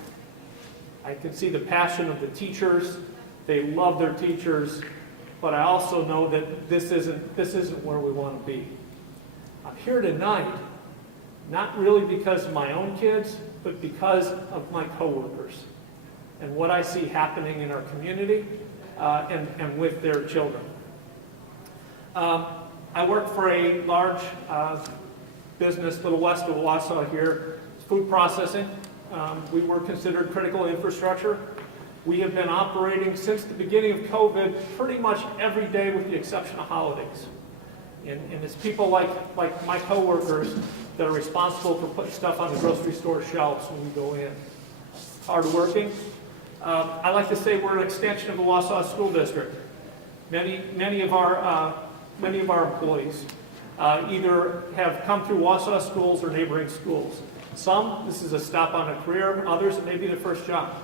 I can see the passion of the teachers. They love their teachers, but I also know that this isn't where we want to be. I'm here tonight, not really because of my own kids, but because of my coworkers. and what I see happening in our community and with their children. I work for a large business a little west of Wausau here, food processing. We were considered critical infrastructure. We have been operating since the beginning of COVID pretty much every day with the exception of holidays. And it's people like my coworkers that are responsible for putting stuff on the grocery store shelves when we go in. Hardworking. I like to say we're an extension of the Wausau School District. Many of our employees either have come through Wausau schools or neighboring schools. Some, this is a stop on a career. Others, it may be their first job.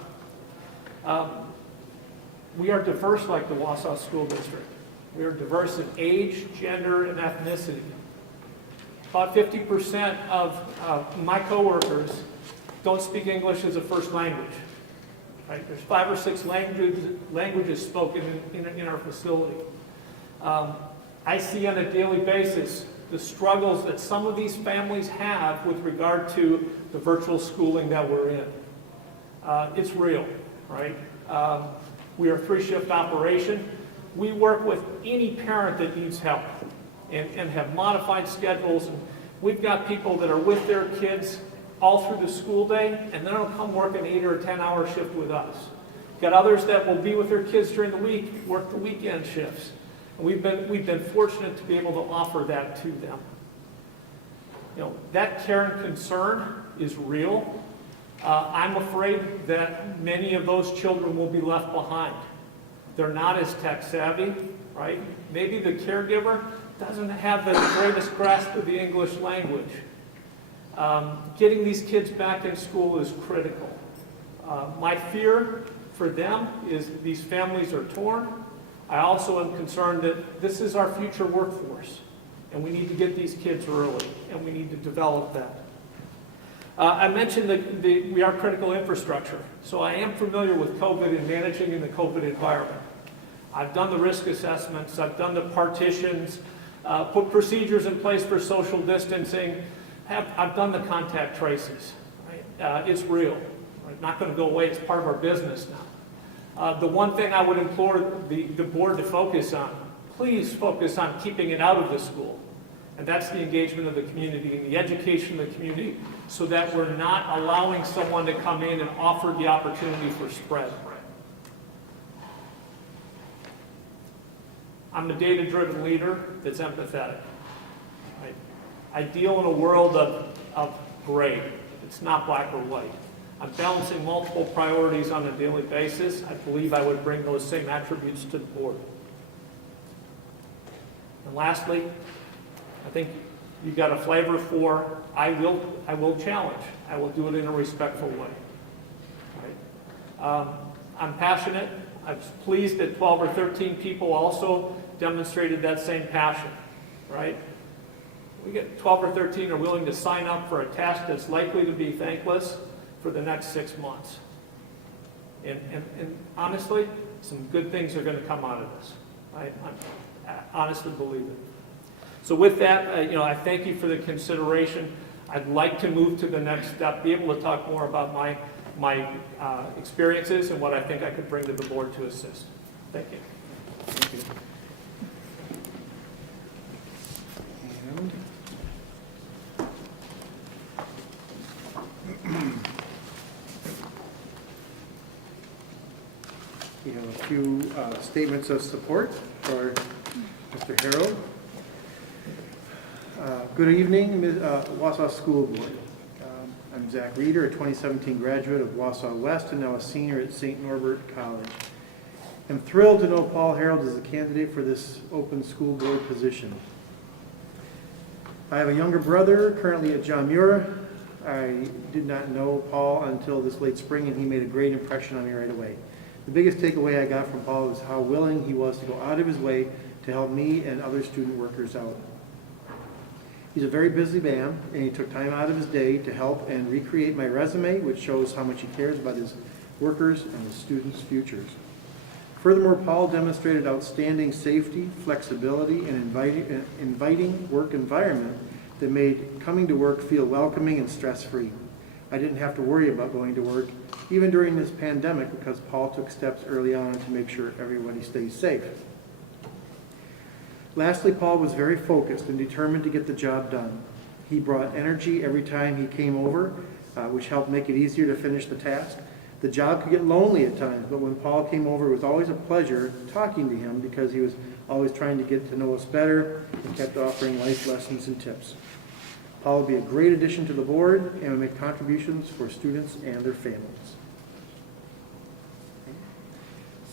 We are diverse like the Wausau School District. We are diverse in age, gender, and ethnicity. About 50% of my coworkers don't speak English as a first language. Right? There's 5 or 6 languages spoken in our facility. I see on a daily basis the struggles that some of these families have with regard to the virtual schooling that we're in. It's real, right? We are a 3-shift operation. We work with any parent that needs help and have modified schedules. And we've got people that are with their kids all through the school day, and then they'll come work an 8 or a 10-hour shift with us. Got others that will be with their kids during the week, work the weekend shifts. And we've been fortunate to be able to offer that to them. You know, that care and concern is real. I'm afraid that many of those children will be left behind. They're not as tech savvy, right? Maybe the caregiver doesn't have the greatest grasp of the English language. Getting these kids back in school is critical. My fear for them is these families are torn. I also am concerned that this is our future workforce, and we need to get these kids early, and we need to develop that. I mentioned that we are critical infrastructure, so I am familiar with COVID and managing in the COVID environment. I've done the risk assessments, I've done the partitions, put procedures in place for social distancing, I've done the contact traces. Right? It's real. Right? Not going to go away, it's part of our business now. The one thing I would implore the board to focus on, please focus on keeping it out of the school. And that's the engagement of the community and the education of the community, so that we're not allowing someone to come in and offer the opportunity for spread. I'm a data-driven leader that's empathetic. Right? I deal in a world of gray. It's not black or white. I'm balancing multiple priorities on a daily basis. I believe I would bring those same attributes to the board. And lastly, I think you got a flavor for I will challenge. I will do it in a respectful way. Right? I'm passionate. I was pleased that 12 or 13 people also demonstrated that same passion. Right? We get 12 or 13 are willing to sign up for a task that's likely to be thankless for the next 6 months. And honestly, some good things are going to come out of this. I honestly believe it. So with that, I thank you for the consideration. I'd like to move to the next step, be able to talk more about my experiences and what I think I could bring to the board to assist. Thank you. Thank you. We have a few statements of support for Mr. Harold. Good evening, Wausau School Board. I'm Zach Reeder, a 2017 graduate of Wausau West and now a senior at St. Norbert College. I'm thrilled to know Paul Harold is a candidate for this open school board position. I have a younger brother currently at John Muir. I did not know Paul until this late spring, and he made a great impression on me right away. The biggest takeaway I got from Paul was how willing he was to go out of his way to help me and other student workers out. He's a very busy man, and he took time out of his day to help and recreate my resume, which shows how much he cares about his workers and his students' futures. Furthermore, Paul demonstrated outstanding safety, flexibility, and inviting work environment that made coming to work feel welcoming and stress-free. I didn't have to worry about going to work, even during this pandemic, because Paul took steps early on to make sure everybody stays safe. Lastly, Paul was very focused and determined to get the job done. He brought energy every time he came over, which helped make it easier to finish the task. The job could get lonely at times, but when Paul came over, it was always a pleasure talking to him because he was always trying to get to know us better and kept offering life lessons and tips. Paul will be a great addition to the board and will make contributions for students and their families.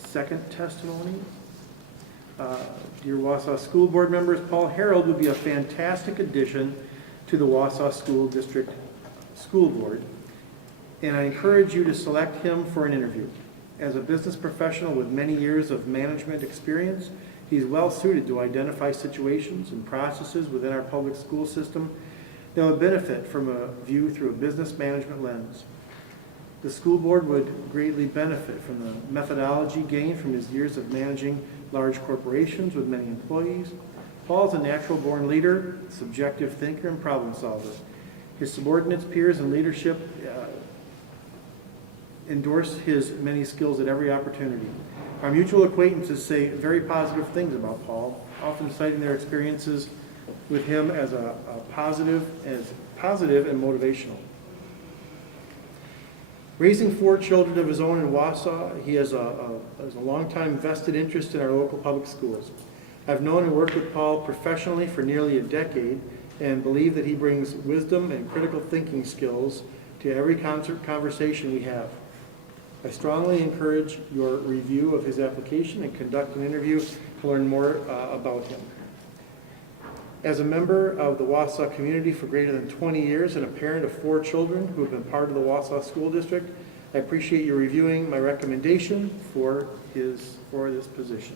Second testimony. Dear Wausau School Board members, Paul Harold would be a fantastic addition to the Wausau School District School Board, and I encourage you to select him for an interview. As a business professional with many years of management experience, he's well suited to identify situations and processes within our public school system that would benefit from a view through a business management lens. The school board would greatly benefit from the methodology gained from his years of managing large corporations with many employees. Paul's a natural-born leader, subjective thinker, and problem solver. His subordinates, peers, and leadership endorse his many skills at every opportunity. Our mutual acquaintances say very positive things about Paul, often citing their experiences with him as positive and motivational. Raising 4 children of his own in Wausau, he has a long-time vested interest in our local public schools. I've known and worked with Paul professionally for nearly a decade and believe that he brings wisdom and critical thinking skills to every conversation we have. I strongly encourage your review of his application and conduct an interview to learn more about him. As a member of the Wausau community for greater than 20 years and a parent of 4 children who have been part of the Wausau School District, I appreciate you reviewing my recommendation for this position.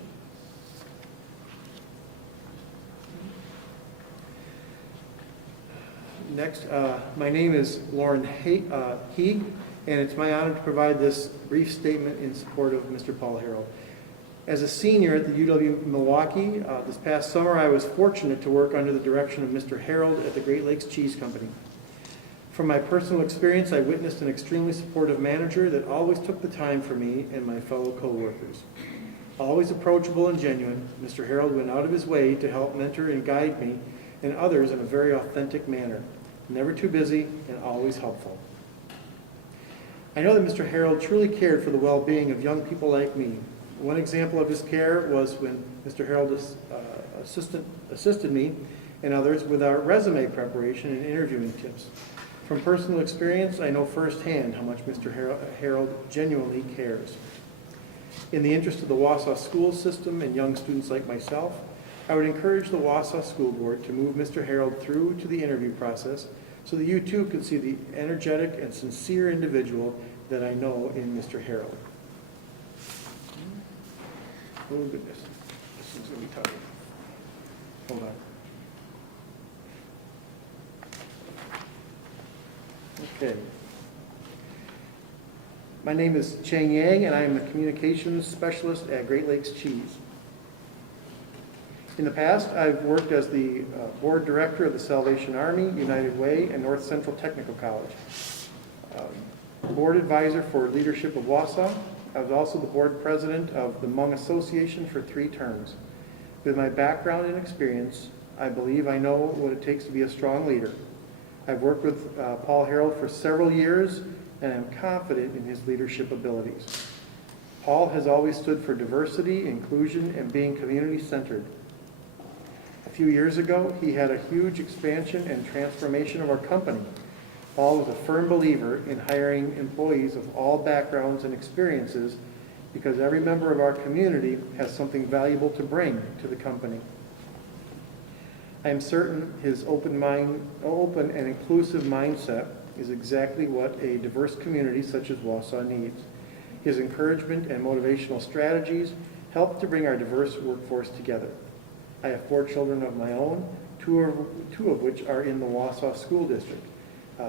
Next, my name is Lauren Heeg, and it's my honor to provide this brief statement in support of Mr. Paul Harold. As a senior at the UW-Milwaukee, this past summer I was fortunate to work under the direction of Mr. Harold at the Great Lakes Cheese Company. From my personal experience, I witnessed an extremely supportive manager that always took the time for me and my fellow co-workers. Always approachable and genuine, Mr. Harold went out of his way to help mentor and guide me and others in a very authentic manner, never too busy and always helpful. I know that Mr. Harold truly cared for the well-being of young people like me. One example of his care was when Mr. Harold assisted me and others with our resume preparation and interviewing tips. From personal experience, I know firsthand how much Mr. Harold genuinely cares. In the interest of the Wausau school system and young students like myself, I would encourage the Wausau School Board to move Mr. Harold through to the interview process so that you too can see the energetic and sincere individual that I know in Mr. Harold. Oh goodness, this one's going to be tough. Hold on. Okay. My name is Chang Yang, and I am a communications specialist at Great Lakes Cheese. In the past, I've worked as the board director of the Salvation Army, United Way, and North Central Technical College. Board advisor for leadership of Wausau. I was also the board president of the Hmong Association for 3 terms. With my background and experience, I believe I know what it takes to be a strong leader. I've worked with Paul Harold for several years, and I'm confident in his leadership abilities. Paul has always stood for diversity, inclusion, and being community-centered. A few years ago, he had a huge expansion and transformation of our company. Paul was a firm believer in hiring employees of all backgrounds and experiences because every member of our community has something valuable to bring to the company. I am certain his open and inclusive mindset is exactly what a diverse community such as Wausau needs. His encouragement and motivational strategies help to bring our diverse workforce together. I have 4 children of my own, two of which are in the Wausau School District.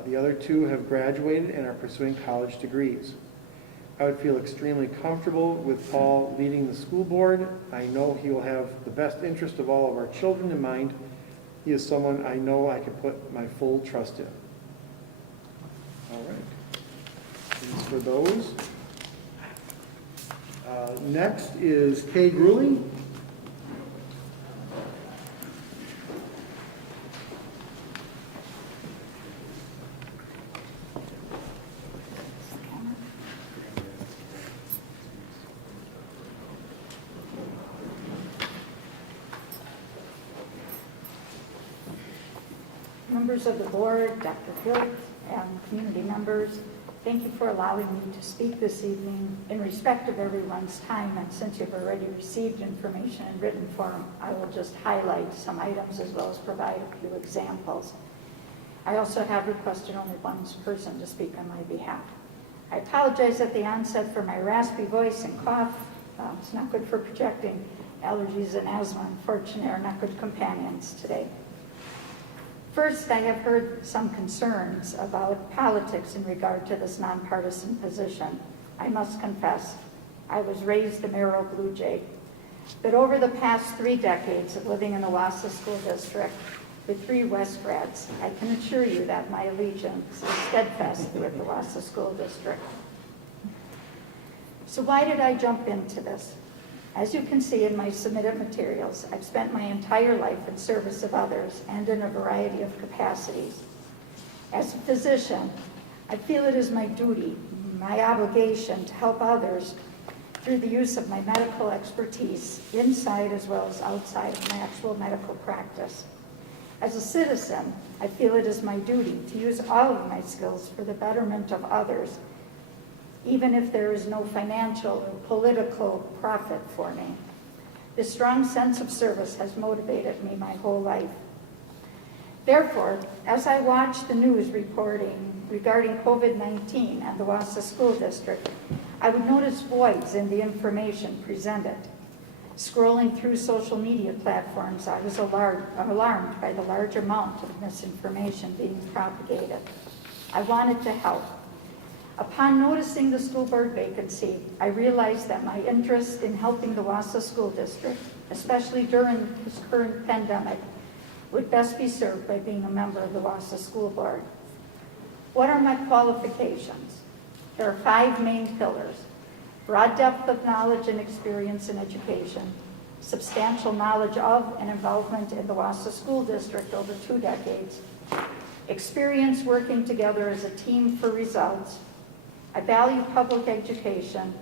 The other 2 have graduated and are pursuing college degrees. I would feel extremely comfortable with Paul leading the school board. I know he will have the best interest of all of our children in mind. He is someone I know I can put my full trust in. All right. Thanks for those. Next is Kay Grueling. Members of the board, Dr. Hilt, and community members, thank you for allowing me to speak this evening. In respect of everyone's time, and since you've already received information in written form, I will just highlight some items as well as provide a few examples. I also have requested only one person to speak on my behalf. I apologize at the onset for my raspy voice and cough. It's not good for projecting. Allergies and asthma, unfortunately, are not good companions today. First, I have heard some concerns about politics in regard to this nonpartisan position. I must confess, I was raised a Merrill Blue Jay, but over the past 3 decades of living in the Wausau School District with 3 West grads, I can assure you that my allegiance is steadfast with the Wausau School District. So why did I jump into this? As you can see in my submitted materials, I've spent my entire life in service of others and in a variety of capacities. As a physician, I feel it is my duty, my obligation to help others through the use of my medical expertise inside as well as outside of my actual medical practice. As a citizen, I feel it is my duty to use all of my skills for the betterment of others, even if there is no financial or political profit for me. This strong sense of service has motivated me my whole life. Therefore, as I watch the news reporting regarding COVID-19 and the Wausau School District, I would notice voids in the information presented. Scrolling through social media platforms, I was alarmed by the large amount of misinformation being propagated. I wanted to help. Upon noticing the school board vacancy, I realized that my interest in helping the Wausau School District, especially during this current pandemic, would best be served by being a member of the Wausau School Board. What are my qualifications? There are 5 main pillars: broad depth of knowledge and experience in education, substantial knowledge of and involvement in the Wausau School District over 2 decades, experience working together as a team for results. I value public education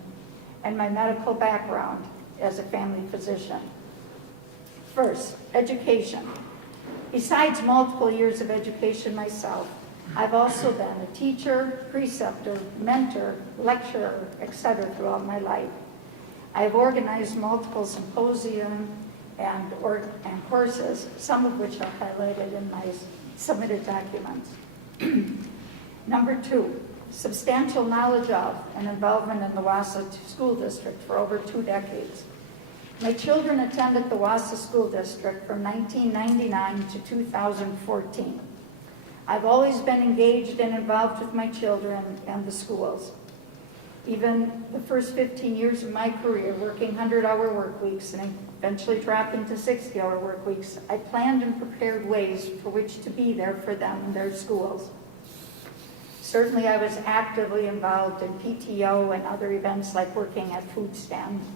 and my medical background as a family physician. First, education. Besides multiple years of education myself, I've also been a teacher, preceptor, mentor, lecturer, etc. throughout my life. I have organized multiple symposiums and courses, some of which are highlighted in my submitted documents. Number 2, substantial knowledge of and involvement in the Wausau School District for over 2 decades. My children attended the Wausau School District from 1999 to 2014. I've always been engaged and involved with my children and the schools. Even the first 15 years of my career, working 100-hour work weeks and eventually dropping to 60-hour work weeks, I planned and prepared ways for which to be there for them in their schools. Certainly, I was actively involved in PTO and other events like working at food stands.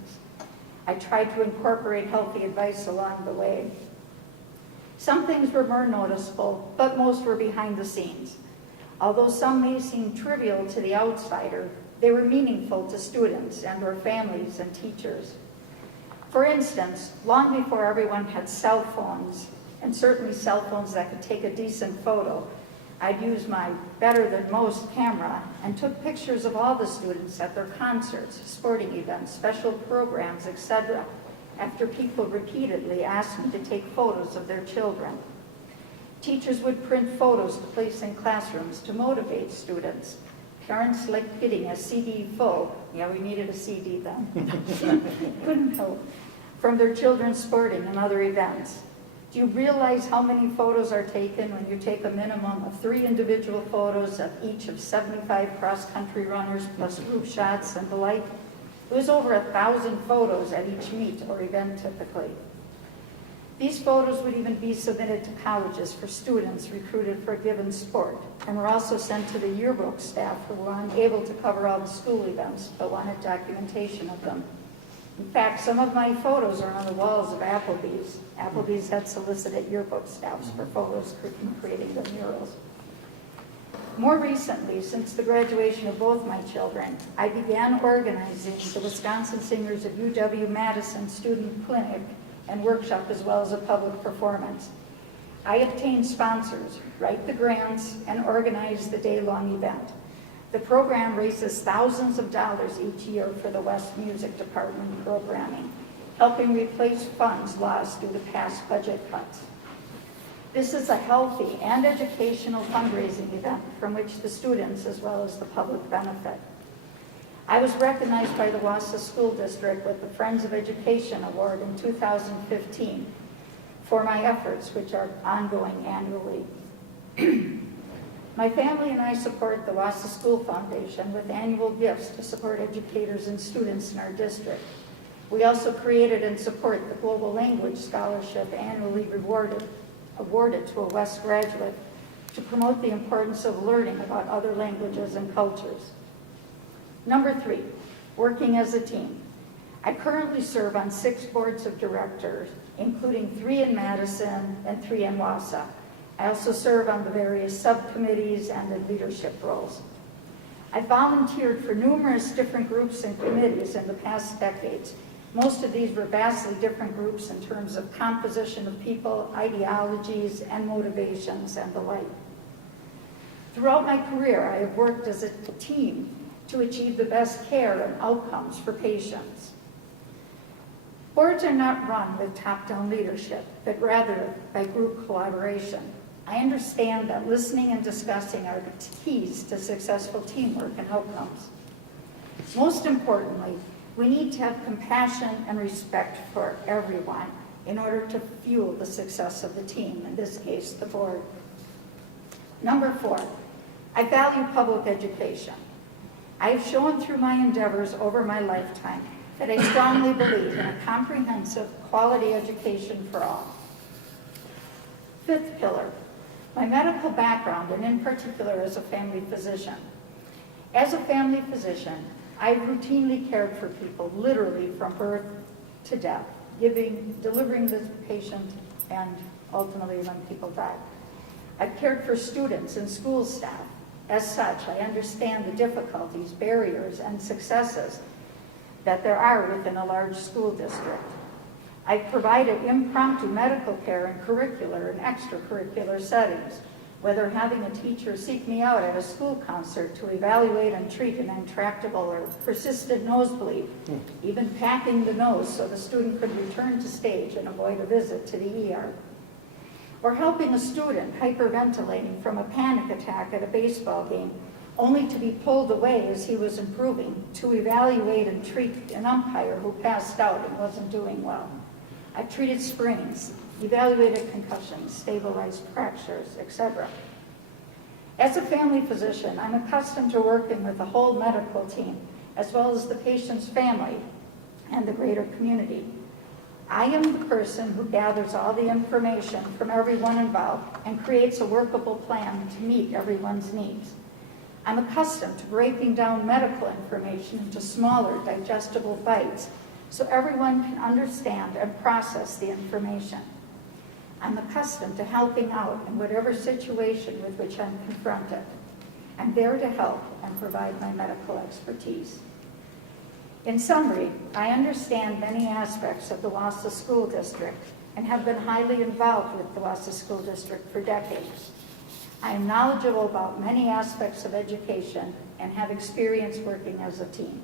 I tried to incorporate healthy advice along the way. Some things were more noticeable, but most were behind the scenes. Although some may seem trivial to the outsider, they were meaningful to students and their families and teachers. For instance, long before everyone had cell phones, and certainly cell phones that could take a decent photo, I'd use my better than most camera and took pictures of all the students at their concerts, sporting events, special programs, etc., after people repeatedly asked me to take photos of their children. Teachers would print photos to place in classrooms to motivate students. Parents liked getting a CD full, yeah, we needed a CD then, couldn't help, from their children's sporting and other events. Do you realize how many photos are taken when you take a minimum of 3 individual photos of each of 75 cross-country runners plus group shots and the like? It was over 1,000 photos at each meet or event typically. These photos would even be submitted to colleges for students recruited for a given sport, and were also sent to the yearbook staff who were unable to cover all the school events but wanted documentation of them. In fact, some of my photos are on the walls of Applebee's. Applebee's had solicited yearbook staffs for photos in creating the murals. More recently, since the graduation of both my children, I began organizing the Wisconsin Singers of UW-Madison Student Clinic and workshop, as well as a public performance. I obtain sponsors, write the grants, and organize the day-long event. The program raises thousands of dollars each year for the West Music Department programming, helping replace funds lost due to past budget cuts. This is a healthy and educational fundraising event from which the students as well as the public benefit. I was recognized by the Wausau School District with the Friends of Education Award in 2015 for my efforts, which are ongoing annually. My family and I support the Wausau School Foundation with annual gifts to support educators and students in our district. We also created and support the Global Language Scholarship annually awarded to a West graduate to promote the importance of learning about other languages and cultures. Number 3, working as a team. I currently serve on 6 boards of directors, including 3 in Madison and 3 in Wausau. I also serve on the various subcommittees and in leadership roles. I volunteered for numerous different groups and committees in the past decades. Most of these were vastly different groups in terms of composition of people, ideologies, and motivations, and the like. Throughout my career, I have worked as a team to achieve the best care and outcomes for patients. Boards are not run with top-down leadership, but rather by group collaboration. I understand that listening and discussing are the keys to successful teamwork and outcomes. Most importantly, we need to have compassion and respect for everyone in order to fuel the success of the team, in this case, the board. Number 4, I value public education. I have shown through my endeavors over my lifetime that I strongly believe in a comprehensive, quality education for all. 5th pillar, my medical background, and in particular as a family physician. As a family physician, I routinely cared for people literally from birth to death, delivering the patient, and ultimately when people died. I've cared for students and school staff. As such, I understand the difficulties, barriers, and successes that there are within a large school district. I've provided impromptu medical care in curricular and extracurricular settings, whether having a teacher seek me out at a school concert to evaluate and treat an intractable or persistent nosebleed, even packing the nose so the student could return to stage and avoid a visit to the ER. Or helping a student hyperventilating from a panic attack at a baseball game, only to be pulled away as he was improving to evaluate and treat an umpire who passed out and wasn't doing well. I've treated sprains, evaluated concussions, stabilized fractures, etc. As a family physician, I'm accustomed to working with the whole medical team, as well as the patient's family and the greater community. I am the person who gathers all the information from everyone involved and creates a workable plan to meet everyone's needs. I'm accustomed to breaking down medical information into smaller, digestible bites so everyone can understand and process the information. I'm accustomed to helping out in whatever situation with which I'm confronted. I'm there to help and provide my medical expertise. In summary, I understand many aspects of the Wausau School District and have been highly involved with the Wausau School District for decades. I am knowledgeable about many aspects of education and have experience working as a team.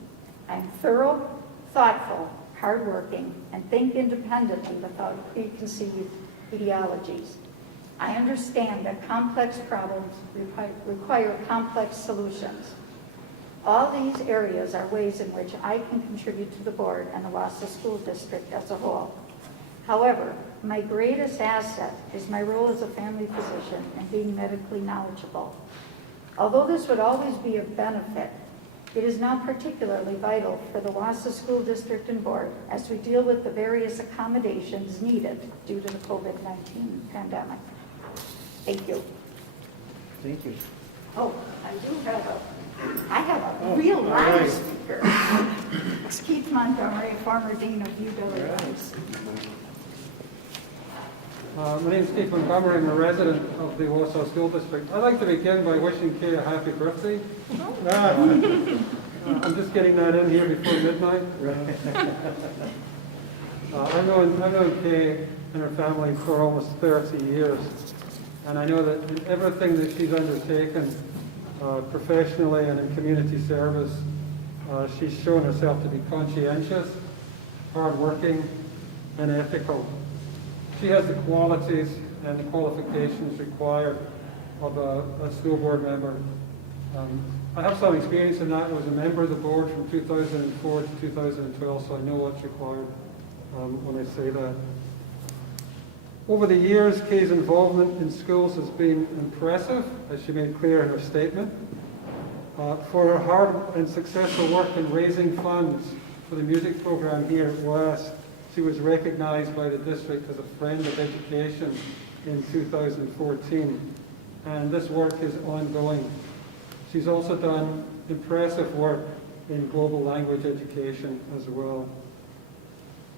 I am thorough, thoughtful, hardworking, and think independently without preconceived ideologies. I understand that complex problems require complex solutions. All these areas are ways in which I can contribute to the board and the Wausau School District as a whole. However, my greatest asset is my role as a family physician and being medically knowledgeable. Although this would always be of benefit, It is now particularly vital for the Wausau School District and Board as we deal with the various accommodations needed due to the COVID-19 pandemic. Thank you. Thank you. Oh, I have a real live speaker. It's Keith Montgomery, former Dean of UW. My name is Keith Montgomery. I'm a resident of the Wausau School District. I'd like to begin by wishing Kay a happy birthday. I'm just getting that in here before midnight. I've known Kay and her family for almost 30 years, and I know that in everything that she's undertaken professionally and in community service, she's shown herself to be conscientious, hardworking, and ethical. She has the qualities and the qualifications required of a school board member. I have some experience in that. I was a member of the board from 2004 to 2012, so I know what's required when I say that. Over the years, Kay's involvement in schools has been impressive, as she made clear in her statement. For her hard and successful work in raising funds for the music program here at West, she was recognized by the district as a Friend of Education in 2014, and this work is ongoing. She's also done impressive work in global language education as well.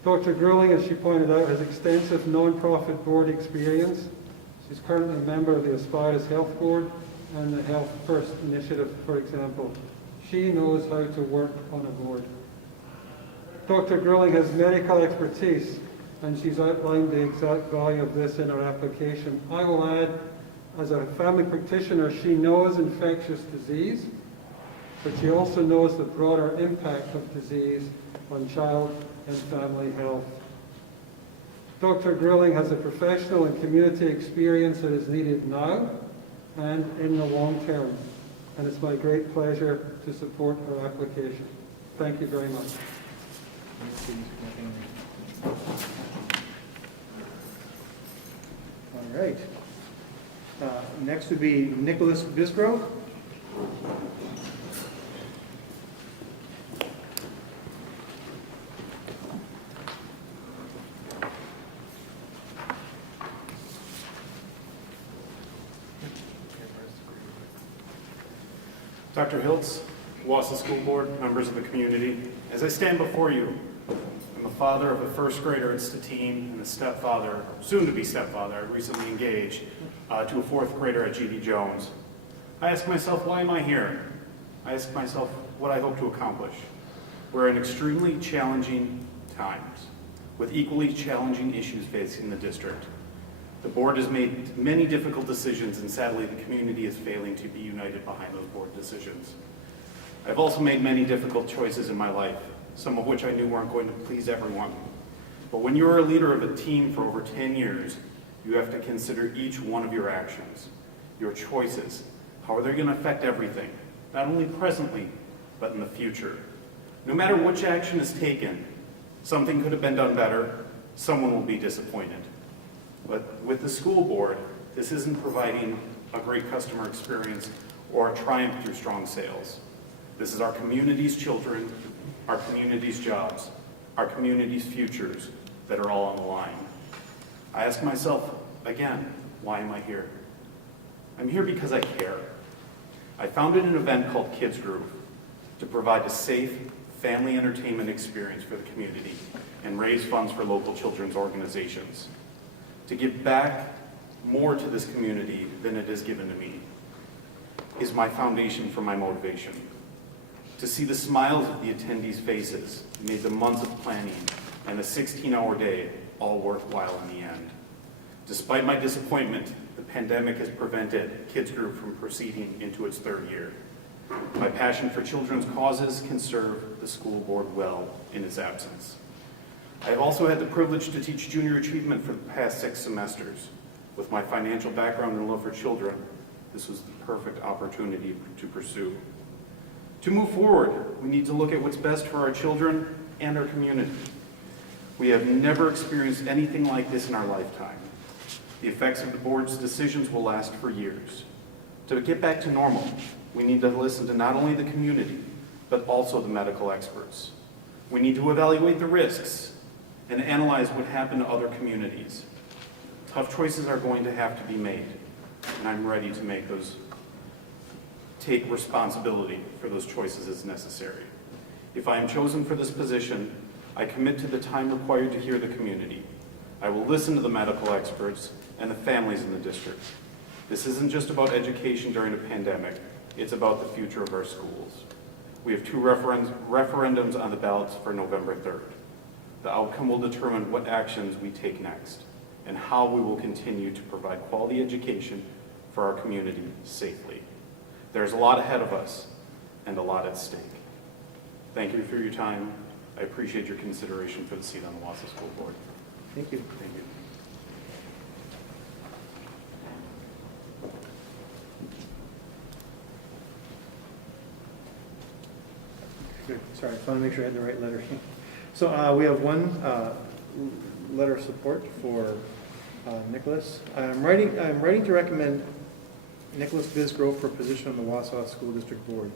Dr. Grueling, as she pointed out, has extensive non-profit board experience. She's currently a member of the Aspires Health Board and the Health First Initiative, for example. She knows how to work on a board. Dr. Grueling has medical expertise, and she's outlined the exact value of this in her application. I will add, as a family practitioner, she knows infectious disease, but she also knows the broader impact of disease on child and family health. Dr. Grueling has a professional and community experience that is needed now and in the long term, and it's my great pleasure to support her application. Thank you very much. All right. Next would be Nicholas Bisgrove. Dr. Hiltz, Wausau School Board, members of the community, as I stand before you, I'm a father of a first grader at Statine and a stepfather, soon-to-be stepfather, I recently engaged, to a fourth grader at G.D. Jones. I ask myself, why am I here? I ask myself what I hope to accomplish. We're in extremely challenging times, with equally challenging issues facing the district. The board has made many difficult decisions, and sadly the community is failing to be united behind those board decisions. I've also made many difficult choices in my life, some of which I knew weren't going to please everyone. But when you're a leader of a team for over 10 years, you have to consider each one of your actions, your choices. How are they going to affect everything, not only presently, but in the future? No matter which action is taken, something could have been done better, someone will be disappointed. But with the school board, this isn't providing a great customer experience or a triumph through strong sales. This is our community's children, our community's jobs, our community's futures that are all on the line. I ask myself, again, why am I here? I'm here because I care. I founded an event called Kids Group to provide a safe family entertainment experience for the community and raise funds for local children's organizations. To give back more to this community than it has given to me is my foundation for my motivation. To see the smiles of the attendees' faces made the months of planning and a 16-hour day all worthwhile in the end. Despite my disappointment, the pandemic has prevented Kids Group from proceeding into its third year. My passion for children's causes can serve the school board well in its absence. I have also had the privilege to teach junior achievement for the past 6 semesters. With my financial background and love for children, this was the perfect opportunity to pursue. To move forward, we need to look at what's best for our children and our community. We have never experienced anything like this in our lifetime. The effects of the board's decisions will last for years. To get back to normal, we need to listen to not only the community, but also the medical experts. We need to evaluate the risks and analyze what happened to other communities. Tough choices are going to have to be made, and I'm ready to make those, take responsibility for those choices as necessary. If I am chosen for this position, I commit to the time required to hear the community. I will listen to the medical experts and the families in the district. This isn't just about education during a pandemic, it's about the future of our schools. We have 2 referendums on the ballots for November 3rd. The outcome will determine what actions we take next and how we will continue to provide quality education for our community safely. There's a lot ahead of us and a lot at stake. Thank you for your time. I appreciate your consideration for the seat on the Wausau School Board. Thank you. Thank you. Good. Sorry, I just want to make sure I had the right letter. So we have one letter of support for Nicholas. I'm writing to recommend Nicholas Bisgrove for a position on the Wausau School District Board.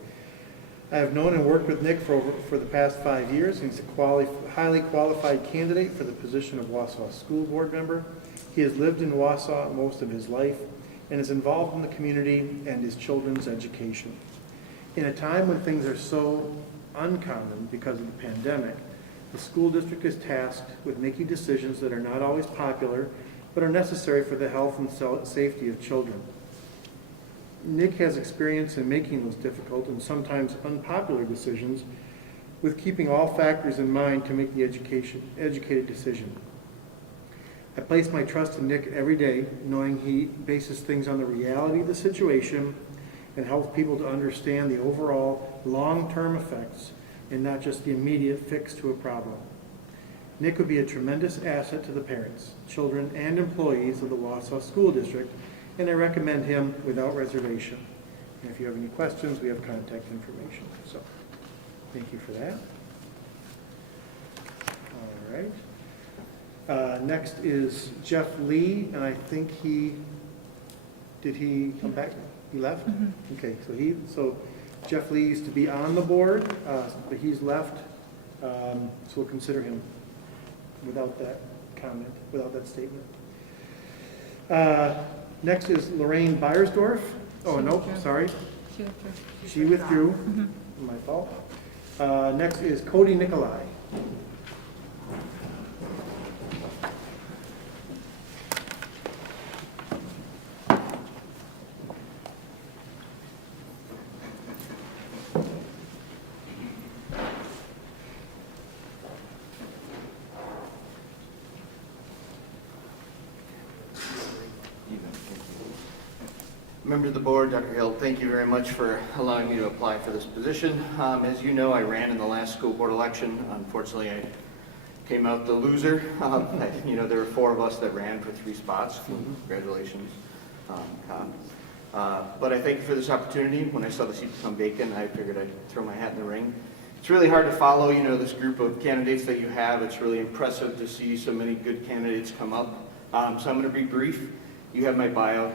I have known and worked with Nick for the past 5 years. He's a highly qualified candidate for the position of Wausau School Board member. He has lived in Wausau most of his life and is involved in the community and his children's education. In a time when things are so uncommon because of the pandemic, the school district is tasked with making decisions that are not always popular, but are necessary for the health and safety of children. Nick has experience in making those difficult and sometimes unpopular decisions with keeping all factors in mind to make the educated decision. I place my trust in Nick every day, knowing he bases things on the reality of the situation and helps people to understand the overall long-term effects and not just the immediate fix to a problem. Nick would be a tremendous asset to the parents, children, and employees of the Wausau School District, and I recommend him without reservation. And if you have any questions, we have contact information. So, thank you for that. All right. Next is Jeff Lee, and I think did he come back? He left? Mm-hmm. Okay, so Jeff Lee used to be on the board, but he's left, so we'll consider him without that comment, without that statement. Next is Lorraine Beiersdorf. Oh, nope, sorry. She withdrew. Mm-hmm. My fault. Next is Cody Nicolai. Members of the board, Dr. Hill, thank you very much for allowing me to apply for this position. As you know, I ran in the last school board election. Unfortunately, I came out the loser. There were 4 of us that ran for 3 spots. Congratulations. But I thank you for this opportunity. When I saw the seat become vacant, I figured I'd throw my hat in the ring. It's really hard to follow, this group of candidates that you have. It's really impressive to see so many good candidates come up. So I'm going to be brief. You have my bio.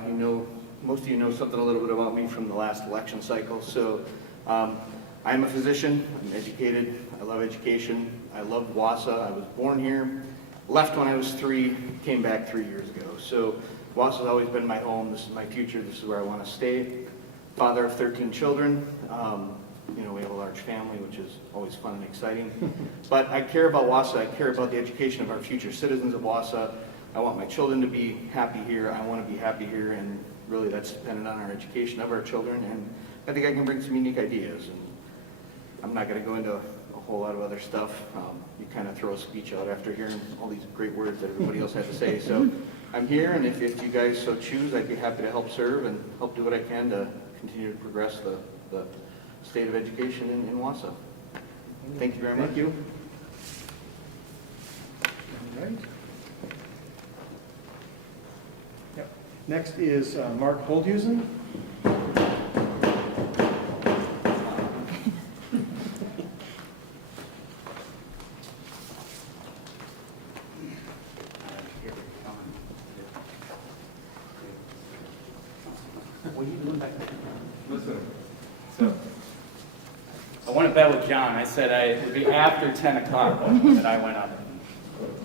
Most of you know something a little bit about me from the last election cycle. So I'm a physician, I'm educated, I love education, I love Wausau. I was born here, left when I was 3, came back 3 years ago. So Wausau has always been my home, this is my future, this is where I want to stay. Father of 13 children, we have a large family, which is always fun and exciting. But I care about Wausau, I care about the education of our future citizens of Wausau. I want my children to be happy here, I want to be happy here, and really that's dependent on our education of our children, and I think I can bring some unique ideas. And I'm not going to go into a whole lot of other stuff. You kind of throw a speech out after hearing all these great words that everybody else had to say. So I'm here, and if you guys so choose, I'd be happy to help serve and help do what I can to continue to progress the state of education in Wausau. Thank you very much. Thank you. All right. Next is Mark Holdhusen. What are you doing back there? Listen, so I want to bet with John. I said it would be after 10 o'clock that I went up.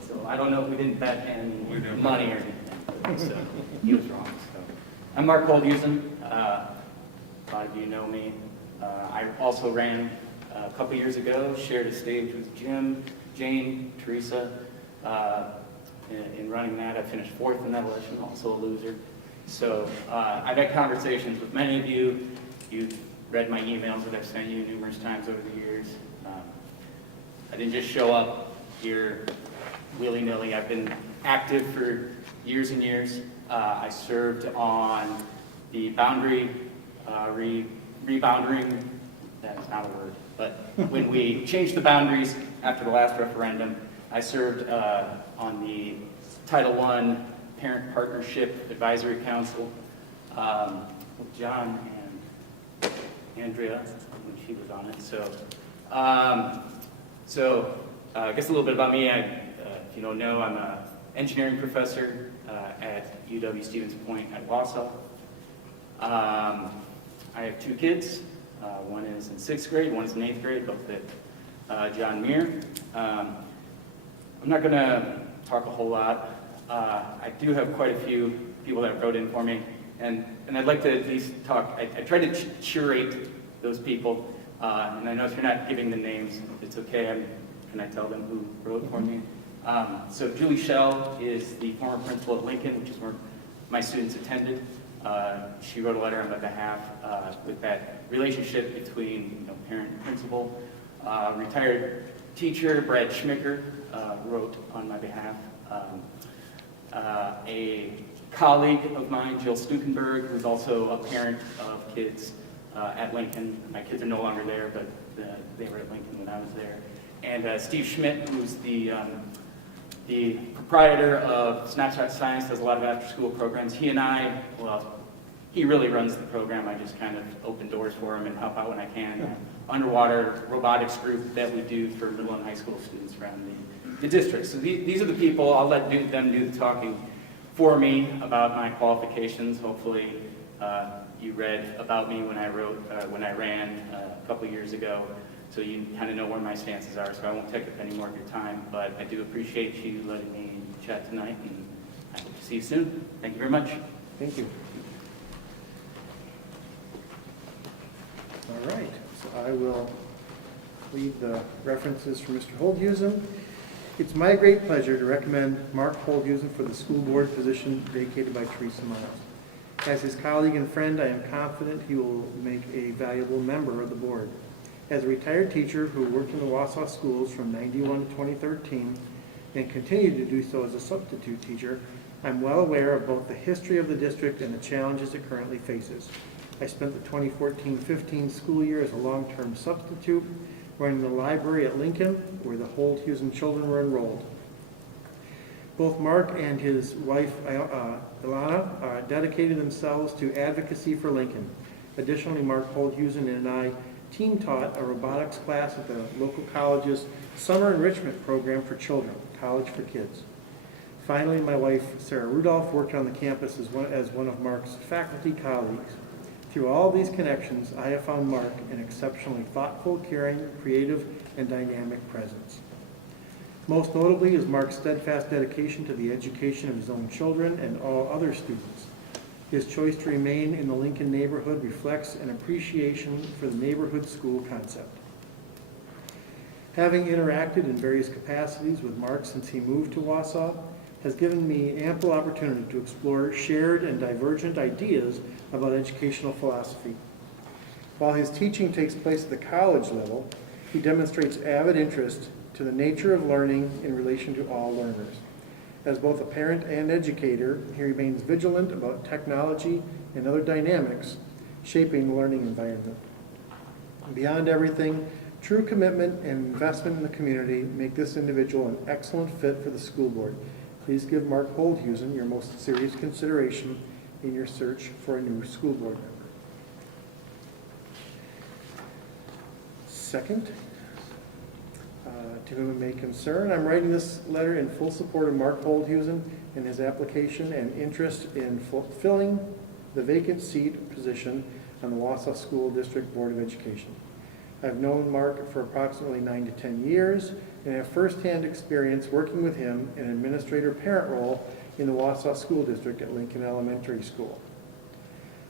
So I don't know if we didn't bet any money or anything. So he was wrong. So I'm Mark Holdhusen. A lot of you know me. I also ran a couple years ago, shared a stage with Jim, Jane, Teresa. In running that, I finished 4th in that election, also a loser. So I've had conversations with many of you. You've read my emails that I've sent you numerous times over the years. I didn't just show up here willy-nilly. I've been active for years and years. I served on the boundary rebounding. That is not a word, but when we changed the boundaries after the last referendum, I served on the Title I Parent Partnership Advisory Council with John and Andrea when she was on it. So I guess a little bit about me. If you don't know, I'm an engineering professor at UW-Stevens Point at Wausau. I have 2 kids. One is in 6th grade, one is in 8th grade, both at John Muir. I'm not going to talk a whole lot. I do have quite a few people that wrote in for me, and I'd like to at least talk. I tried to curate those people, and I know if you're not giving the names, it's okay. Can I tell them who wrote for me? So Julie Schell is the former principal at Lincoln, which is where my students attended. She wrote a letter on my behalf with that relationship between parent and principal. Retired teacher Brad Schmicker wrote on my behalf. A colleague of mine, Jill Stukenberg, who's also a parent of kids at Lincoln. My kids are no longer there, but they were at Lincoln when I was there. And Steve Schmidt, who's the proprietor of Snapshot Science, does a lot of after-school programs. He and I, well, he really runs the program. I just kind of open doors for him and help out when I can. Underwater robotics group that we do for middle and high school students around the district. So these are the people. I'll let them do the talking for me about my qualifications. Hopefully you read about me when I ran a couple years ago, so you kind of know where my stances are. So I won't take up any more of your time, but I do appreciate you letting me chat tonight, and I hope to see you soon. Thank you very much. Thank you. All right, so I will read the references from Mr. Holdhusen. It's my great pleasure to recommend Mark Holdhusen for the school board position vacated by Teresa Miles. As his colleague and friend, I am confident he will make a valuable member of the board. As a retired teacher who worked in the Wausau schools from '91 to 2013 and continued to do so as a substitute teacher, I'm well aware of both the history of the district and the challenges it currently faces. I spent the 2014-15 school year as a long-term substitute running the library at Lincoln, where the Holdhusen children were enrolled. Both Mark and his wife, Ilana, dedicated themselves to advocacy for Lincoln. Additionally, Mark Holdhusen and I team taught a robotics class at the local college's summer enrichment program for children, College for Kids. Finally, my wife, Sarah Rudolph, worked on the campus as one of Mark's faculty colleagues. Through all these connections, I have found Mark an exceptionally thoughtful, caring, creative, and dynamic presence. Most notably is Mark's steadfast dedication to the education of his own children and all other students. His choice to remain in the Lincoln neighborhood reflects an appreciation for the neighborhood school concept. Having interacted in various capacities with Mark since he moved to Wausau has given me ample opportunity to explore shared and divergent ideas about educational philosophy. While his teaching takes place at the college level, he demonstrates avid interest to the nature of learning in relation to all learners. As both a parent and educator, he remains vigilant about technology and other dynamics shaping the learning environment. Beyond everything, true commitment and investment in the community make this individual an excellent fit for the school board. Please give Mark Holdhusen your most serious consideration in your search for a new school board member. Second, to whom it may concern, I'm writing this letter in full support of Mark Holdhusen and his application and interest in fulfilling the vacant seat position on the Wausau School District Board of Education. I've known Mark for approximately 9 to 10 years and have firsthand experience working with him in an administrator-parent role in the Wausau School District at Lincoln Elementary School.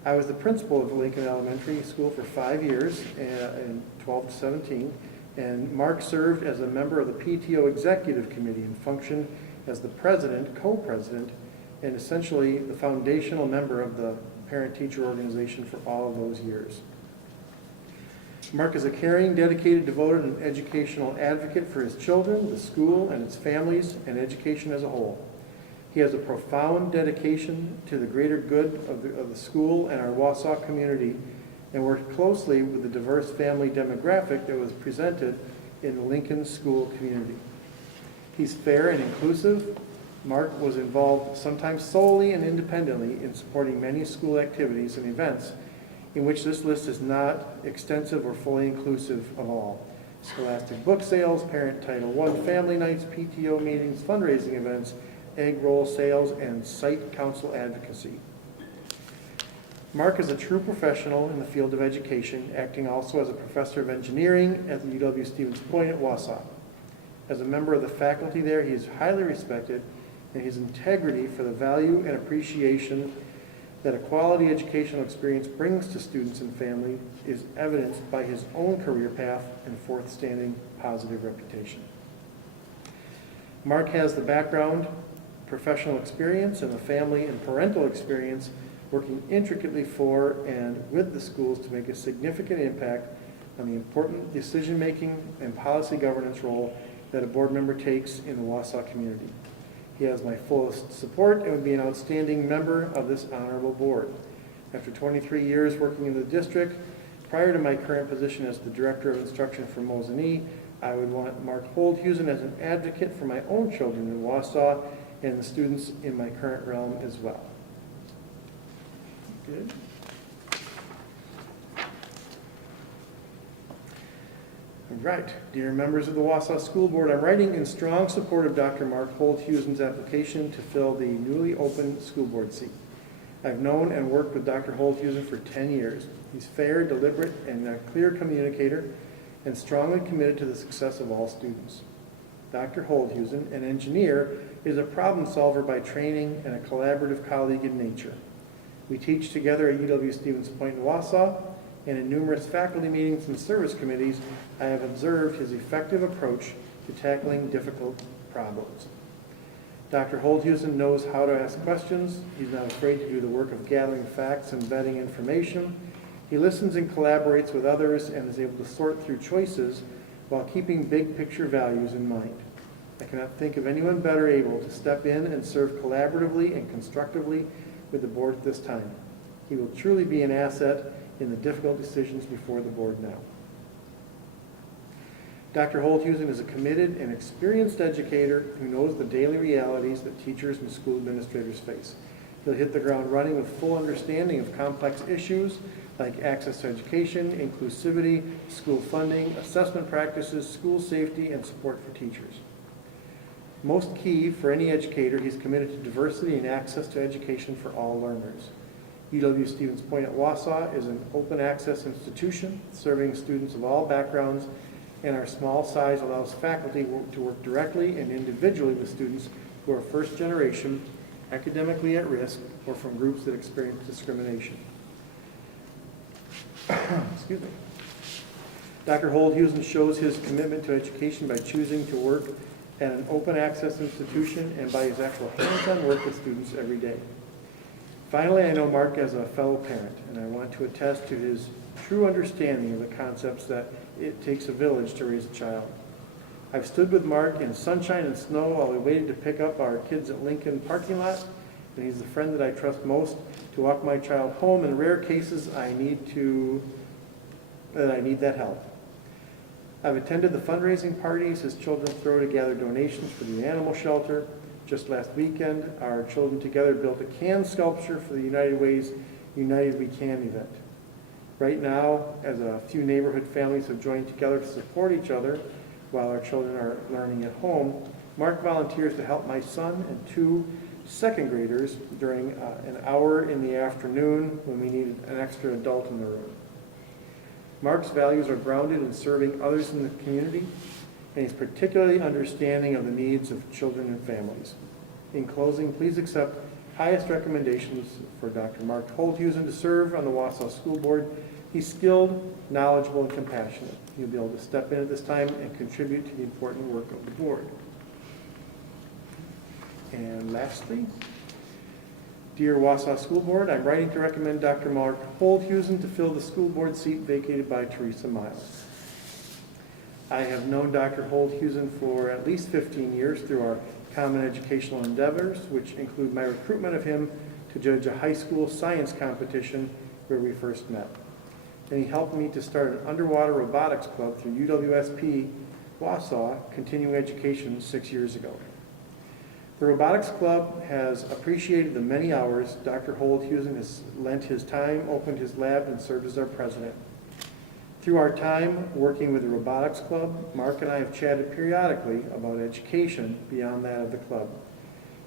I was the principal of Lincoln Elementary School for 5 years, in 12 to 17, and Mark served as a member of the PTO Executive Committee and functioned as the president, co-president, and essentially the foundational member of the parent-teacher organization for all of those years. Mark is a caring, dedicated, devoted, and educational advocate for his children, the school, and its families, and education as a whole. He has a profound dedication to the greater good of the school and our Wausau community, and worked closely with the diverse family demographic that was presented in the Lincoln school community. He's fair and inclusive. Mark was involved sometimes solely and independently in supporting many school activities and events in which this list is not extensive or fully inclusive of all. Scholastic book sales, Parent Title I family nights, PTO meetings, fundraising events, egg roll sales, and site council advocacy. Mark is a true professional in the field of education, acting also as a professor of engineering at the UW-Stevens Point at Wausau. As a member of the faculty there, he is highly respected, and his integrity for the value and appreciation that a quality educational experience brings to students and family is evidenced by his own career path and forthstanding positive reputation. Mark has the background, professional experience, and the family and parental experience working intricately for and with the schools to make a significant impact on the important decision-making and policy governance role that a board member takes in the Wausau community. He has my fullest support and would be an outstanding member of this honorable board. After 23 years working in the district, prior to my current position as the Director of Instruction for Mosinee, I would want Mark Holdhusen as an advocate for my own children in Wausau and the students in my current realm as well. Good. All right, dear members of the Wausau School Board, I'm writing in strong support of Dr. Mark Holdhusen's application to fill the newly opened school board seat. I've known and worked with Dr. Holdhusen for 10 years. He's fair, deliberate, and a clear communicator, and strongly committed to the success of all students. Dr. Holdhusen, an engineer, is a problem solver by training and a collaborative colleague in nature. We teach together at UW-Stevens Point in Wausau, and in numerous faculty meetings and service committees, I have observed his effective approach to tackling difficult problems. Dr. Holdhusen knows how to ask questions. He's not afraid to do the work of gathering facts and vetting information. He listens and collaborates with others and is able to sort through choices while keeping big picture values in mind. I cannot think of anyone better able to step in and serve collaboratively and constructively with the board at this time. He will truly be an asset in the difficult decisions before the board now. Dr. Holdhusen is a committed and experienced educator who knows the daily realities that teachers and school administrators face. He'll hit the ground running with full understanding of complex issues like access to education, inclusivity, school funding, assessment practices, school safety, and support for teachers. Most key for any educator, he's committed to diversity and access to education for all learners. UW-Stevens Point at Wausau is an open access institution serving students of all backgrounds, and our small size allows faculty to work directly and individually with students who are first generation, academically at risk, or from groups that experience discrimination. Excuse me. Dr. Holdhusen shows his commitment to education by choosing to work at an open access institution and by his actual hands-on work with students every day. Finally, I know Mark as a fellow parent, and I want to attest to his true understanding of the concepts that it takes a village to raise a child. I've stood with Mark in sunshine and snow while we waited to pick up our kids at Lincoln parking lot, and he's the friend that I trust most to walk my child home in rare cases I need that help. I've attended the fundraising parties his children throw to gather donations for the animal shelter. Just last weekend, our children together built a can sculpture for the United Way's United We Can event. Right now, as a few neighborhood families have joined together to support each other while our children are learning at home, Mark volunteers to help my son and 2 second graders during an hour in the afternoon when we needed an extra adult in the room. Mark's values are grounded in serving others in the community, and he's particularly understanding of the needs of children and families. In closing, please accept highest recommendations for Dr. Mark Holthusen to serve on the Wausau School Board. He's skilled, knowledgeable, and compassionate. He'll be able to step in at this time and contribute to the important work of the board. And lastly, dear Wausau School Board, I'm writing to recommend Dr. Mark Holthusen to fill the school board seat vacated by Teresa Miles. I have known Dr. Holthusen for at least 15 years through our common educational endeavors, which include my recruitment of him to judge a high school science competition where we first met. And he helped me to start an underwater robotics club through UWSP Wausau Continuing Education 6 years ago. The Robotics Club has appreciated the many hours Dr. Holthusen has lent his time, opened his lab, and served as our president. Through our time working with the Robotics Club, Mark and I have chatted periodically about education beyond that of the club.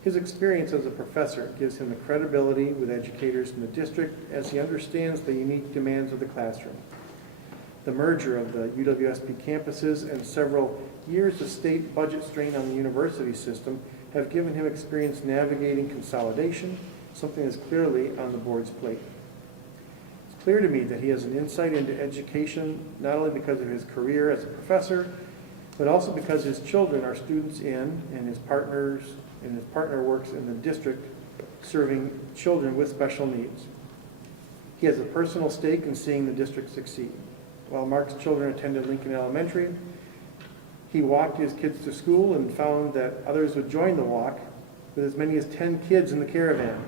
His experience as a professor gives him the credibility with educators in the district as he understands the unique demands of the classroom. The merger of the UWSP campuses and several years of state budget strain on the university system have given him experience navigating consolidation, something that's clearly on the board's plate. It's clear to me that he has an insight into education, not only because of his career as a professor, but also because his children are students in, and his partner works in the district serving children with special needs. He has a personal stake in seeing the district succeed. While Mark's children attended Lincoln Elementary, he walked his kids to school and found that others would join the walk, with as many as 10 kids in the caravan.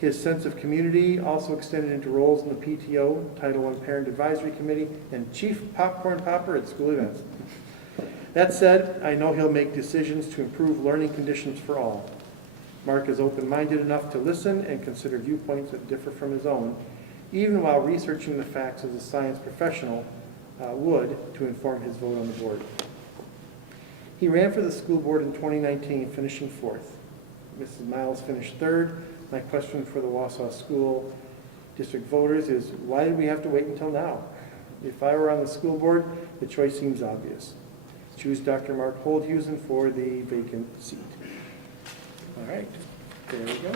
His sense of community also extended into roles in the PTO, Title I Parent Advisory Committee, and Chief Popcorn Popper at school events. That said, I know he'll make decisions to improve learning conditions for all. Mark is open-minded enough to listen and consider viewpoints that differ from his own, even while researching the facts as a science professional would to inform his vote on the board. He ran for the school board in 2019, finishing 4th. Mrs. Miles finished 3rd. My question for the Wausau School District voters is, why did we have to wait until now? If I were on the school board, the choice seems obvious. Choose Dr. Mark Holthusen for the vacant seat. All right, there we go.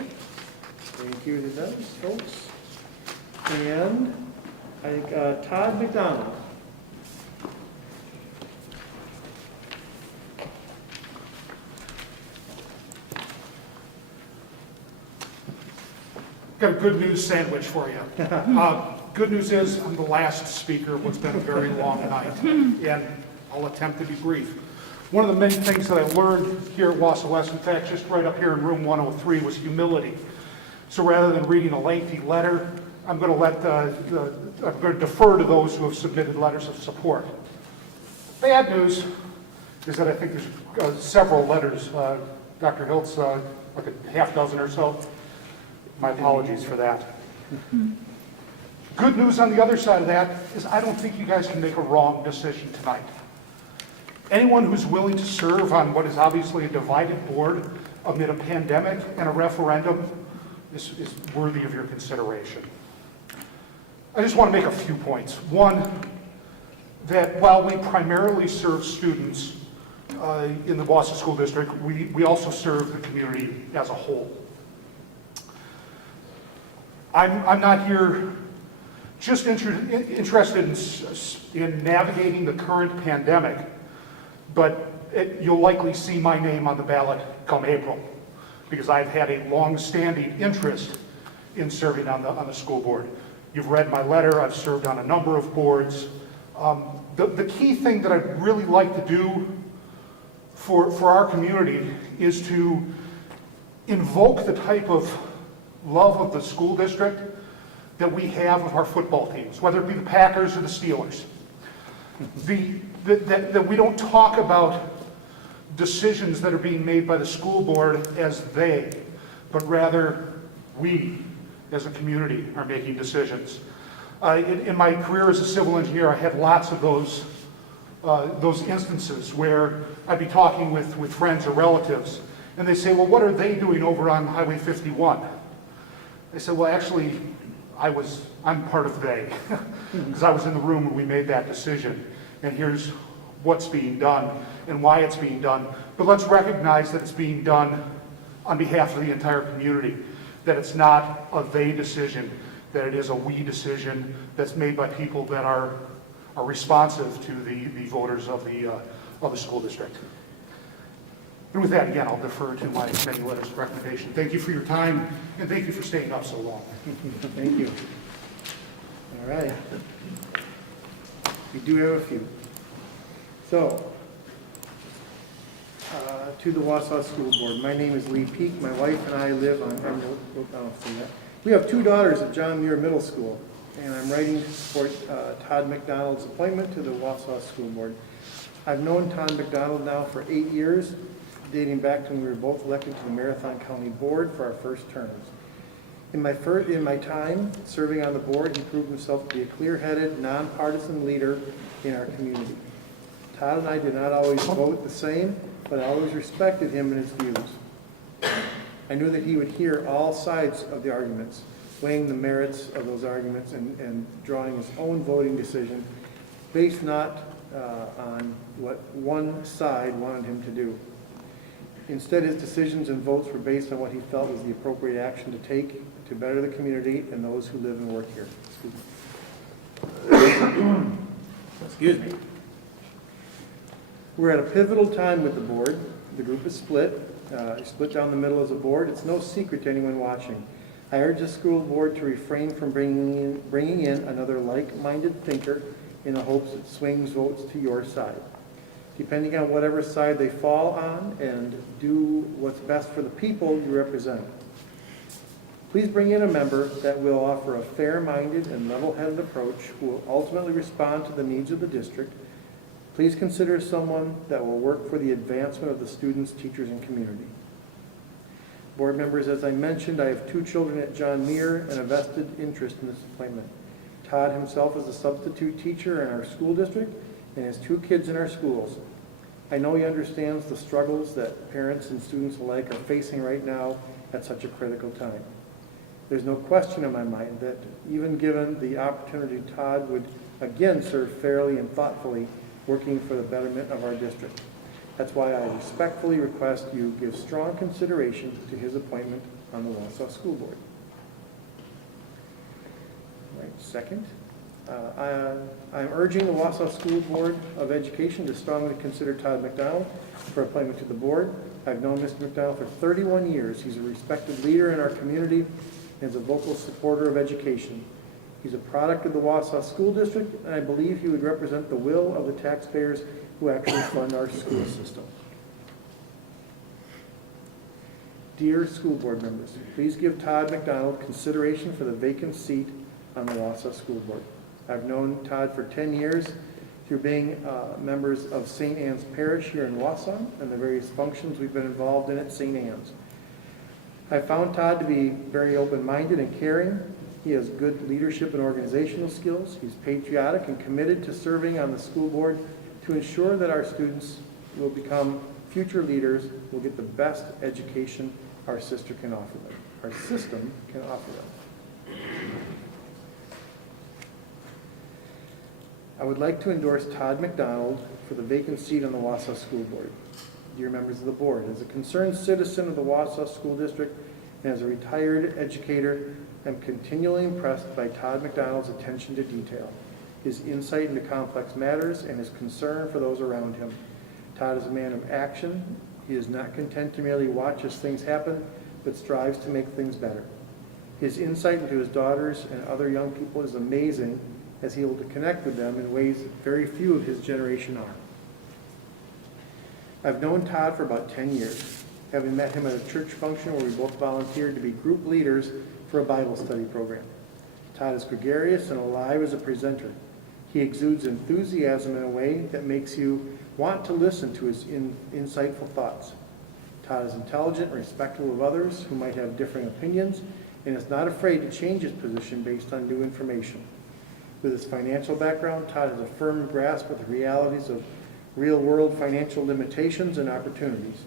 Thank you to those folks. And I think Todd McDonald. Got a good news sandwich for you. Good news is I'm the last speaker of what's been a very long night, and I'll attempt to be brief. One of the main things that I learned here at Wausau West, in fact, just right up here in room 103, was humility. So rather than reading a lengthy letter, I'm going to defer to those who have submitted letters of support. Bad news is that I think there's several letters. Dr. Hiltz, like a half dozen or so. My apologies for that. Good news on the other side of that is I don't think you guys can make a wrong decision tonight. Anyone who's willing to serve on what is obviously a divided board amid a pandemic and a referendum is worthy of your consideration. I just want to make a few points. One, that while we primarily serve students in the Wausau School District, we also serve the community as a whole. I'm not here just interested in navigating the current pandemic, but you'll likely see my name on the ballot come April, because I've had a long-standing interest in serving on the school board. You've read my letter. I've served on a number of boards. The key thing that I'd really like to do for our community is to invoke the type of love of the school district that we have of our football teams, whether it be the Packers or the Steelers. That we don't talk about decisions that are being made by the school board as they, but rather we as a community are making decisions. In my career as a civil engineer, I had lots of those instances where I'd be talking with friends or relatives, and they say, well, what are they doing over on Highway 51? I said, well, actually, I'm part of they, because I was in the room when we made that decision. And here's what's being done and why it's being done. But let's recognize that it's being done on behalf of the entire community, that it's not a they decision, that it is a we decision that's made by people that are responsive to the voters of the school district. And with that, again, I'll defer to my many letters of recommendation. Thank you for your time, and thank you for staying up so long. Thank you. All right. We do have a few. So, to the Wausau School Board. My name is Lee Peak. My wife and I live on, we have 2 daughters at John Muir Middle School, and I'm writing to support Todd McDonald's appointment to the Wausau School Board. I've known Todd McDonald now for 8 years, dating back to when we were both elected to the Marathon County Board for our first terms. In my time serving on the board, he proved himself to be a clear-headed, nonpartisan leader in our community. Todd and I did not always vote the same, but I always respected him and his views. I knew that he would hear all sides of the arguments, weighing the merits of those arguments and drawing his own voting decision based not on what one side wanted him to do. Instead, his decisions and votes were based on what he felt was the appropriate action to take to better the community and those who live and work here. Excuse me. We're at a pivotal time with the board. The group is split down the middle as a board. It's no secret to anyone watching. I urge the school board to refrain from bringing in another like-minded thinker in the hopes it swings votes to your side. Depending on whatever side they fall on, and do what's best for the people you represent. Please bring in a member that will offer a fair-minded and level-headed approach who will ultimately respond to the needs of the district. Please consider someone that will work for the advancement of the students, teachers, and community. Board members, as I mentioned, I have 2 children at John Muir and a vested interest in this appointment. Todd himself is a substitute teacher in our school district and has 2 kids in our schools. I know he understands the struggles that parents and students alike are facing right now at such a critical time. There's no question in my mind that even given the opportunity, Todd would again serve fairly and thoughtfully, working for the betterment of our district. That's why I respectfully request you give strong consideration to his appointment on the Wausau School Board. All right, second. I'm urging the Wausau School Board of Education to strongly consider Todd McDonald for appointment to the board. I've known Mr. McDonald for 31 years. He's a respected leader in our community and is a vocal supporter of education. He's a product of the Wausau School District, and I believe he would represent the will of the taxpayers who actually fund our school system. Dear school board members, please give Todd McDonald consideration for the vacant seat on the Wausau School Board. I've known Todd for 10 years through being members of St. Anne's Parish here in Wausau and the various functions we've been involved in at St. Anne's. I found Todd to be very open-minded and caring. He has good leadership and organizational skills. He's patriotic and committed to serving on the school board to ensure that our students will become future leaders, will get the best education our system can offer them. I would like to endorse Todd McDonald for the vacant seat on the Wausau School Board. Dear members of the board, as a concerned citizen of the Wausau School District and as a retired educator, I'm continually impressed by Todd McDonald's attention to detail, his insight into complex matters, and his concern for those around him. Todd is a man of action. He is not content to merely watch as things happen, but strives to make things better. His insight into his daughters and other young people is amazing, as he will connect with them in ways that very few of his generation are. I've known Todd for about 10 years, having met him at a church function where we both volunteered to be group leaders for a Bible study program. Todd is gregarious and alive as a presenter. He exudes enthusiasm in a way that makes you want to listen to his insightful thoughts. Todd is intelligent and respectful of others who might have differing opinions and is not afraid to change his position based on new information. With his financial background, Todd has a firm grasp of the realities of real-world financial limitations and opportunities.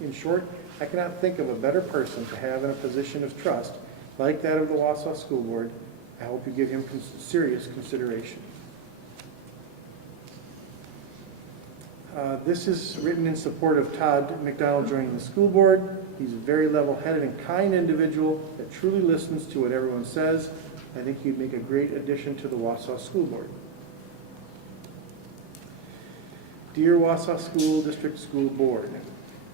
In short, I cannot think of a better person to have in a position of trust like that of the Wausau School Board I hope you give him serious consideration. This is written in support of Todd McDonald joining the school board. He's a very level-headed and kind individual that truly listens to what everyone says. I think he'd make a great addition to the Wausau School Board. Dear Wausau School District School Board,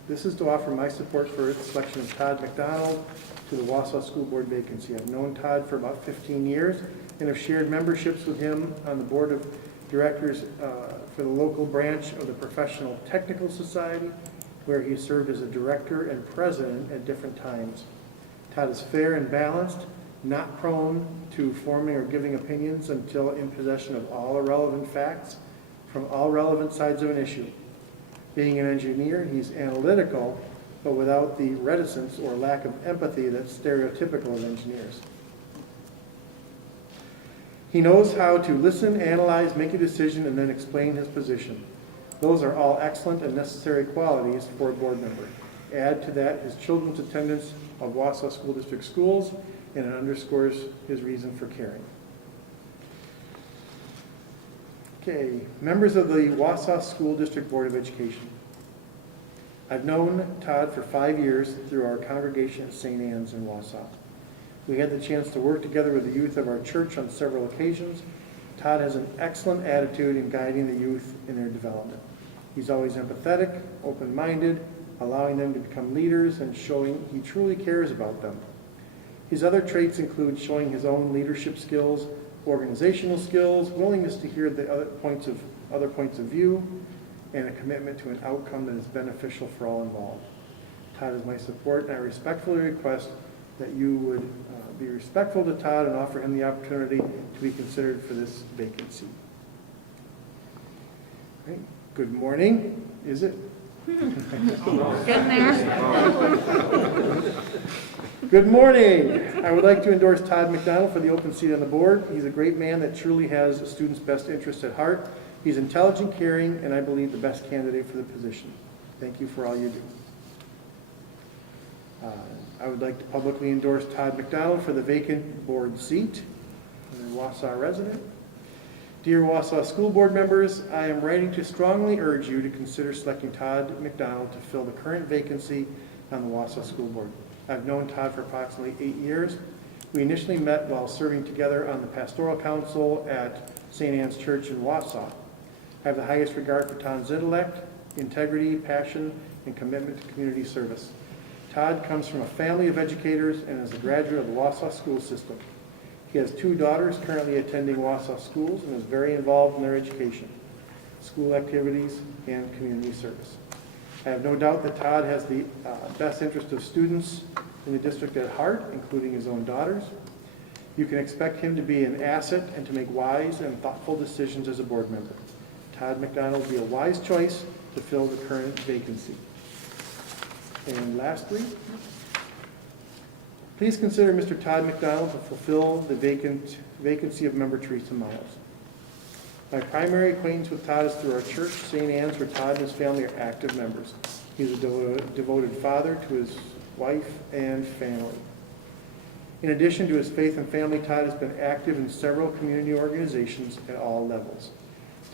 this is to offer my support for its selection of Todd McDonald to the Wausau School Board vacancy. I've known Todd for about 15 years and have shared memberships with him on the board of directors for the local branch of the Professional Technical Society, where he served as a director and president at different times. Todd is fair and balanced, not prone to forming or giving opinions until in possession of all relevant facts from all relevant sides of an issue. Being an engineer, he's analytical, but without the reticence or lack of empathy that's stereotypical of engineers. He knows how to listen, analyze, make a decision, and then explain his position. Those are all excellent and necessary qualities for a board member. Add to that his children's attendance of Wausau School District schools, and it underscores his reason for caring. Okay, members of the Wausau School District Board of Education. I've known Todd for 5 years through our congregation at St. Anne's in Wausau. We had the chance to work together with the youth of our church on several occasions. Todd has an excellent attitude in guiding the youth in their development. He's always empathetic, open-minded, allowing them to become leaders and showing he truly cares about them. His other traits include showing his own leadership skills, organizational skills, willingness to hear the other points of view, and a commitment to an outcome that is beneficial for all involved. Todd is my support, and I respectfully request that you would be respectful to Todd and offer him the opportunity to be considered for this vacancy. Right. Good morning. Is it? Getting there. Good morning. I would like to endorse Todd McDonald for the open seat on the board. He's a great man that truly has a student's best interest at heart. He's intelligent, caring, and I believe the best candidate for the position. Thank you for all you do. I would like to publicly endorse Todd McDonald for the vacant board seat. I'm a Wausau resident. Dear Wausau School Board members, I am writing to strongly urge you to consider selecting Todd McDonald to fill the current vacancy on the Wausau School Board. I've known Todd for approximately 8 years. We initially met while serving together on the Pastoral Council at St. Anne's Church in Wausau. I have the highest regard for Todd's intellect, integrity, passion, and commitment to community service. Todd comes from a family of educators and is a graduate of the Wausau school system. He has 2 daughters currently attending Wausau schools and is very involved in their education, school activities, and community service. I have no doubt that Todd has the best interest of students in the district at heart, including his own daughters. You can expect him to be an asset and to make wise and thoughtful decisions as a board member. Todd McDonald will be a wise choice to fill the current vacancy. And lastly, please consider Mr. Todd McDonald to fulfill the vacancy of member Teresa Miles. My primary acquaintance with Todd is through our church, St. Anne's, where Todd and his family are active members. He's a devoted father to his wife and family. In addition to his faith and family, Todd has been active in several community organizations at all levels.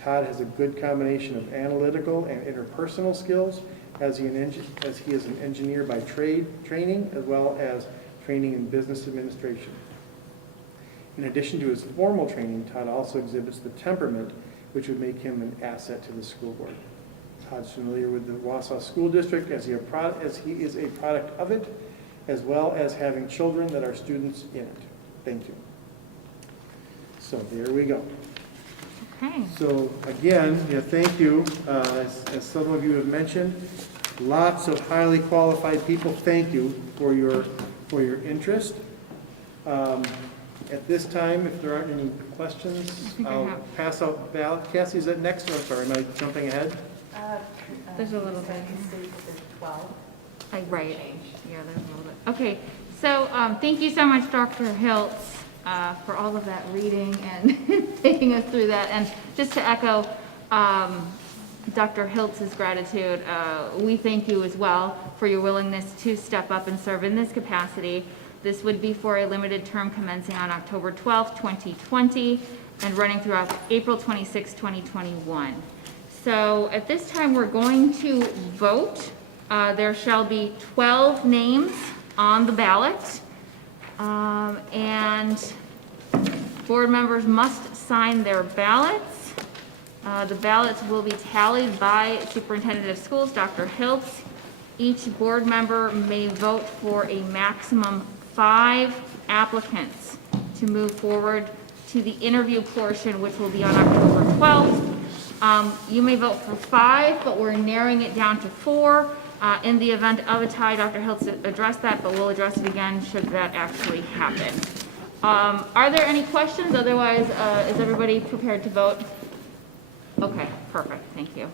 Todd has a good combination of analytical and interpersonal skills, as he is an engineer by training, as well as training in business administration. In addition to his formal training, Todd also exhibits the temperament which would make him an asset to the school board. Todd's familiar with the Wausau School District as he is a product of it, as well as having children that are students in it. Thank you. So there we go. Okay. So again, thank you. As some of you have mentioned, lots of highly qualified people. Thank you for your interest. At this time, if there aren't any questions, I'll pass out ballot. Cassie, is that next? Oh, sorry, am I jumping ahead? There's a little bit. 12. Right. Yeah, there's a little bit. Okay. So thank you so much, Dr. Hiltz, for all of that reading and taking us through that. And just to echo Dr. Hiltz's gratitude, we thank you as well for your willingness to step up and serve in this capacity. This would be for a limited term commencing on October 12th, 2020, and running throughout April 26, 2021. So at this time, we're going to vote. There shall be 12 names on the ballot, and board members must sign their ballots. The ballots will be tallied by Superintendent of Schools, Dr. Hiltz. Each board member may vote for a maximum 5 applicants to move forward to the interview portion, which will be on October 12th. You may vote for 5, but we're narrowing it down to 4. In the event of a tie, Dr. Hiltz addressed that, but we'll address it again should that actually happen. Are there any questions? Otherwise, is everybody prepared to vote? Okay, perfect. Thank you.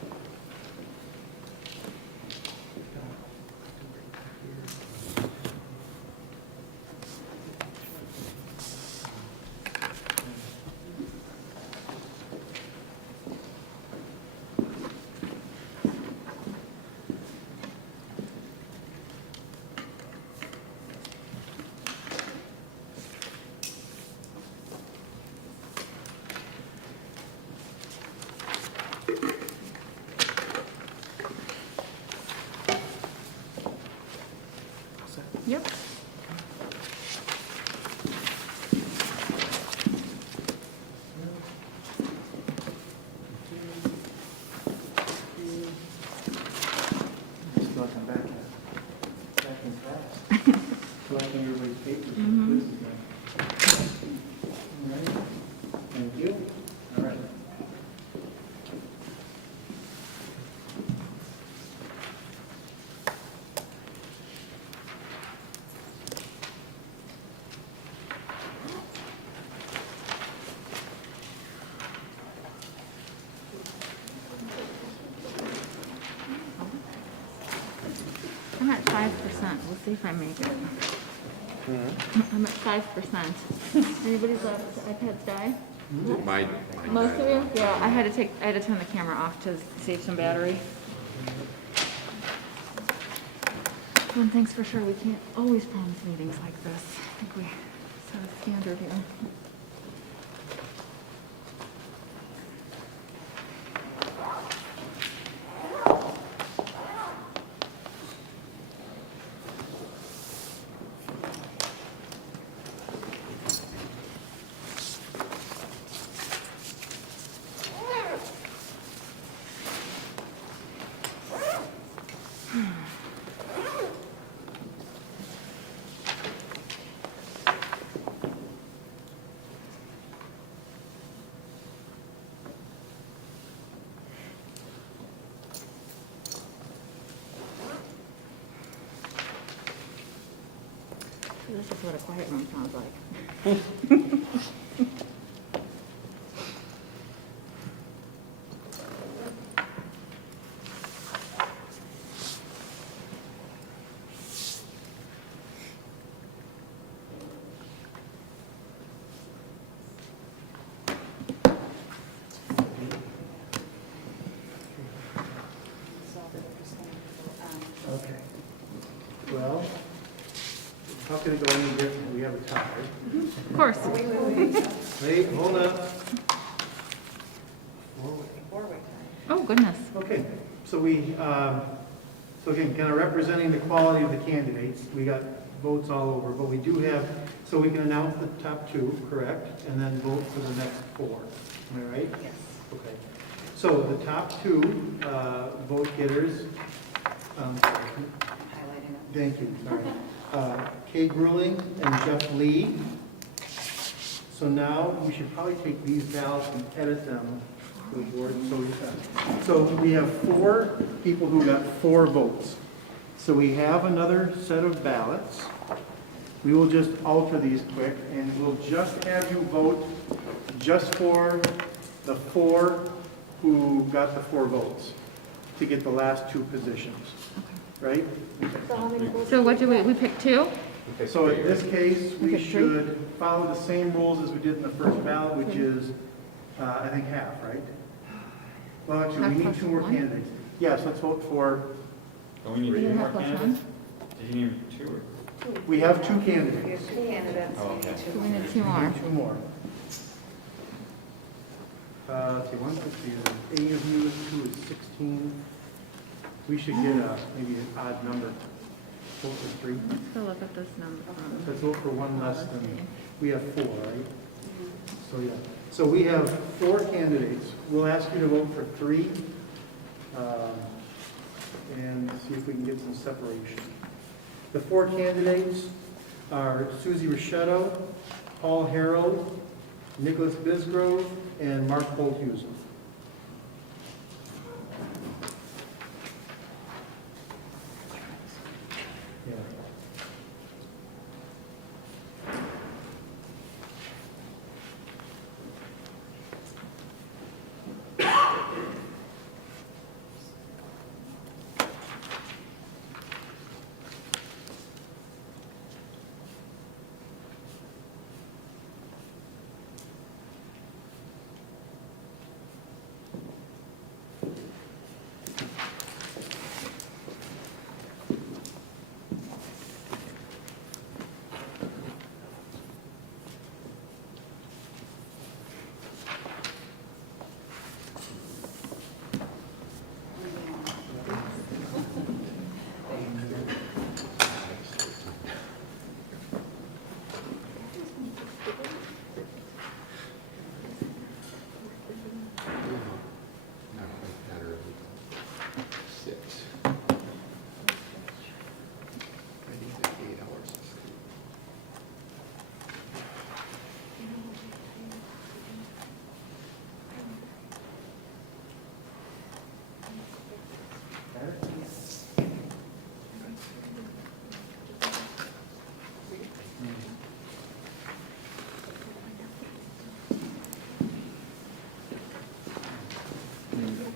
Yep. Still come back in class. Collecting everybody's papers. All right. Thank you. All right. I'm at 5%. We'll see if I make it. I'm at 5%. Anybody's iPads die? Mine Most died. of you? Yeah, I had to turn the camera off to save some battery. One thing's for sure, we can't always promise meetings like this. I think we set a standard here. This is what a quiet room sounds like. Okay. Well, how can it go any different? We have a tie. Of course. Wait, hold on. Oh, goodness. Okay, so so again, kind of representing the quality of the candidates, we got votes all over, but we do have, so we can announce the top 2, correct? And then vote for the next 4. Am I right? Yes. Okay. So the top 2 vote getters, Highlighting it. thank you, sorry. Kay Grueling and Jeff Lee. So now we should probably take these ballots and edit them to the board. So we have 4 people who got 4 votes. So we have another set of ballots. We will just alter these quick, and we'll just have you vote just for the 4 who got the 4 votes to get the last 2 positions, right? So what do we pick 2? So in this case, we Okay, should follow the same rules as we did in the first ballot, which is, I think, half, right? Well, actually, we Half need plus 2 more one? candidates. Yes, let's vote for, Don't we need Three 2 and a more half plus candidates? Did you need 2 or? We have two We candidates. have two candidates. Oh, okay. We need two more. Two more. Let's see, 1, 2, 3, 8 of you, 2 is 16. We should get maybe an odd number. Vote for 3. Let's go look at this number. Let's vote for one less than, we have 4, right? So, yeah. So we have 4 candidates. We'll ask you to vote for 3. And see if we can get some separation. The 4 candidates are Susie Richetto, Paul Harold, Nicholas Bisgrove, and Mark Holthusen. Yeah.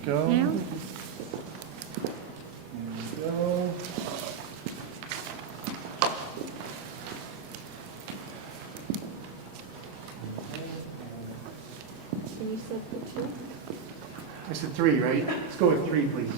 Go. Yeah. There we go. So you said the 2? I said 3, right? Let's go with 3, please.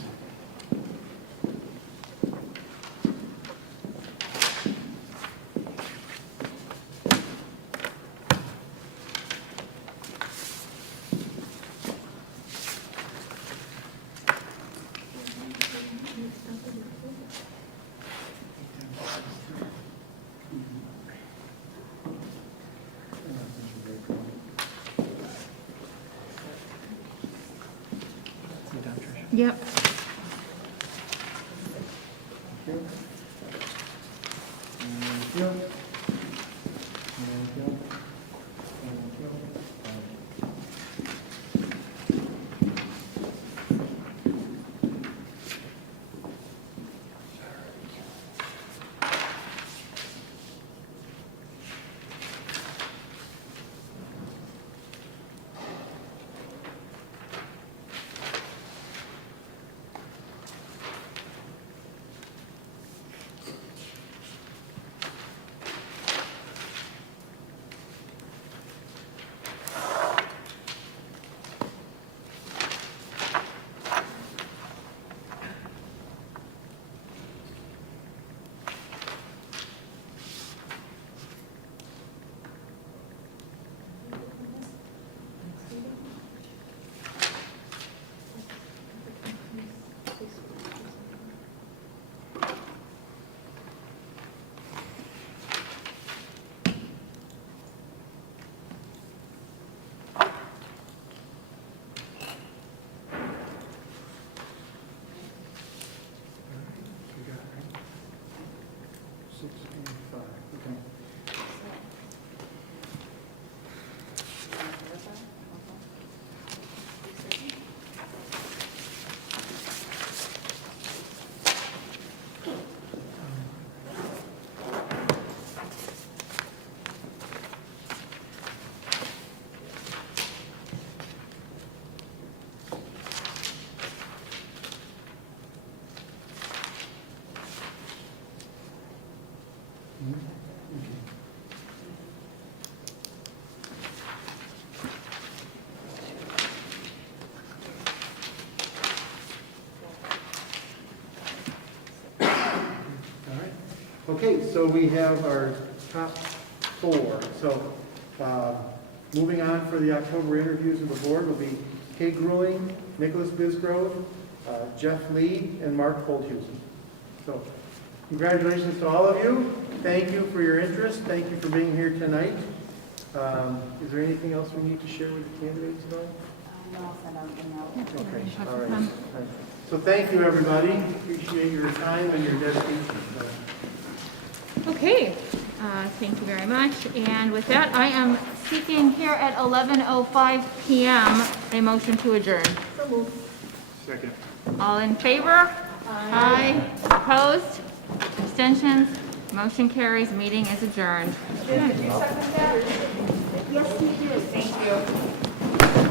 Yep. Okay, so we have our top 4. So moving on for the October interviews of the board will be Kay Grueling, Nicholas Bisgrove, Jeff Lee, and Mark Holdhusen. So congratulations to all of you. Thank you for your interest. Thank you for being here tonight. Is there anything else we need to share with the candidates tonight? Okay, all right. So thank you, everybody. Appreciate your time and your dedication. Okay, thank you very much. And with that, I am seeking here at 11:05 p.m. a motion to adjourn. So moved. Second. All in favor? Aye. Opposed? Abstentions? Motion carries. Meeting is adjourned. Did you second that? Yes, he did. Thank you.